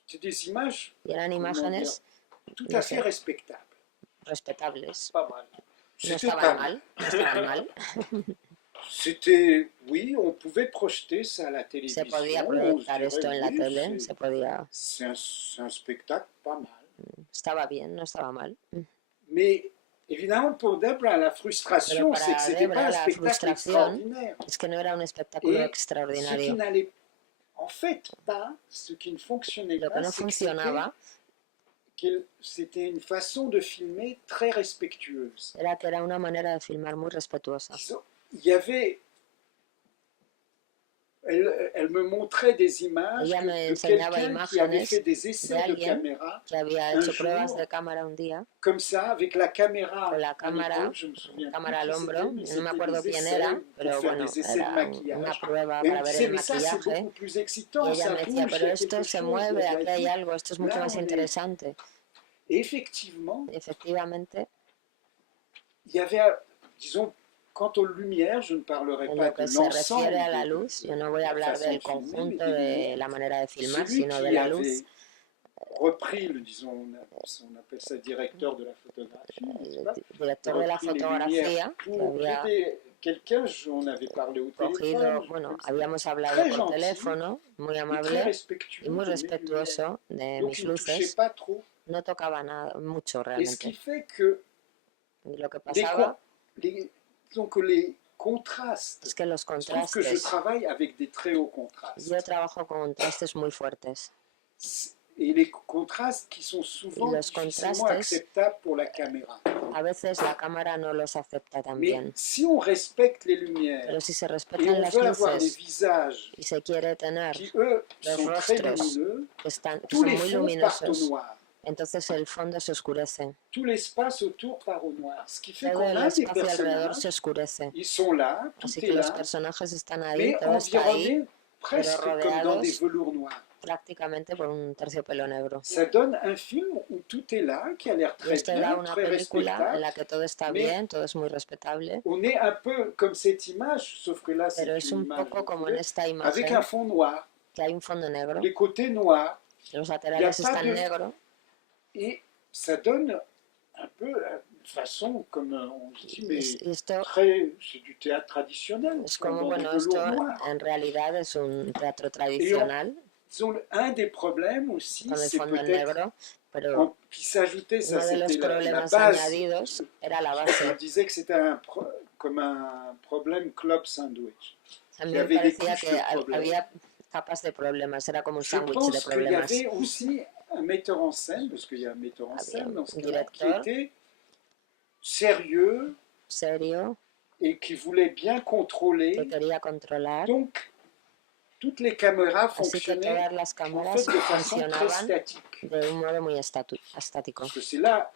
C'est des images, y eran comment dire, imágenes tout no à fait sé, respectables. respetables. Pas mal. No C'était estaban pas mal, no estaban mal. C'était, oui, on pouvait projeter ça à la Se télévision. podía On proyectar se esto en dirait, la oui, tele, se podía. c'est un spectacle pas mal. Estaba bien, no estaba mal. Mais évidemment, pour Deborah, la Pero frustration, c'est que para c'était pas Débora un la spectacle frustración extraordinaire. es que no era un espectáculo Et ce qui extraordinario. n'allait en fait pas, ce qui ne fonctionnait Lo que pas, no c'est funcionaba que c'était une façon de filmer très respectueuse. era que era una manera de filmar muy respetuosa. Il y avait... Elle me montrait des images Ella me de enseñaba quelqu'un qui avait imágenes fait des de essais de alguien caméra, que había un hecho pruebas jour, de cámara un día, comme ça, avec la caméra con la à cámara, l'épaule, je me souviens cámara al plus qui hombro, c'était, mais no me c'était acuerdo des quién essais era, pour pero faire bueno, des essais de era una maquillage. prueba Et para on ver disait, el mais ça c'est maquillaje. beaucoup plus Y excitant, ella ça me decía, bouge, pero il y a esto quelque se chose. mueve, Il y a aquí hay tout. algo, esto es mucho Là, más on est... interesante. Et effectivement, Y efectivamente, il y avait, disons, quant aux lumières, je ne parlerai en pas lo que de se refiere a la l'ensemble luz, yo no voy a la hablar façon del de filmer, mais conjunto des de lumières. la manera de filmar, Celui sino de qui la avait luz. repris, disons, on appelle ça directeur de la photographie, n'est-ce pas? El director de la Repris les lumières fotografía, que qui había étaient quelqu'un, on avait parlé au cogido, téléphone, bueno, habíamos hablado très por gentil teléfono, muy et très amable y respectueux muy de mes lumières. respetuoso de Donc mis il ne touchait luces, pas trop. no tocaba nada, mucho Et ce qui realmente. fait que Y lo que les, pasaba donc les contrastes, es que los il se trouve que je contrastes, travaille avec des très hauts contrastes. yo trabajo con contrastes muy fuertes. Et les contrastes qui sont souvent Los difficilement contrastes, acceptables pour la caméra. a veces la cámara no los acepta tan Mais bien. si on respecte les lumières Pero si se et respetan on las veut avoir des luces visages y se quiere tener qui, eux, los sont très rostros lumineux, que tous son les muy fonds partent au luminosos, noir. entonces el fondo se oscurece. Tout l'espace autour part au noir. Ce qui fait Todo qu'on el a des espacio alrededor personnages, se oscurece. ils sont là, tout Así est que los là, personajes están ahí, mais todo está ahí, environnés presque comme dans des rodeados velours noirs. prácticamente por un terciopelo negro. Ça donne un film où tout est là, qui a l'air Y très esto da bien, una très película en respectable. la que todo está Mais bien, todo es muy respetable, on est un peu comme cette image, sauf que là c'est pero es une un image poco de como en couleur, esta avec imagen, un fond noir, que hay un fondo negro, les côtés noirs, los y a laterales pas están de- negros, et ça donne un peu une façon, comme on dit, mais y esto c'est du théâtre traditionnel, es dans como, des bueno, velours esto noirs. en realidad es un teatro tradicional, Un des problèmes aussi, con el c'est fondo en peut-être negro, pero qui s'ajoutait, ça uno de los c'était la problemas base. añadidos era la On base. disait que c'était comme un problème club sandwich. A mí Il y me avait des parecía couches que de problèmes. había capas de problemas, era como un Je sándwich de pense qu'il y problemas. avait aussi un metteur en scène, parce qu'il y a un metteur en Había scène dans ce un cas-là, qui director était sérieux serio et qui voulait bien que contrôler. quería controlar, Donc, toutes les caméras así que fonctionnaient todas las en cámaras fait de façon très funcionaban statique. de un modo muy estático. Parce que c'est là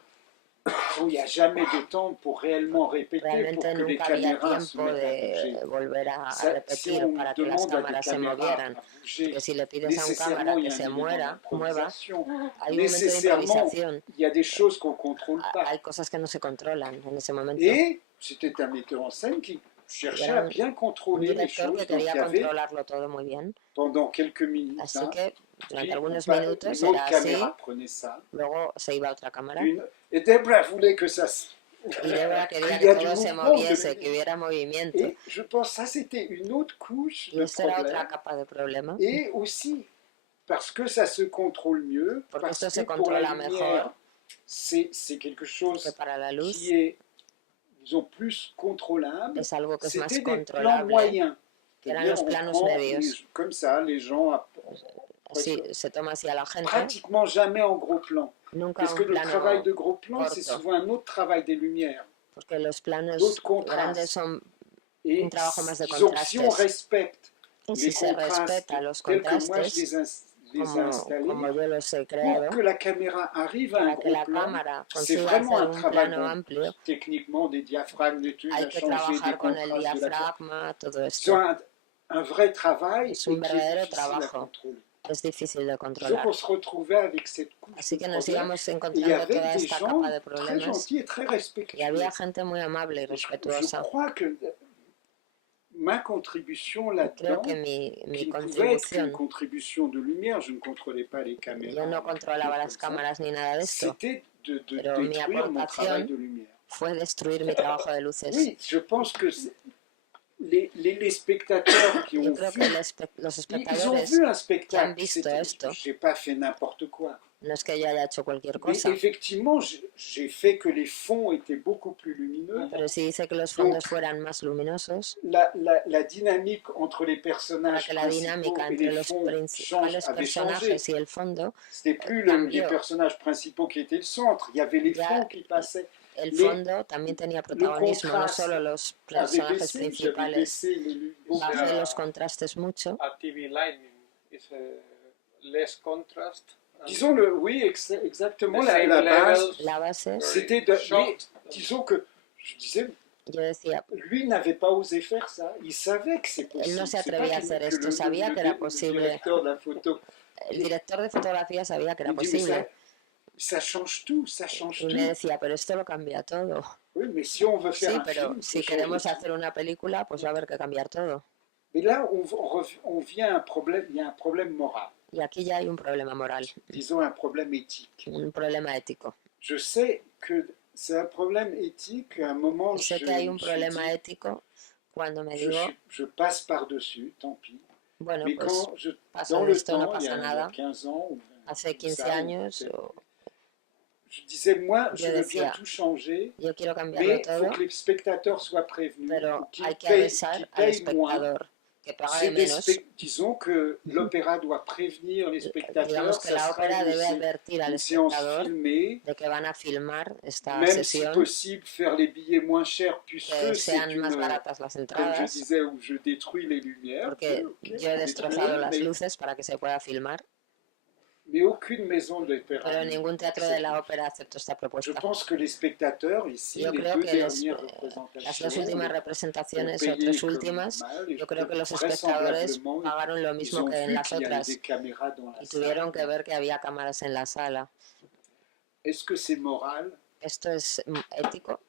où il n'y a jamais de temps pour réellement répéter, pour Realmente que les nunca había caméras se tiempo mettent à bouger. de volver a Si repetir on para que las demande à des cámaras se caméras movieran. à bouger, Que si le pides a un cámara nécessairement il y que a un se élément mueva, d'improvisation. hay un momento de Nécessairement, improvisación. il y a des choses qu'on ne contrôle pas. Hay cosas que no se controlan en ese momento. Et c'était un metteur en scène qui cherchait à bien Un contrôler les director choses. que Donc il quería y avait controlarlo todo muy bien. pendant quelques minutes, Así que durante puis algunos une minutos autre era así, caméra prenait ça. luego se iba a otra cámara. Et Debra voulait que ça Y Débora quería qu'il y que a du todo se mouvement. moviese, que hubiera movimiento. Et je pense que ça c'était une autre couche Y de esto era problème. otra capa de problema. Et aussi parce que ça se contrôle mieux, Porque parce esto se que pour la controla lumière, mejor c'est quelque que chose para la luz. qui est, disons, plus contrôlable. Es algo que es más C'était des plans controlable. moyens. Eran C'est-à-dire, los on planos prend medios. comme ça, les gens Sí, se toma así a la gente. pratiquement jamais en gros plan. Nunca Parce que un le travail plano, de gros plan, c'est corto. souvent un autre travail des lumières. porque los planos D'autres contrastes. grandes son Et un trabajo más de disons que si on contrastes. respecte Y les si se contrastes respeta los tels que moi je contrastes, les ai installés, como yo los he pour creado, que la caméra arrive à un para que gros la plan, cámara c'est consiga vraiment hacer un un travail plano amplio, techniquement des diaphragmes, des trucs, hay à que changer des trabajar con el contrastes de la diafragma, todo C'est esto. un vrai travail Es un et qui est verdadero difficile à trabajo. contrôler. Es difícil de Donc controlar. on se retrouvait avec cette couche Así de que nos problèmes. íbamos Et il y encontrando avait toda des esta gens capa de très problemas gentils et très y respectueux. había gente muy amable y Je respetuosa. crois que ma contribution Creo là-dedans, que mi qui ne pouvait être qu'une contribución, contribution de lumière, je ne contrôlais pas les yo caméras, no controlaba las comme ça, cámaras ni nada de esto, c'était de pero mi détruire mon travail aportación de lumière. fue destruir mi trabajo de luces. Oui, je pense que les spectateurs qui Yo ont creo vu, que los ils ont espectadores vu un que han spectacle. visto esto, J'ai pas fait n'importe quoi. no es que yo haya hecho cualquier Mais cosa, effectivement, j'ai fait que les fonds étaient beaucoup plus lumineux. pero sí hice que los fondos fueran más luminosos, La dynamique entre les para personnages que la principaux dinámica et entre les los fonds principales avait changé. personajes y el fondo, C'était plus les personnages principaux qui étaient le centre. Il y avait les Ya, fonds qui passaient. el Les- fondo también tenía protagonismo, no contraste solo los Avait personajes baissé, j'avais principales. baissé les Bajé los contrastes mucho. A TV lighting is less contrast. and Disons oui, exactement the la same base. levels, La base, very C'était mais short. disons que je disais, yo decía, lui n'avait pas osé faire ça. Il savait que c'est possible. él no se C'est pas atrevía a que- hacer que esto, le- sabía le- que era le posible. directeur de la photo. El director de fotografía sabía que era Il dit, mais posible. ça change tout, ça change Y tout. me decía, pero esto lo cambia todo. Oui, mais si on veut faire Sí, un pero film, si faut queremos changer tout. hacer una película, pues va a haber que cambiar todo. Mais là, on vient à un problème, il y a un problème moral, Y aquí ya hay un problema moral, disons un problème éthique. un problema ético. Je sais que c'est un problème éthique, à un moment, Sé je que hay me un suis problema dit, ético cuando me digo, je passe par-dessus, tant pis. bueno, Mais pues quand je, paso dans de le esto, no temps, il y pasa a nada. 15 ans, ou Hace 15 ça, años je disais, moi, yo je veux bien decía, tout changer, yo quiero cambiarlo mais il faut todo, que les spectateurs soient prévenus ou pero qu'ils hay que payent, avisar al payent moins. espectador que pague C'est des menos. disons que l'opéra doit prévenir les Digamos spectateurs, que ça la sera ópera debe advertir al une séance espectador filmée, de que van a filmar esta même si sesión, possible faire les billets moins chers que puisque c'est sean más une, baratas las comme je entradas, disais, où je détruis les lumières. porque Okay, yo he destrozado las mais, luces para que se pueda filmar, mais aucune maison d'opéra. pero ningún teatro de la ópera aceptó esta Je propuesta. pense que les spectateurs, ici, Yo les creo deux que dernières las représentations, dos últimas ont representaciones o payé tres comme últimas, normal, et yo creo que los espectadores vraisemblablement, pagaron lo ils mismo ont que en vu las qu'il y avait otras des caméras dans la y tuvieron salle. que ver que había cámaras en la sala. Est-ce que c'est moral? ¿Esto es ético?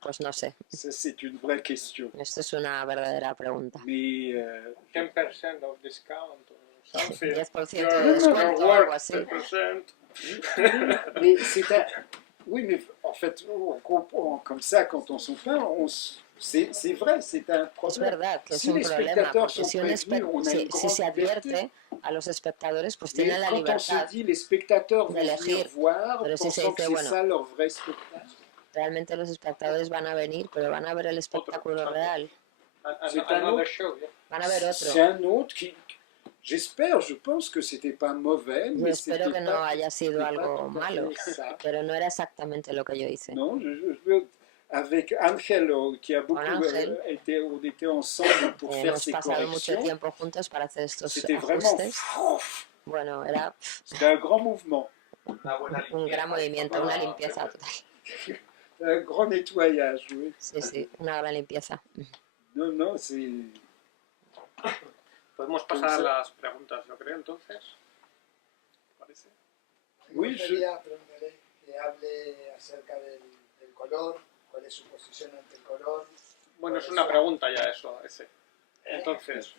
Pues no sé. Ça, c'est une vraie question. Esto es una verdadera pregunta. Mais 10% of discount or something. 10% de descuento o algo así. 10%. mais c'est oui, mais en fait, on comprend comme ça quand on s'en parle, c'est vrai, c'est un Es problème. verdad que es Si un les problema, spectateurs porque sont si, prévenus, on a une si grande se liberté. advierte a los espectadores, pues Mais tienen la quand on se libertad. dit les spectateurs de vont venir elegir. voir, Pero si se pensant que dice, c'est bueno, ça leur vrai spectacle. Realmente los espectadores van a venir, pero van a ver el espectáculo real. Another show, yeah. Van a ver C'est otro. un autre qui, j'espère, je pense que c'était pas mauvais, Yo mais espero c'était que no pas, haya sido c'était pas algo tout à malo, fait ça. pero no era exactamente lo que yo hice. Non, avec Angel, qui a beaucoup Ángel, on était ensemble pour faire hemos ces pasado mucho corrections. tiempo juntos para hacer estos C'était vraiment ajustes. Bueno, era c'était un grand mouvement, un gran movimiento, una limpieza total. un grand nettoyage. Oui. Sí, sí, una gran limpieza. Non, non, c'est. Podemos pasar a las preguntas, yo creo, entonces. ¿Te parece? Oui, preguntaré que hable acerca del color, cuál es su posición ante el color. Bueno, es una pregunta ya eso, ese. Entonces,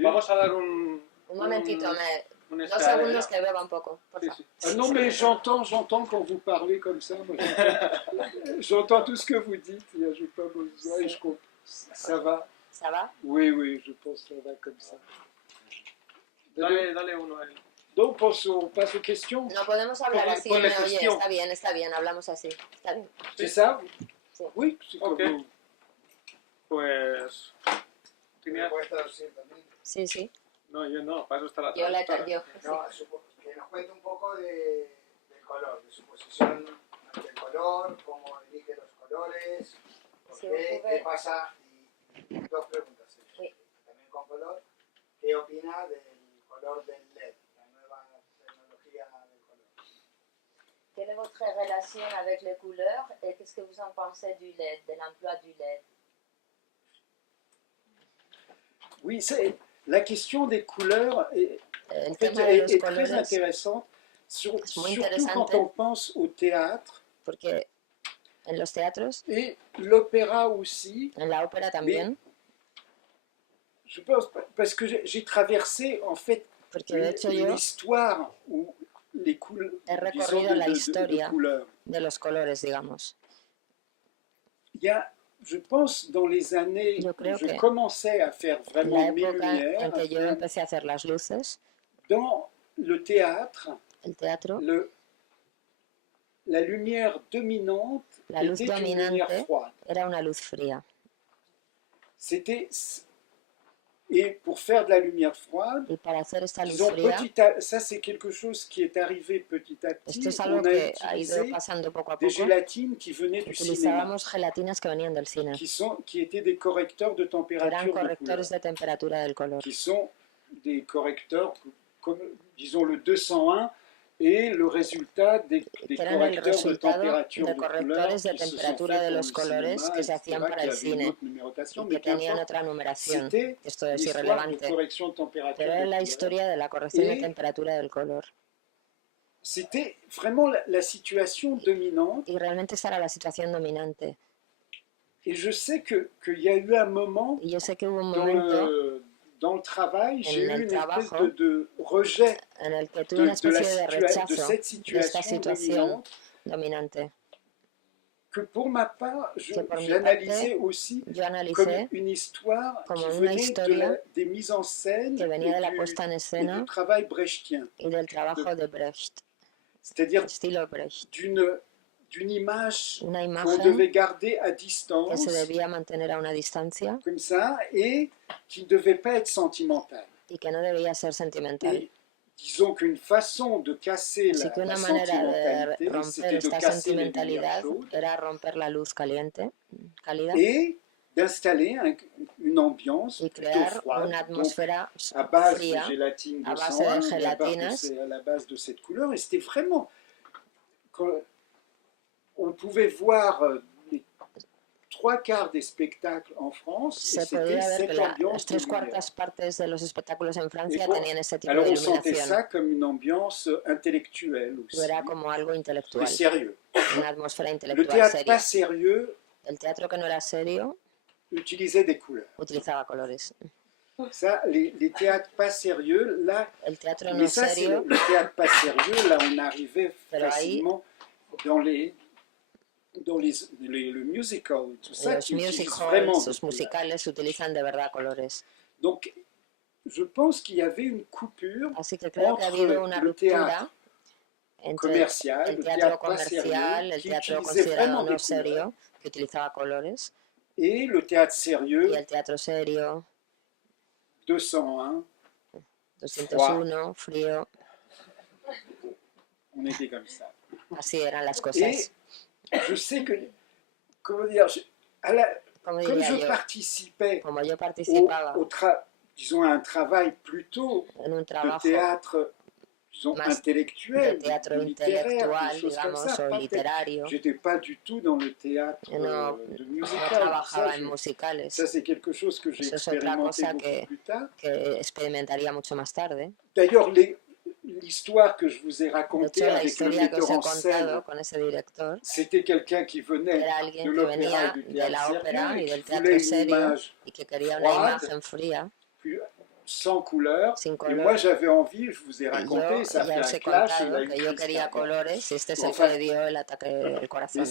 vamos a dar Un momentito, un 2 segundos que beba un poco. Por Sí, favor. sí. Ah non, mais j'entends quand vous parlez comme ça. Moi, j'entends tout ce que vous dites. Je n'ai pas besoin et je comprends. Ça va? ¿Ça va? Oui, oui, je pense que ça va comme ça. Dale uno a él. Donc, on passe aux questions. No podemos hablar así, Ponle me oye, gestión. está bien, hablamos así. Está bien. C'est ça? Sí. Oui, c'est comme Ok. vous. Pues... ¿Me tenía- puede traducir también? Sí, sí. No, yo no, para eso está la Yo la traductora. yo. No, que nos cuente un poco del color, de su posición ante el color, cómo elige los colores, por Sí, qué, ocurre- qué pasa, y 2 preguntas, Sí. también con color, ¿qué opina del color del LED, la nueva tecnología del color? Quelle est votre relation avec les couleurs et qu'est-ce que vous en pensez du LED, de l'emploi du LED? Oui, la question des couleurs El en fait, tema de los est très colores, intéressante, es muy surtout interesante. quand on pense au théâtre porque en los teatros, et l'opéra aussi. en la ópera también, Je pense, parce que j'ai traversé en fait porque de hecho yo l'histoire où les couleurs, he disons, recorrido la de historia couleurs. de los colores, digamos. Il y a, je pense, dans les années Yo où creo je que commençais à faire En la vraiment mes época lumières, en que yo empecé a hacer las luces, dans le théâtre, el teatro, la lumière dominante la luz était une lumière dominante froide. era una luz fría. C'était, et pour faire de la lumière froide, Y para hacer esta luz disons, fría, ça c'est quelque chose qui est arrivé petit à petit. esto es algo On a que ha ido utilisé pasando poco a des poco. gélatines qui venaient du cinéma, Utilizábamos gelatinas que venían del cine, qui étaient des correcteurs de que eran température de couleur, correctores de temperatura del color, qui sont des correcteurs comme, disons, le 201 et le résultat des que eran el correcteurs de resultado température de de couleur correctores de qui se sont temperatura faits de pour los le colores cinéma, que se etc., hacían qui para el avaient une cine autre numérotation, y mais que tenían qu'importe, otra numeración. c'était Esto es l'histoire de irrelevante, correction de température pero de es la couleur. historia de la corrección de Y- temperatura del color. C'était vraiment la situation dominante. Y realmente esa era la situación dominante. Et je sais qu'il y a eu un moment Y yo sé que hubo un dans momento dans le travail, j'ai en eu el une espèce trabajo de rejet en el que tuve una especie de de rechazo cette de esta situation situación dominante dominante, que pour ma part, que por mi j'analysais parte aussi yo comme analicé une histoire como qui una venait historia des mises en scène que venía de la puesta en et du escena travail brechtien. y del trabajo de Brecht, C'est-à-dire estilo Brecht. d'une image Una qu'on imagen devait garder à que se distance, debía mantener a una distancia comme ça, et qui ne devait pas être sentimentale. y que no debía ser sentimental. Et disons qu'une façon de casser Así que la una manera de sentimentalité, romper c'était de esta casser les lumières sentimentalidad chaudes era romper la luz cálida, et d'installer une ambiance y plutôt crear froide, una donc atmósfera à base de fría gélatine a base de 201 et gelatinas. à la base de cette couleur. Et c'était vraiment... On pouvait voir les trois quarts des spectacles en France et Se c'était podía ver que cette las ambiance de tres lumière. cuartas partes de los espectáculos en Et Francia bon, tenían ese tipo alors de on sentait iluminación. ça comme une ambiance intellectuelle Y aussi, era como algo très intelectual, sérieux. una atmósfera Le intelectual théâtre pas seria. sérieux El teatro que no era serio utilisait des couleurs. utilizaba colores. Ça, les théâtres pas sérieux, là, El teatro mais no ça c'est serio, le théâtre pas sérieux, là on arrivait pero ahí facilement dans le musical, tout ça, los qui music utilise vraiment halls, des los couleurs. musicales utilizan de verdad colores. Donc, je pense qu'il y avait une coupure Así que creo que ha habido entre una le théâtre ruptura entre commercial, el le teatro théâtre pas comercial, sérieux, el qui teatro utilisait considerado vraiment no des couleurs, serio, que utilizaba colores, et le théâtre y sérieux, el teatro serio, 201, 201, frío, on était comme ça. así eran las Et cosas. je sais que, comment dire, Como comme diría je yo, participais como yo participaba disons, à un travail plutôt en un de trabajo théâtre, disons, más de intellectuel, teatro littéraire, des intelectual, choses comme digamos, ça. o Pas literario, j'étais pas du tout dans le théâtre yo no de no musical. trabajaba Ça, en musicales. ça c'est quelque chose que j'ai Eso es otra expérimenté cosa beaucoup plus tard. que experimentaría mucho más tarde. D'ailleurs, l'histoire que je vous ai De racontée hecho, la avec le historia que os metteur he en scène, contado con ese director c'était quelqu'un qui venait era de alguien que l'opéra venía et du de théâtre la ópera sérieux y et qui del voulait teatro une serio image y que quería una froide, imagen fría, sans couleur. sin Et color. moi, j'avais envie, je vous ai Y raconté, yo ça fait ya un os he clash, il a contado une que yo crise quería cardiaque. colores y este es el que Enfin, le dio el ataque del corazón.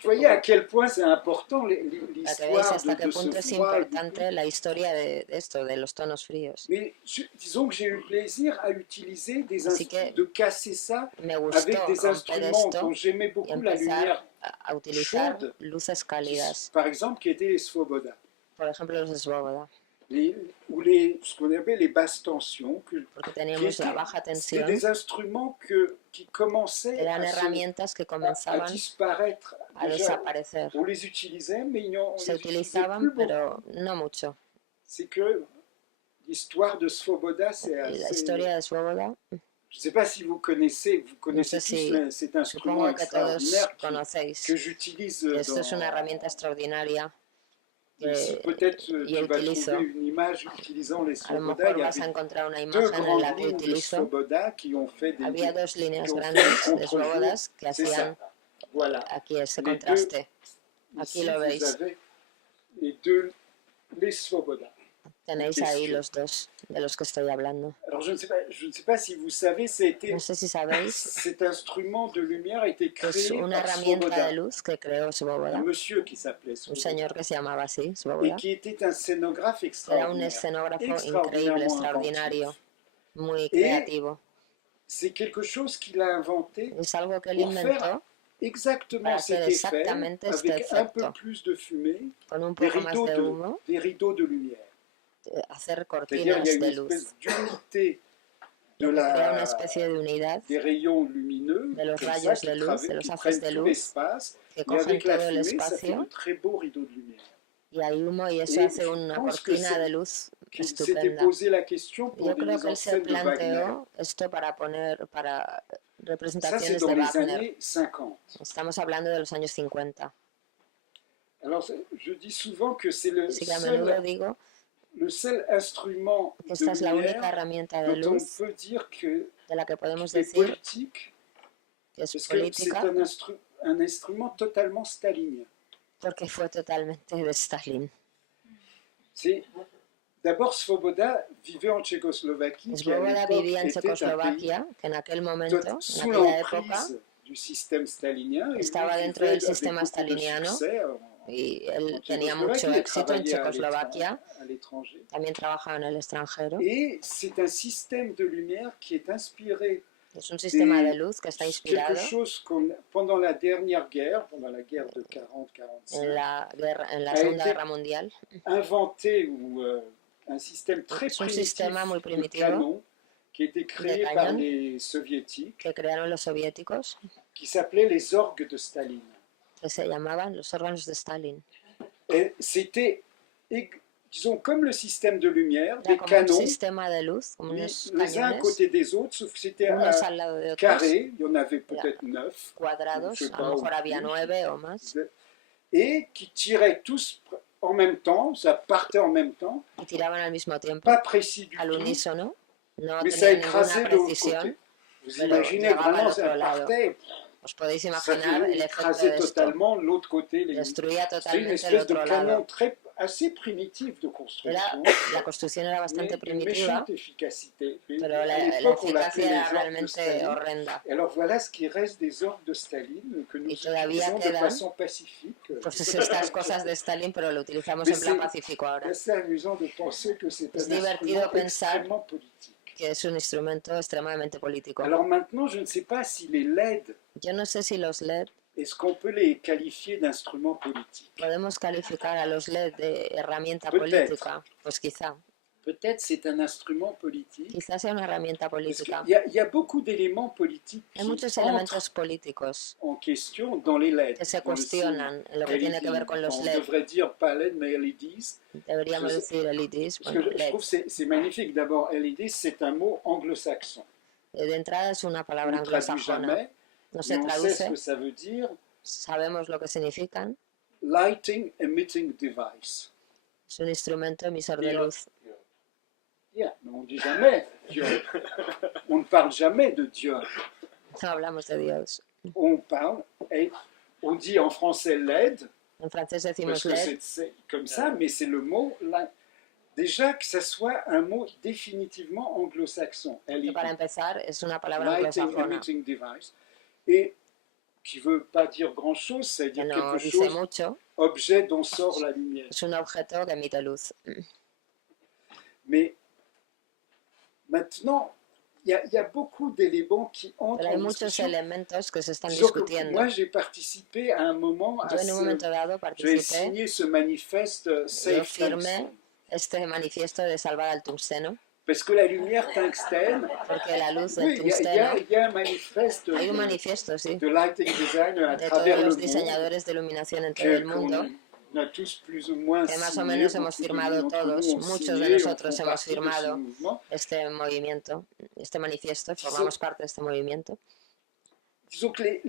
vous voyez à quel point c'est important Para que veáis l'histoire hasta qué de ce punto es froid. importante la historia de esto, de los tonos fríos. Mais disons que j'ai eu plaisir à utiliser Así que de casser ça me gustó avec des romper instruments esto dont j'aimais y beaucoup la empezar lumière a utilizar chaude, luces cálidas, par exemple, qui étaient les Svoboda. por ejemplo los Svoboda, Ou ce qu'on appelle les basses tensions, porque teníamos la baja c'était tensión, des instruments qui commençaient eran herramientas que à comenzaban disparaître. a desaparecer. On les utilisait, mais on Se les utilisait plus utilizaban, beaucoup. pero no mucho. C'est que l'histoire de Svoboda, c'est Y la assez... historia de Svoboda, Je ne sais pas si vous connaissez no sé tous si, cet instrument supongo que todos extraordinaire conocéis, que j'utilise esto es una herramienta extraordinaria ici. que Peut-être yo tu vas utilizo. trouver une image utilisant les A lo Svoboda. mejor Il y vas a avait encontrar una deux imagen en la grandes que lignes de utilizo. Svoboda qui ont fait des Había dos líneas qui ont fait grandes des de Svobodas que C'est ça. hacían Voilà. aquí ese Les contraste. deux, Aquí ici, lo vous veis. avez les Svoboda. Tenéis ahí los dos de los que estoy hablando. Alors je ne sais pas si vous savez, No sé si sabéis, cet instrument de lumière a été que es créé una par herramienta Svoboda, de luz que creó un Svoboda, monsieur qui s'appelait un Svoboda, señor que se llamaba así, et Svoboda, qui était un scénographe era un extraordinaire, escenógrafo increíble, extraordinairement extraordinario, inventif. muy Et creativo. c'est quelque chose qu'il a inventé Es algo que él pour faire inventó exactement para hacer cet effet, exactamente este avec un peu efecto, plus de fumée, con un des poco más de humo, rideaux de lumière. hacer C'est-à-dire il y a cortinas une de luz. espèce d'unité de Lo que crea una la, especie de unidad des rayons lumineux de los comme ça, rayos de luz, de los qui haces prennent de tout luz, l'espace, que et cogen avec la todo el fumée, ça fait de espacio très beaux rideaux de lumière. y hay humo y eso Et hace je una pense que cortina de luz qu'il s'était estupenda. posé la question pour Yo des creo mises que en él se scène de Wagner. planteó esto para Ça, c'est representaciones dans de les Wagner. années 50. Estamos hablando de los años 50. Alors, je dis souvent que c'est Así que a menudo digo le seul instrument que de esta es la única lumière herramienta de dont on luz peut dire que de la que podemos est decir politique, que es parce que c'est política un instrument totalement stalinien. porque fue totalmente de Stalin. C'est d'abord Svoboda vivait en Tchécoslovaquie, qui à Svoboda l'époque vivía en était un pays Checoslovaquia, que en aquel momento, en sous aquella época, l'emprise du système stalinien. Estaba dentro del sistema staliniano y él tenía mucho éxito en Checoslovaquia. También trabajaba en el extranjero. Et c'est un système de lumière qui est inspiré. Es un sistema de luz que está Quelque inspirado chose pendant la dernière guerre, pendant la guerre de 40-45, en la Segunda Guerra Mundial. Inventé ou un système très primitif de canon qui a été créé par les soviétiques, que crearon los soviéticos, qui s'appelait les orgues de Staline. Que se llamaban los órganos de Stalin. Et c'était, disons, comme le système de lumière, des canons, de luz, les uns à côté des autres, sauf que c'était carré, il y en avait peut-être 9. Cuadrados, a lo mejor había 9 o más. Et qui tiraient tous en même temps, ça partait en même temps, pas précis du tout, mais ça écrasait de l'autre côté. Vous imaginez vraiment, ça partait, ça écrasait totalement l'autre côté. C'est une espèce de canon assez primitif de construction, la construcción era bastante mais une primitiva, méchante efficacité. pero la eficacia era realmente horrenda. Et alors voilà ce qui reste des orgues de Staline, que nous utilisons de façon pacifique. Pues estas cosas de Stalin, pero lo utilizamos en plan pacífico ahora. C'est amusant de penser que c'est un divertido instrument pensar extrêmement politique. Que es un instrumento extremadamente político. Alors maintenant, je ne sais pas si les LED, Yo no sé si los LED, est-ce qu'on peut les qualifier d'instruments politiques? podemos calificar a los LED de herramienta Peut-être. política. Pues quizá. Peut-être c'est un instrument politique. Quizás sea una herramienta Parce política. qu'il y a beaucoup d'éléments politiques Hay qui muchos entrent elementos políticos en question dans les LED. que se dans le signe cuestionan en lo que tiene que ver con los On LED. devrait dire pas LED, mais LEDs. Deberíamos decir LEDs. Parce que je trouve que c'est magnifique. D'abord, LEDs, c'est un mot anglo-saxon. De entrada es una On palabra ne traduit anglosajona. jamais, No mais se on sait ce traduce, que ça veut dire. sabemos lo que significan. Lighting Emitting Device. Es un instrumento emisor de luz. Yeah, mais on ne dit jamais Dieu. On ne parle jamais de Dieu. No hablamos de Dios. On parle, et on dit en français LED, En francés parce decimos que LED, c'est comme ça, mais c'est le mot, déjà que ça soit un mot définitivement anglo-saxon. que para empezar es una palabra Lighting anglosajona. Emitting Device. Et qui ne veut pas dire grand-chose, Que c'est-à-dire no quelque dice chose, mucho. objet dont sort la lumière. Es un objeto que emite luz. Mais maintenant, il y a beaucoup d'éléments qui entrent Pero hay en muchos discussion. elementos que se están Disons que discutiendo. moi, j'ai participé à un moment à Yo en un momento dado j'ai participé, signé ce manifeste yo Safe firmé Tungsten. este manifiesto de salvar al tungsteno, Parce que la lumière tungstène, porque la luz oui, del tungsteno, il y a un manifeste hay un manifiesto, sí, de lighting design à de travers todos le los monde diseñadores de iluminación en todo el mundo, qu'on a tous plus ou moins que más o signé, menos hemos beaucoup firmado d'entre nous todos, ont muchos signé, de on nosotros fait hemos partie de ce firmado mouvement. este movimiento, este manifiesto, formamos parte de este movimiento. Disons que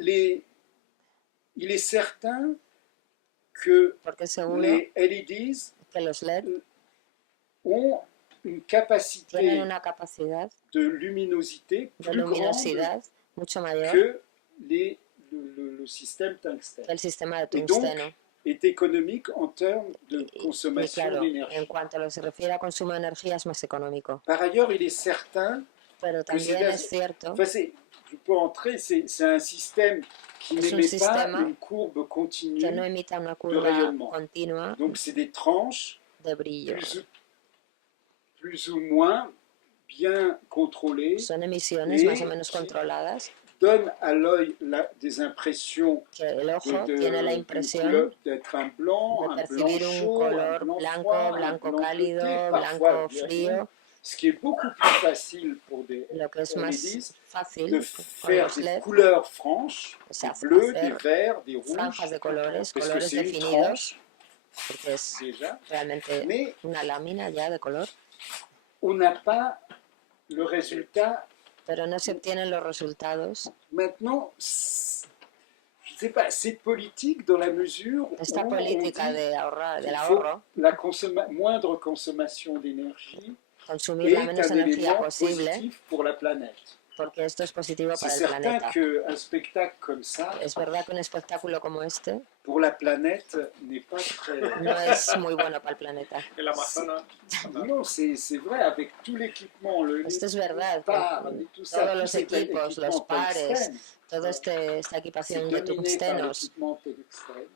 il est certain que Porque seguro les LEDs que los LED ont une tienen capacité una capacidad de luminosité de plus grande luminosidad mucho mayor que le système tungstène. que el sistema de Et donc, tungsteno. est économique en termes de Y consommation claro, d'énergie. en cuanto a lo que se refiere a consumo de energía es más económico. Par ailleurs, il est certain Pero que también es cierto enfin, je peux entrer, c'est un système qui Es un n'émet pas sistema une courbe continue, que no imita una curva rayonnement. continua donc c'est des tranches de brillo. plus ou moins bien contrôlées, Son emisiones y más o menos controladas, donnent à l'œil des impressions que el ojo de- tiene la d'une impresión couleur d'être un blanc, de un blanc percibir un chaud, un color blanc blanco, froid, un blanco blanc cálido, bleuté, blanco parfois frío, ce qui est beaucoup plus facile pour des lo que es más LEDs, fácil de con faire los des LED, couleurs franches, o sea, des bleus, hacer des verts, des franjas rouges, de colores, parce que colores c'est une definidos, tranche porque es déjà, realmente mais una lámina ya de color, on n'a pas le résultat. pero no se obtienen los resultados. Maintenant, je ne sais pas, c'est politique dans la mesure où Esta on política dit de ahorrar, del qu'il faut ahorro, la moindre consommation d'énergie consumir est la menos un energía élément posible, positif pour la planète. porque esto es positivo C'est para el certain planeta. qu'un spectacle comme ça, Es verdad que un espectáculo como este pour la planète, n'est pas très... no es muy bueno para el planeta. El Amazonas. Non, c'est vrai, avec tout l'équipement, Esto es verdad, par, con et tout ça, todos tout los cet equipos, los équipement pares, tungstène, toda esta c'est equipación de dominé par tungstenos, l'équipement tungstène.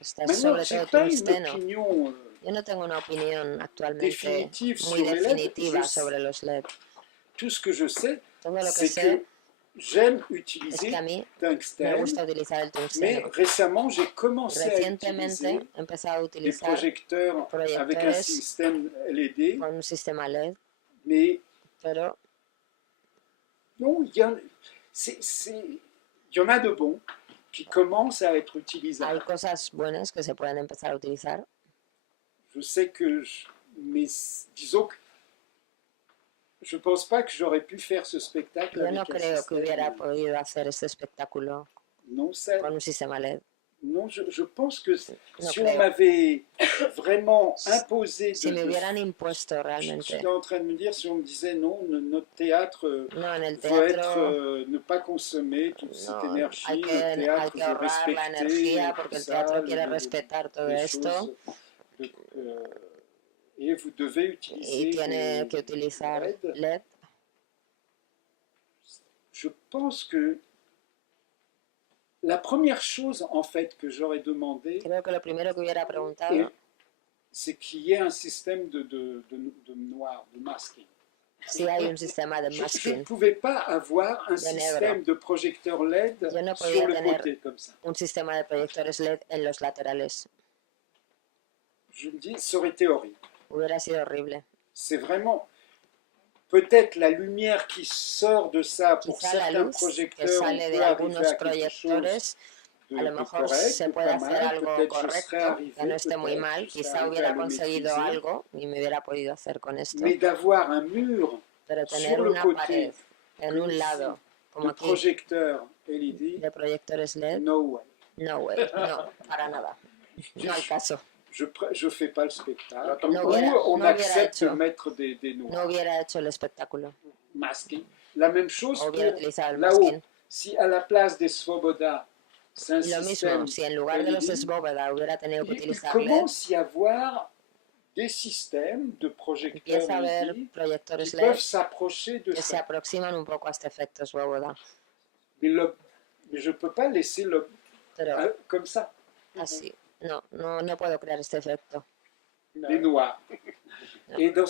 está Maintenant, sobre j'ai todo pas une tungsteno. opinion Yo no tengo una opinión actualmente définitive muy sur les LED. definitiva sobre los LED. Tout ce que je sais, Todo lo que c'est sé que j'aime es que utiliser a mí me tungstène, gusta utilizar el mais tungsteno. récemment, j'ai commencé à Recientemente utiliser he empezado a des utilizar projecteurs avec un proyectores système LED, con un sistema LED, mais pero non, il y en a de bons qui commencent à être hay utilisables. cosas buenas que se pueden empezar a utilizar. Je sais que, mais disons que je pense pas que j'aurais pu faire ce spectacle Yo avec no un creo que système. hubiera podido hacer este espectáculo Non, ça, con un sistema LED. non, je pense que No si on creo. m'avait vraiment imposé Si me de hubieran impuesto je realmente, suis en train de me dire, si on me disait non, notre théâtre no, en el veut être, teatro ne pas consommer toute cette no, énergie, hay le que théâtre veut ahorrar la respecter energía tout porque el ça, teatro quiere respetar todo les esto choses, et vous devez y utiliser tiene que des utilizar LED. LED. Je pense que la première chose en fait que j'aurais demandé, Creo que lo primero que hubiera preguntado c'est qu'il y ait un système de noir, de masking. si hay un sistema de Je ne masking. pouvais pas avoir un De negro. système de projecteur LED Yo no sur podía le tener côté comme ça. un sistema de proyectores LED en los laterales. Je me dis, ça aurait été horrible. Hubiera sido horrible. C'est vraiment peut-être la lumière qui sort de ça pour Quizá la certains luz que projecteurs, on sale de peut arriver algunos à quelque chose proyectores, de, a lo de mejor correct, se ou puede pas hacer mal. algo Peut-être je serais correcto, arrivé, que no esté muy peut-être, mal. je serais Quizá arrivé à hubiera le conseguido maîtriser. algo y me hubiera podido hacer con esto. Mais d'avoir un mur Pero sur tener le una côté pared en un ici, lado, como de aquí, projecteurs LED, de proyectores LED, no way. no way, no, para nada. No al caso. Je fais pas le spectacle. No Ou hubiera- on no hubiera accepte de hecho. mettre des No noirs. hubiera hecho el espectáculo. Masking. La même chose O hubiera pour utilizado el là-haut. masking. Si à la place des Svoboda, c'est un Y lo système mismo, si en lugar de los LED, Svoboda hubiera tenido que il utilizar LED, commence à y avoir des systèmes de projecteurs empieza a haber LED qui proyectores peuvent LED s'approcher de que se ça. aproximan un poco a este efecto Svoboda. Mais je ne peux pas laisser Pero comme ça, así, no puedo crear este efecto. les noirs. No. Et donc,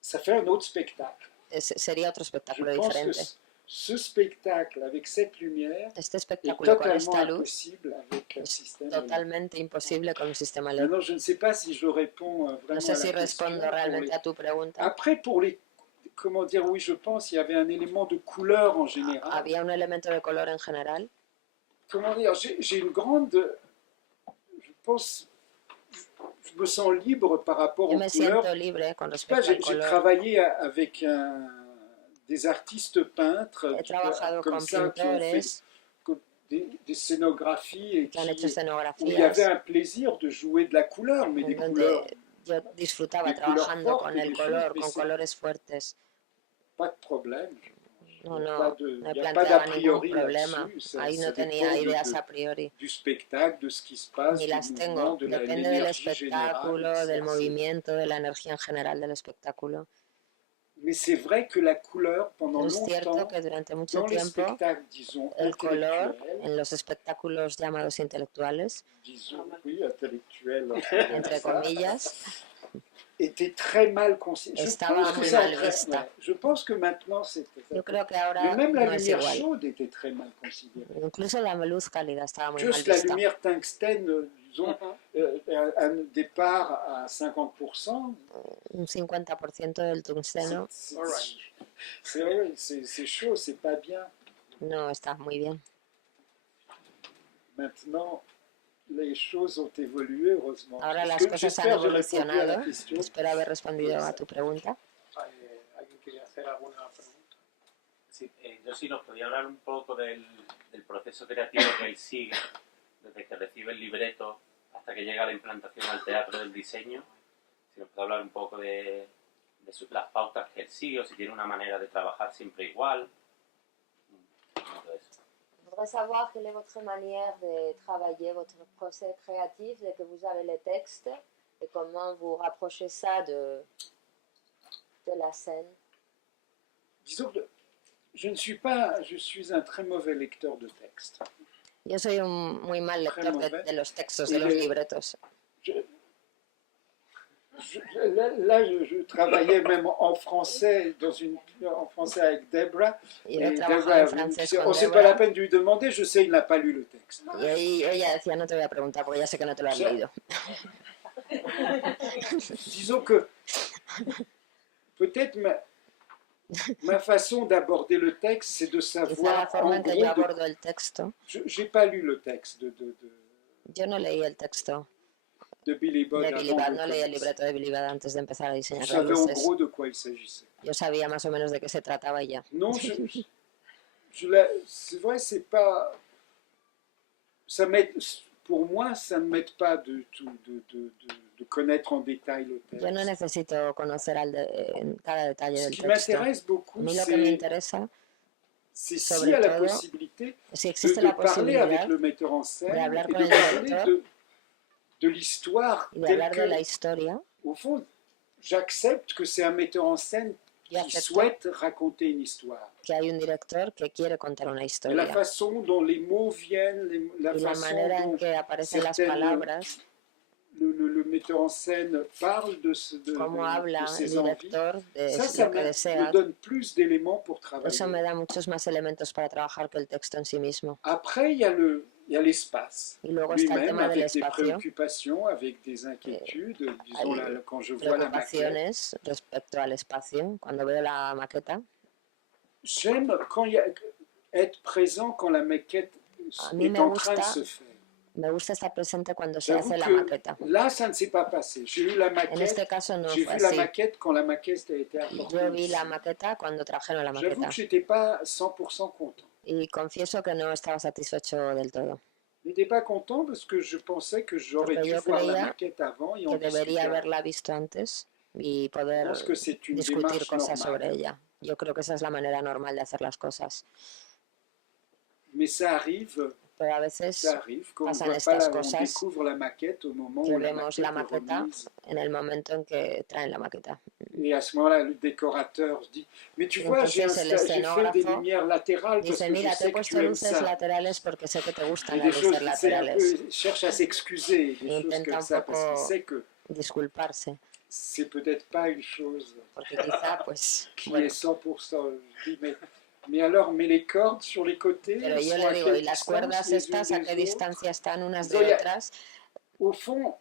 ça fait un autre spectacle. Sería otro Je espectáculo pense que diferente. ce spectacle avec cette lumière Este est espectáculo con totalement esta luz impossible avec un es système LED. totalmente imposible con un sistema LED. Maintenant, je ne sais pas si je réponds No vraiment sé à si la question. respondo Pour realmente les- a tu pregunta. Après, pour les... Comment dire, oui, je pense qu'il y avait un élément de couleur en général. Había un elemento de color en general. Comment dire, j'ai une grande... Je pense... Je me sens libre par rapport Yo aux me couleurs. siento libre con Je sais pas, respecto al j'ai color. travaillé avec des artistes peintres He trabajado comme con ça, qui ont fait pintores des scénographies et que han hecho où il y avait escenografías un plaisir de jouer de la couleur, mais des en couleurs, donde yo disfrutaba de couleurs trabajando fortes con et el des choses, color, mais con c'est colores fuertes. pas de problème. No, Il n'y a no, pas de, no he il y a pas d'a planteado ningún priori problema. là-dessus. Ça, Ahí ça no tenía dépend ideas a priori. du spectacle, de ce qui se passe, Ni du las mouvement, tengo. de Depende del l'énergie générale. espectáculo, Ça, del c'est- movimiento, de la energía en general del espectáculo. Mais c'est vrai que la couleur, pendant Pero es cierto longtemps, que durante mucho dans les tiempo spectacles, disons, el color intellectuels, en los espectáculos llamados intelectuales, disons, oui, intellectuels, entre comillas, était très mal considéré. Je Estaba pense que muy ça mal entraîne- vista. ouais, je pense que maintenant, c'était ça. yo creo que Mais ahora même la no es lumière igual. chaude était très mal considérée. Incluso la luz cálida estaba muy mal Juste la vista. lumière tungstène, disons, un départ à 50%, Un 50% del tungsteno c'est vrai, c'est chaud, c'est pas bien. no está muy bien. Maintenant, les choses ont évolué, heureusement. Ahora Est-ce las que cosas han j'espère que j'ai répondu à la evolucionado. question. Espero haber respondido a tu pregunta. ¿Alguien quiere hacer alguna pregunta? Sí, yo sí nos podía hablar un poco del proceso creativo que él sigue, desde que recibe el libreto hasta que llega la implantación al teatro del diseño. Si nos puede hablar un poco de las pautas que él sigue o si tiene una manera de trabajar siempre igual. Todo eso. Je voudrais savoir quelle est votre manière de travailler, votre procès créatif dès que vous avez les textes et comment vous rapprochez ça de la scène. Disons que je suis un très mauvais lecteur de textes. Yo soy un muy mal lector de los textos, de los libretos. Je travaillais même en français, en français avec Debra. Et Debra, c'est pas la peine de lui demander, je sais, il n'a pas lu le texte. Y ahí ella decía, no te voy a preguntar porque ya sé que no te lo has leído. Disons que peut-être ma façon d'aborder le texte, c'est de savoir en gros. J'ai pas lu le texte Yo no leí el texto. De Billy Budd. No leí el libreto de Billy Budd antes de empezar a diseñar las luces. En gros de quoi il s'agissait. Yo sabía más o menos de qué se trataba y ya. Non, c'est vrai, c'est pas. Ça m'aide, pour moi, ça ne m'aide pas de connaître en détail le texte. Yo no necesito conocer cada detalle del texto. Ce qui m'intéresse beaucoup, c'est s'il y a la possibilité de parler avec le metteur en scène et de parler de l'histoire telle que, au fond, j'accepte que c'est un metteur en scène qui souhaite raconter une histoire. Que hay un director que quiere contar una historia. La façon dont les mots viennent, la manera en que aparecen las palabras, le metteur en scène parle de ses envies. Ça me donne plus d'éléments pour travailler. Eso me da muchos más elementos para trabajar que el texto en sí mismo. Après, il y a l'espace. Y luego está el tema del avec des espacio. préoccupations, avec des inquiétudes. Disons, quand je vois la maquette. Respecto al espacio, cuando veo la maqueta. J'aime être présent quand la maquette est en train de se faire. Me gusta estar presente cuando se hace la maqueta. Là, ça ne s'est pas passé. J'ai eu la maquette. En este caso no J'ai fue vu así. la maquette quand la maquette a été apportée. Yo vi la maqueta cuando trajeron la maqueta. J'avoue que j'étais pas 100% content. Y confieso que no estaba satisfecho del todo. N'étais pas content parce que je pensais que j'aurais dû voir la maquette avant et en que debería haberla visto antes y poder discutir cosas sobre ella. Yo creo que esa es la manera normal de hacer las cosas. Mais ça arrive. Pero a veces pasan estas cosas que vemos la maqueta en el momento en que traen la maqueta. Y à ce moment-là, le décorateur dit, mais tu vois, j'ai fait des lumières latérales parce que je sais que tu aimes ça. Laterales porque sé que te gustan las luces laterales. Cherche à s'excuser, des choses comme ça, parce qu'il sait que disculparse. C'est peut-être pas une chose qui est 100%. Je dis, mais alors, mets les cordes sur les côtés. Pero yo le digo, ¿y las cuerdas estas a qué distancia están unas de otras? Au fond,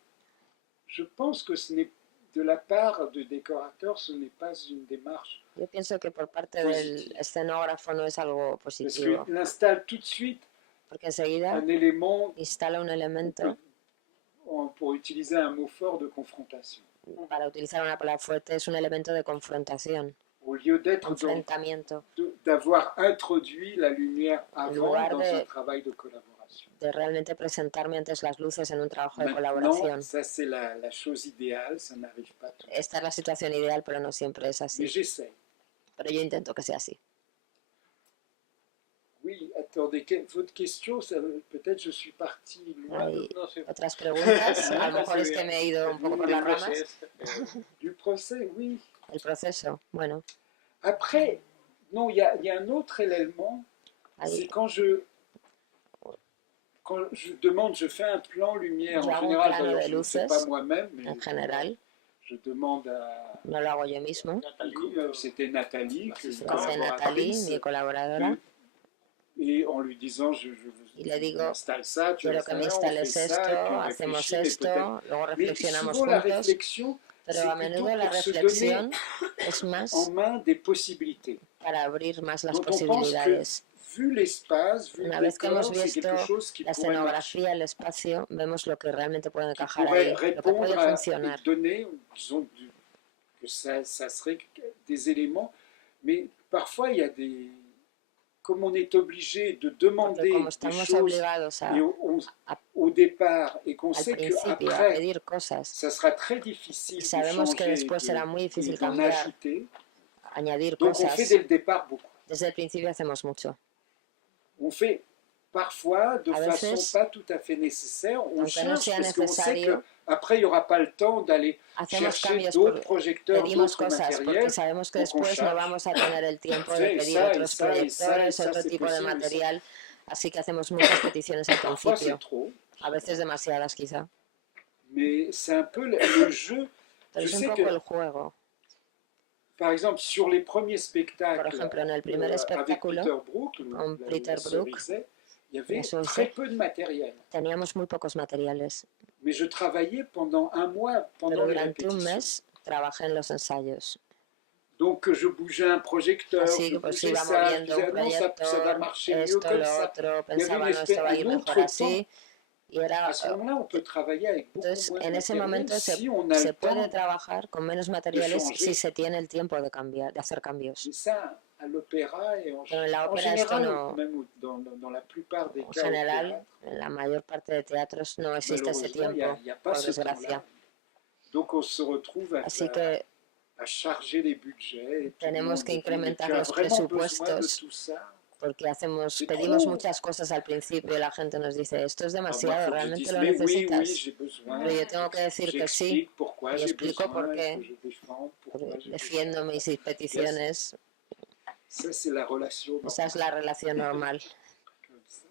je pense que ce n'est de la part du décorateur, ce n'est pas une démarche. Yo pienso que por parte del escenógrafo no es algo positivo. Parce qu'il installe tout de suite un élément, instala un elemento, pour utiliser un mot fort, de confrontation. Para utilizar una palabra fuerte, es un elemento de confrontación. Au lieu d'être d'avoir introduit la lumière avant dans un travail de collaboration. De realmente presentarme antes las luces en un trabajo de colaboración. Ça c'est la chose idéale, ça n'arrive pas toujours. Esta es la situación ideal, pero no siempre es así. Mais j'essaie. Pero yo intento que sea así. Oui, attendez, votre question, peut-être je suis parti loin. Hay otras preguntas, a lo mejor es que me he ido un poco por las ramas. Du procès, oui. El proceso, bueno. Après, non, il y a un autre élément, c'est quand je demande, je fais un plan lumière, en général, je ne fais pas moi-même, mais je demande à no lo hago yo mismo. C'était Nathalie, mi colaboradora. Et en lui disant, je installe ça, tu quiero que me instales esto, hacemos esto, luego reflexionamos juntos. Pero a menudo la reflexión es más para abrir más las posibilidades. Una vez que hemos visto la escenografía, el espacio, vemos lo que realmente puede encajar ahí, lo que puede funcionar. comme on est obligé de Porque demander como des estamos choses obligados et au départ et qu'on al sait principio a qu'après, pedir cosas ça sera très y difficile de sabemos que changer después será muy et difícil d'en cambiar, ajouter. añadir Donc on fait cosas, dès le départ beaucoup. desde el principio hacemos mucho. On fait parfois de A façon veces, pas tout à fait nécessaire. On aunque no cherche sea parce qu'on sait necesario, qu'après il n'y aura pas le temps d'aller hacemos chercher cambios, d'autres projecteurs, pedimos d'autres cosas porque matériels. sabemos que Donc on después no charge. vamos a tener el tiempo On de fait pedir ça et otros ça et ça et proyectores, ça, otro c'est tipo de possible. material, así que hacemos muchas peticiones al Parfois c'est principio, trop, a veces demasiadas quizá, mais c'est un peu le jeu. pero Je es un sais poco que, el juego. par exemple, sur les premiers Por spectacles ejemplo, en el primer avec espectáculo, Peter Brook, con Peter la Brook, Cerisay, il y avait la Cerisay, très peu de matériel. teníamos muy pocos materiales, Mais je travaillais pendant un mois pendant pero les durante un répétitions. mes trabajé en los ensayos. Donc je bougeais un projecteur, Así je que pues bougeais iba ça, je moviendo disais un ah non, ça va proyector, marcher mieux esto, comme lo ça. otro, Il y avait pensaba, une no, espèce, esto va a ir un mejor autre temps. así. Y era, À ce moment-là, on peut travailler avec beaucoup entonces, moins de en ese matériel momento si on a se le puede temps. trabajar con menos materiales changer. si se tiene el tiempo de cambiar, de hacer cambios. Mais ça, à l'opéra et Pero en la en ópera esto général, no, même dans la plupart des en cas au general, théâtre, en la mayor parte de teatros no existe ese malheureusement, tiempo, il y a pas por ce desgracia. temps-là. Donc on se retrouve Así que à charger les budgets. Et tenemos que incrementar tu as los vraiment besoin de presupuestos tout ça. porque C'est pedimos trop. muchas cosas al principio y la gente nos dice, esto es Alors, moi, demasiado, faut que je ¿realmente dise, lo mais oui, necesitas? j'ai besoin. Pero yo tengo que decir que sí, J'explique pourquoi y j'ai explico besoin, por qué, que je défends, pourquoi j'ai defiendo besoin. mis peticiones. Ça, c'est la relation Esa es la relación normal. comme ça.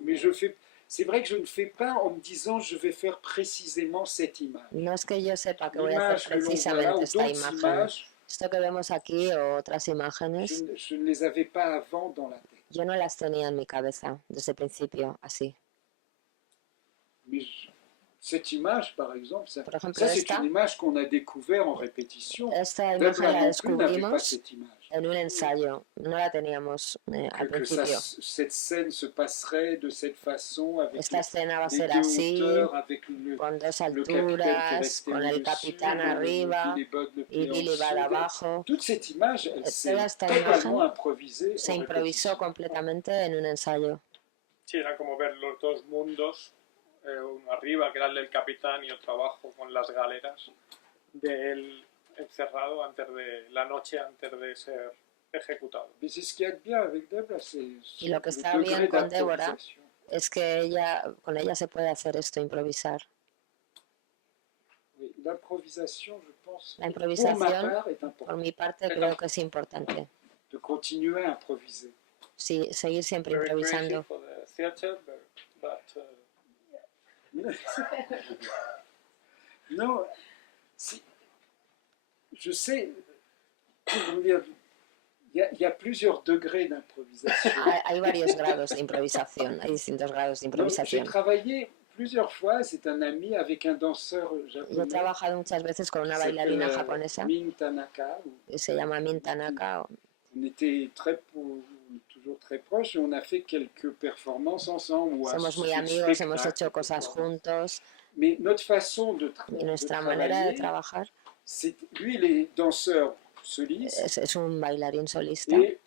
Mais je fais... C'est vrai que je ne fais pas en me disant je vais faire précisément cette image. No es que yo sepa que voy a L'image hacer que l'on voit là, precisamente ou esta d'autres imagen. images, Esto que vemos aquí o otras imágenes, je ne les avais pas avant dans la tête. yo no las tenía en mi cabeza desde el principio, así. Mais cette image, par exemple, ça, Por ejemplo, ça c'est esta, une image qu'on a découvert en répétition. esta Vebla imagen la non plus n'avait pas descubrimos cette image. en un ensayo, no la teníamos al Que principio. cette scène se passerait de cette façon, avec Esta escena va a les ser deux así, hauteurs, avec le con dos capitaine qui alturas, restait con el au-dessus, capitán le arriba Billy Budd le y pied en Billy va de dessous. abajo. Toute cette image, elle s'est Toda esta totalement imagen improvisée. se en improvisó répétition. completamente en un ensayo. Sí, era como ver los dos mundos, uno arriba, que era el del capitán, y otro abajo, con las galeras de él encerrado antes de la noche, antes de ser ejecutado. Mais c'est ce qu'il y a de bien avec Debra, c'est Y lo que le está degré bien con Débora d'improvisation. es que con ella se puede hacer esto, improvisar. Oui, l'improvisation, je pense, La pour ma improvisación, part, est por importante. mi parte, creo que es importante. De continuer à improviser. Sí, seguir siempre Very improvisando. crazy for the theater, but Non, si, je sais, comment dire, il y a plusieurs degrés d'improvisation. Hay varios grados de improvisación, hay distintos grados de Donc, j'ai improvisación. travaillé plusieurs fois, c'est un ami avec un danseur Yo he japonais trabajado muchas veces con una qui s'appelle, bailarina japonesa Min Tanaka. que se llama Min Tanaka. On était toujours très proches et on a fait quelques performances ensemble. Ou Somos muy un amigos, hemos spectacle, hecho cosas juntos Mais notre façon de y nuestra manera de travailler, trabajar lui, il est danseur soliste. es un bailarín solista. Et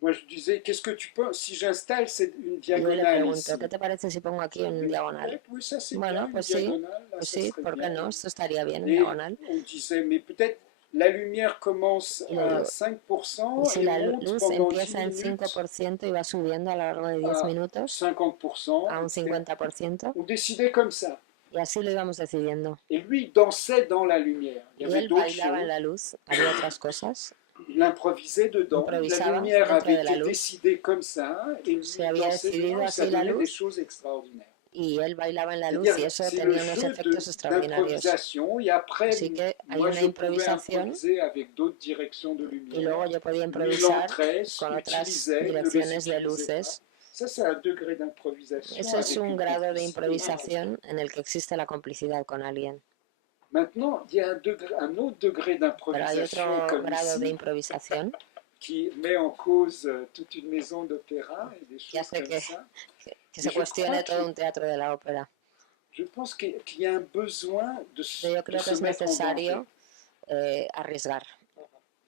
moi, je disais, qu'est-ce que tu penses si j'installe une Y yo le diagonale ici? pregunto, ¿qué te parece si pongo aquí en diagonal? Oui, ça c'est Bueno, bien, pues une sí, diagonale, là, Pues ça sí, serait ¿por qué bien. no? Esto estaría bien en Et diagonal. on disait, mais peut-être la lumière commence Y le à digo, 5% Y si et la monte luz pendant 10 empieza en minutes 5% y va subiendo a lo largo de 10 à minutos 50%. a un etc. 50%, On décidait comme ça. y así lo íbamos decidiendo. Et lui, il dansait dans la lumière. Il y Y avait él d'autres bailaba en choses. la luz, había otras cosas. Il improvisait dedans. La Improvisaba lumière dentro avait de la été luz. décidée comme ça. Et lui, Se il había dansait decidido dedans et ça así la donnait des luz. choses extraordinaires. Y él bailaba en la luz C'est-à-dire, y eso c'est le tenía unos jeu efectos extraordinarios. d'improvisation. Et après, Así que hay moi, una je pouvais improvisación improviser avec d'autres directions de y lumière. luego yo podía Lui, improvisar l'entrait, con otras utilisait, ne les direcciones de utilisait luces. pas. Ça, c'est un degré d'improvisation. Eso es avec un une grado de complicité. improvisación en el que existe la complicidad con alguien. Maintenant, il y a un autre degré Pero hay d'improvisation, otro comme grado de ici, improvisación qui met en cause toute une maison d'opéra et des que choses hace comme que, ça. que se Je cuestione crois todo que- un teatro de la ópera. Je pense qu'il y a un besoin de, Pero yo de creo que se es mettre en danger, necesario arriesgar,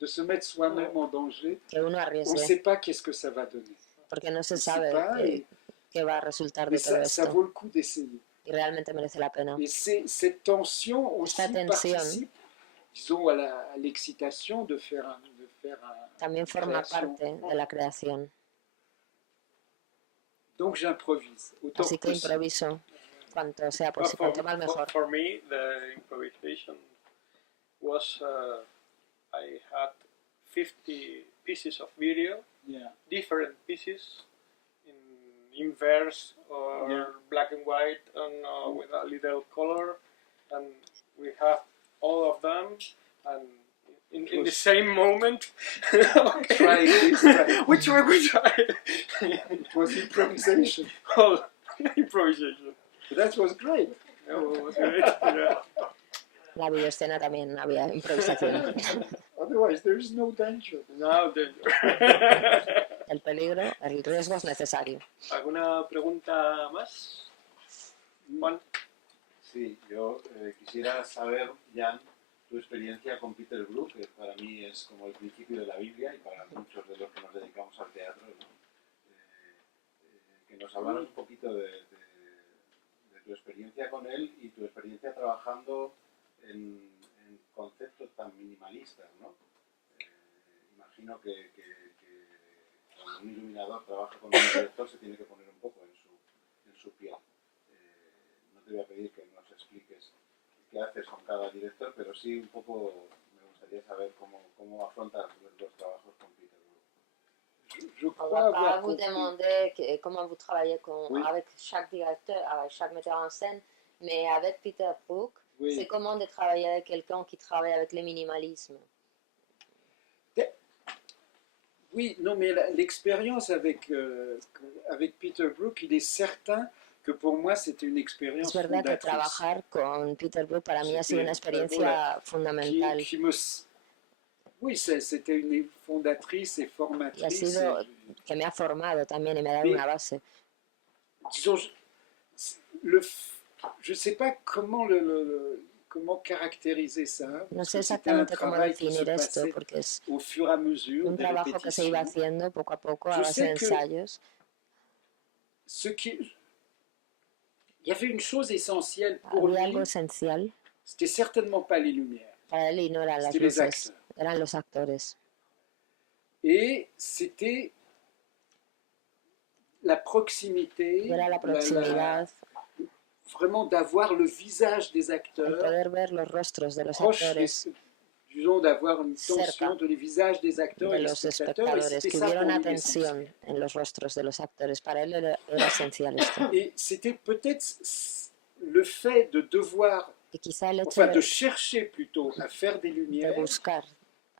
de se mettre soi-même en danger, que uno on ne arriesgue, sait pas qu'est-ce que ça va donner. porque no se On ne sait sabe pas, qué va a resultar mais de todo ça esto vaut le coup d'essayer. y realmente merece la pena. Et cette tension aussi Esta tensión participe, disons, à l'excitation de faire también forma parte de la creación. Donc j'improvise autant Así que que possible. improviso cuanto sea posible, cuanto más mejor. For me, the improvisation was I had 50 pieces of video, Yeah. different pieces in verse or Yeah. black and white and with a little color, and we have all of them and in the same moment. Okay. Try this, try. we try. It was improvisation. All improvisation. That was great. Yeah, well, it was great. Yeah. La videoescena también había improvisación. Otherwise, there is no danger. Now the- El peligro, el riesgo es necesario. ¿Alguna pregunta más? Juan. Sí, yo quisiera saber, Jan, tu experiencia con Peter Brook, que para mí es como el principio de la Biblia y para muchos de los que nos dedicamos al teatro, ¿no? Que nos hablaras un poquito de tu experiencia con él y tu experiencia trabajando en conceptos tan minimalistas, ¿no? Imagino que cuando un iluminador trabaja con un director se tiene que poner un poco en su piel. No te voy a pedir que nos expliques qué haces con cada director, pero sí un poco me gustaría saber cómo afrontas los trabajos con Peter Brook. On va pas vous demander comment vous travaillez avec chaque directeur, avec chaque metteur en scène, mais avec Peter Brook, c'est comment de travailler avec quelqu'un qui travaille avec le minimalisme. Oui, non, mais l'expérience avec Peter Brook, il est certain que pour moi c'était une expérience Es verdad que fondatrice. trabajar con Peter Brook para mí ha sido una experiencia fundamental. Oui, c'était une fondatrice et Y ha formatrice. sido que me ha formado también y me ha dado una base. Disons, je ne sais pas comment comment caractériser ça. No sé exactamente cómo definir esto, porque es au fur et à mesure un trabajo que se iba haciendo poco a poco a base de ensayos. Il y avait une chose essentielle pour lui, algo esencial. C'était certainement pas les lumières. Para él y no eran las luces, eran los actores. Et c'était la proximité, Era la proximidad, vraiment d'avoir le visage des el acteurs, poder ver los rostros de los proche actores, disons d'avoir une tension cerca de les visages des acteurs de et des los spectateurs, et espectadores, c'était que ça hubiera pour una lui l'essentiel. tensión en los rostros de los actores. Para él era esencial esto. Et c'était peut-être le fait de devoir, Y quizá el hecho enfin de chercher plutôt à faire des de lumières, buscar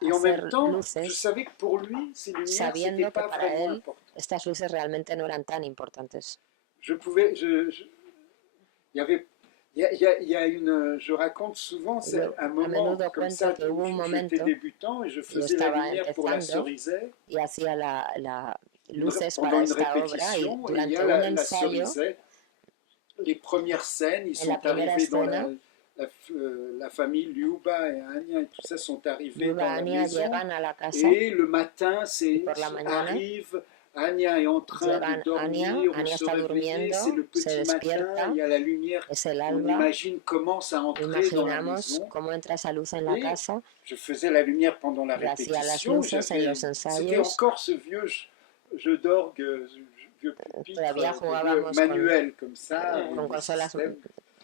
et en hacer même temps, luces, je savais que pour lui, ces lumières, c'était sabiendo que pas para vraiment él important. estas luces realmente no eran tan importantes. Je pouvais, il y avait, il y a une, je raconte souvent, c'est un moment comme ça, où j'étais débutant et je faisais la lumière pour la Cerisay. Y hacía la luces Pendant para une esta obra y répétition, il durante y a un la ensayo, Cerisay. Les premières scènes, ils en la sont primera arrivés dans escena, la famille Liuba et Anya et tout ça sont arrivés Liuba dans y la Anya maison. llegan a la casa, Et le matin, por la mañana, arrive, Anya est en train llegan de dormir, Anya on se está réveille, durmiendo, c'est le se petit despierta, matin, il y a la lumière, es el on alba, imagine commence à entrer dans la imaginamos maison. cómo entra esa luz en la Et casa, je faisais la lumière pendant la y hacía las répétition, luces en los c'était ensayos, encore ce vieux jeu d'orgue, vieux pupitre, todavía jugábamos manuel comme ça, con consolas, système.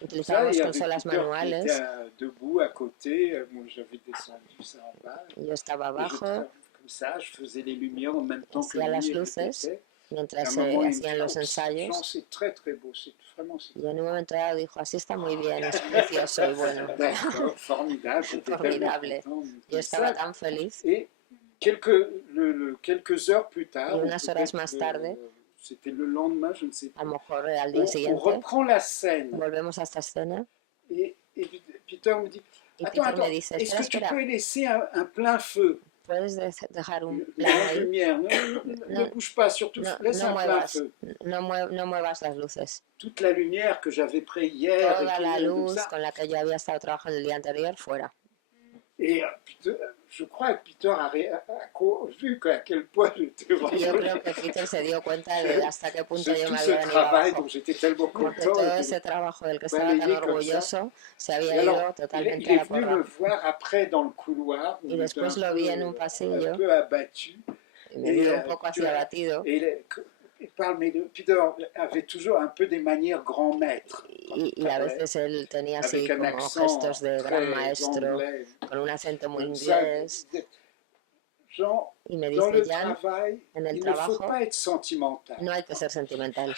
utilizábamos Ça, consolas Peter manuales, qui était debout à côté, moi j'avais descendu ça en bas. yo estaba Et abajo, comme ça, je faisais les lumières en même temps que hacía las lui luces répétait. mientras À un se moment, il me hacían dit, los oh, ensayos. c'est très très beau, c'est vraiment Y en un momento dado dijo, así está muy bien, es precioso y bueno. D'accord, formidable, j'étais Formidable. tellement content. Yo estaba tan feliz. Et quelques heures plus tard, Y unas horas más tarde, c'était le lendemain, je ne sais a lo plus, mejor al día on siguiente, reprend la scène. volvemos a esta escena Et Peter me dit, y attends, Peter me dice, est-ce espera, que tu espera, peux laisser un plein feu, puedes dejar un une plan grande ahí, lumière, ne bouge pas, surtout, laisse un plein feu. no muevas las luces. Toute la lumière que j'avais pris hier, Toda la et tout luz ça, con la que yo había estado trabajando el día anterior, fuera. Et je crois que Peter a vu à quel point j'étais Yo creo que Peter se dio cuenta de hasta qué punto yo tout me ce había venido travail abajo. dont j'étais tellement Porque content. todo ese trabajo del que estaba tan balayé comme ça. orgulloso se Et había alors, ido totalmente il a est la venu porra. me voir après dans le couloir, où Y il était después lo vi en un un pasillo peu abattu. y me vi un poco así abatido. Et il parle, mais Peter avait toujours un peu des manières grand maître. Y a veces él tenía así Avec un como accent gestos de gran très maestro, anglais. con un acento muy Comme ça, inglés. Jean, Y me dans le dice, Jan, travail, en el il ne faut trabajo pas être sentimental. no hay que ser sentimental.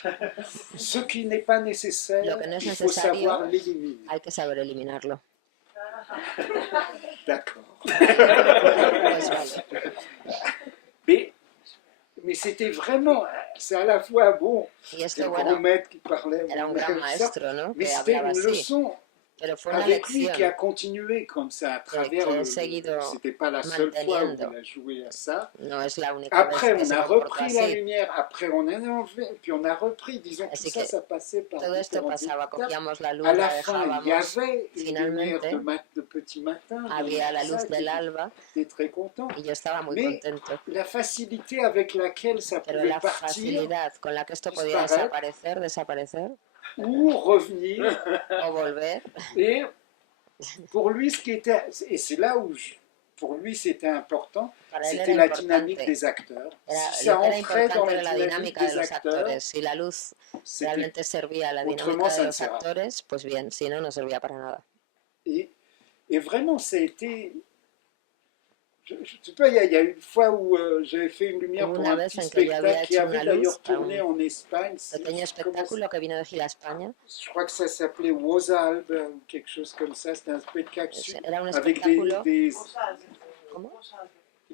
Ce qui n'est pas nécessaire, Lo que no es il faut necesario, savoir l'éliminer. hay que saber eliminarlo. D'accord. Pues vale. Mais c'était vraiment, c'est à la fois bon, Y c'est esto, le bueno, grand maître qui parlait, era un gran maestro, ¿no? mais Que c'était hablaba une así. leçon Pero fue una avec lui qui a lección continué comme ça à travers que he seguido c'était pas la seule fois où manteniendo. il a joué à ça. No es la única Après, vez que on se a comportó repris la así. lumière, après on a enlevé, puis on a repris, disons que Así tout ça, que ça passait par Todo esto différentes pasaba, étapes. cogíamos la luz, À la la fin, il y dejábamos, avait une lumière finalmente de petit matin, había la ça, luz del alba j'étais très content. y yo estaba muy Mais contento. la facilité avec laquelle ça Pero pouvait la partir facilidad con la que esto podía desaparecer ou revenir, o volver, et pour lui, ce qui était, et c'est là où pour lui c'était important, para él c'était era la importante. dynamique des acteurs. Si ça Lo que era entrait dans importante la era la dynamique dinámica de des los acteurs, actores. Si la luz c'était realmente servía a la autrement dinámica ça de ne los sert à rien. actores, pues bien, si no, no servía para nada. Et vraiment, ça a été. Je ne sais pas, il y a une fois où j'avais fait une lumière Hubo pour una un vez petit en que yo había spectacle qui hecho avait una d'ailleurs luz para tourné un en Espagne. pequeño espectáculo que vino de gira a España. Je crois que ça s'appelait Wozalb ou quelque chose comme ça. C'était un spectacle Era un avec espectáculo. ¿Cómo?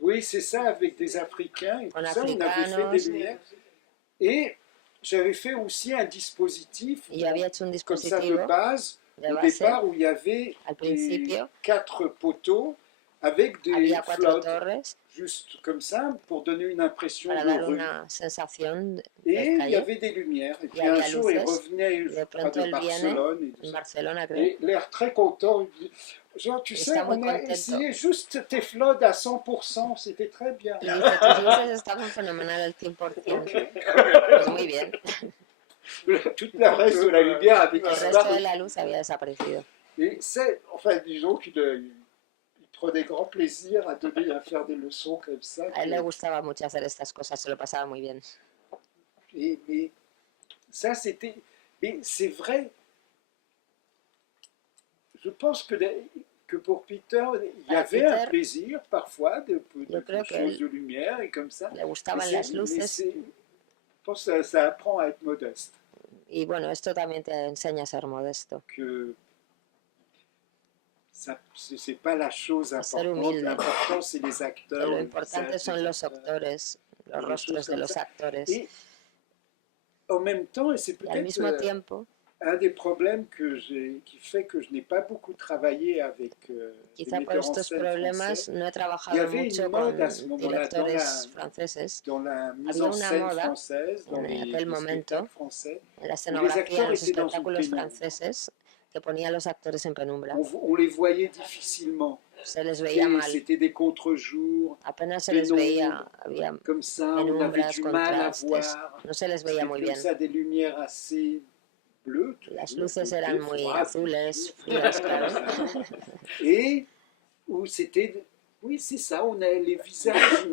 Oui, c'est ça, avec des Africains. Et Con tout ça, on avait fait africanos. des lumières. Et j'avais fait aussi un dispositif Y yo había hecho un comme ça de dispositivo base, de au base. départ, où il y avait Al des principio 4 poteaux avec des había 4 flottes, torres juste comme ça, pour donner une impression para de dar rue. una sensación Et de il y calle. avait des lumières. Et puis había un jour, il luces. revenait, je De crois, pronto de él viene Barcelone. Et, tout en ça. Barcelona, creo. Et l'air très content. Il dit, genre, tu sais, Está muy on a contento. essayé juste tes flottes à 100%, c'était très bien. Y dice, tus luces estaban fenomenal al 100%. Pues muy bien. Tout le reste de la lumière avait El resto de disparu. la luz había desaparecido. Et c'est, enfin, disons qu'il prenait grand plaisir à donner, à faire des leçons comme ça. A él le gustaba mucho hacer estas cosas, se lo pasaba muy bien. Mais ça, c'était. Mais c'est vrai. Je pense que pour Peter, il y Para avait Peter, un plaisir parfois de yo creo que choses de lumière et comme ça. Le gustaban Mais las c'est- luces. je pense que ça apprend à être modeste. Y bueno, esto también te enseña a ser modesto. Que c'est pas la chose A ser importante. humilde. L'important, c'est les Que acteurs. lo le importante visage son des los acteurs. actores, los Des rostros choses de comme los ça. actores. Et en même temps, et c'est Y al peut-être mismo tiempo, un des problèmes qui fait que je n'ai pas beaucoup travaillé avec des quizá por metteurs en estos scène problemas français. no he Il y trabajado avait une mucho mode con à ce moment-là directores franceses. dans la mise Había en una scène moda française, dans en les aquel momento, spectacles français. En la actores escenografía, en los étaient dans une espectáculos pénombre. franceses, que ponía a los actores en penumbra. On les voyait difficilement. Se les veía mal, C'était des contre-jours, apenas se les veía, había comme ça, on avait penumbras, du mal à contrastes, voir. no se les veía C'était muy comme bien. ça des lumières assez bleues. Las toujours, luces bleues, eran muy froides, azules, frías, claro. Et où c'était, oui c'est ça, on a les visages,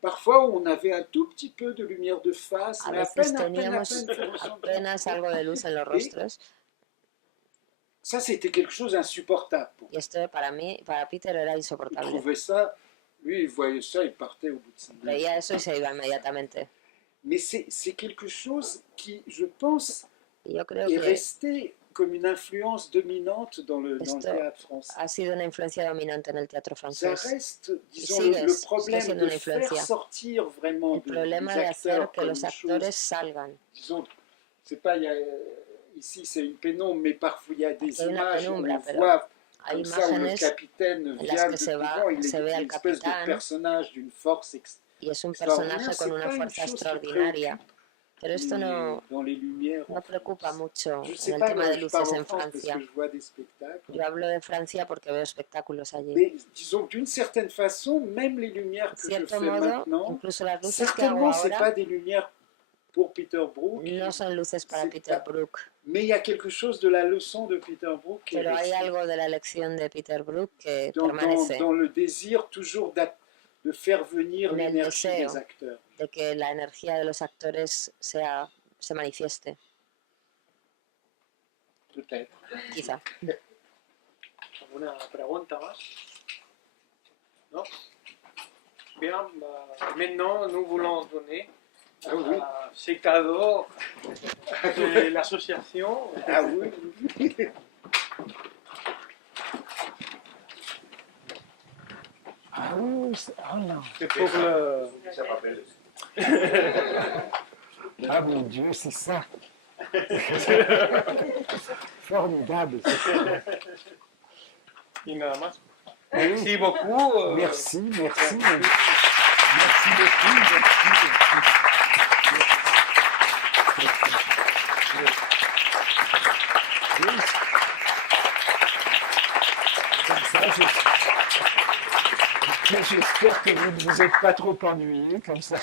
parfois on avait un tout petit peu de lumière de face, A mais à veces peine, teníamos apenas algo de luz en los rostros. Ça c'était quelque chose d'insupportable. Y esto para mí, para Peter era Il insoportable. trouvait ça, lui il voyait ça, il partait au bout de 5 minutes. Veía eso y se iba inmediatamente. Mais c'est quelque chose qui, je pense, Y yo creo est que resté comme une influence dominante dans le Esto théâtre français. ha sido una influencia dominante en el teatro Ça francés. reste, disons, sigue le problème siendo de una faire influencia. sortir vraiment El problema des de hacer acteurs que comme los une chose, actores salgan. disons, c'est pas, ici c'est une pénombre, mais parfois il y a des Aquí hay una images où penumbra, on pero voit Hay comme ça où le imágenes capitaine las vient que de se va- devant, il se est ve al une espèce de capitán. personnage d'une force y es un extraordinaire. personaje C'est con una pas une fuerza chose qui extraordinaria. préoccupe. Pero esto no preocupa mucho en el tema de luces en Francia. Yo hablo de Francia porque veo espectáculos allí. De cierto modo, incluso las luces que hago ahora no son luces para Peter Brook. Pero hay algo de la lección de Peter Brook que permanece. De faire venir l'énergie des acteurs. De que la energía de los actores se manifieste. Quizá. ¿Alguna pregunta más? Non? Bien, maintenant nous voulons donner ces cadeaux de l'association. Ah oui. Ah oui, c'est pour le... Ah mon Dieu, c'est ça. Formidable. Y nada más. Merci beaucoup. Merci, merci. Merci beaucoup. Merci. J'espère que vous ne vous êtes pas trop ennuyé comme ça.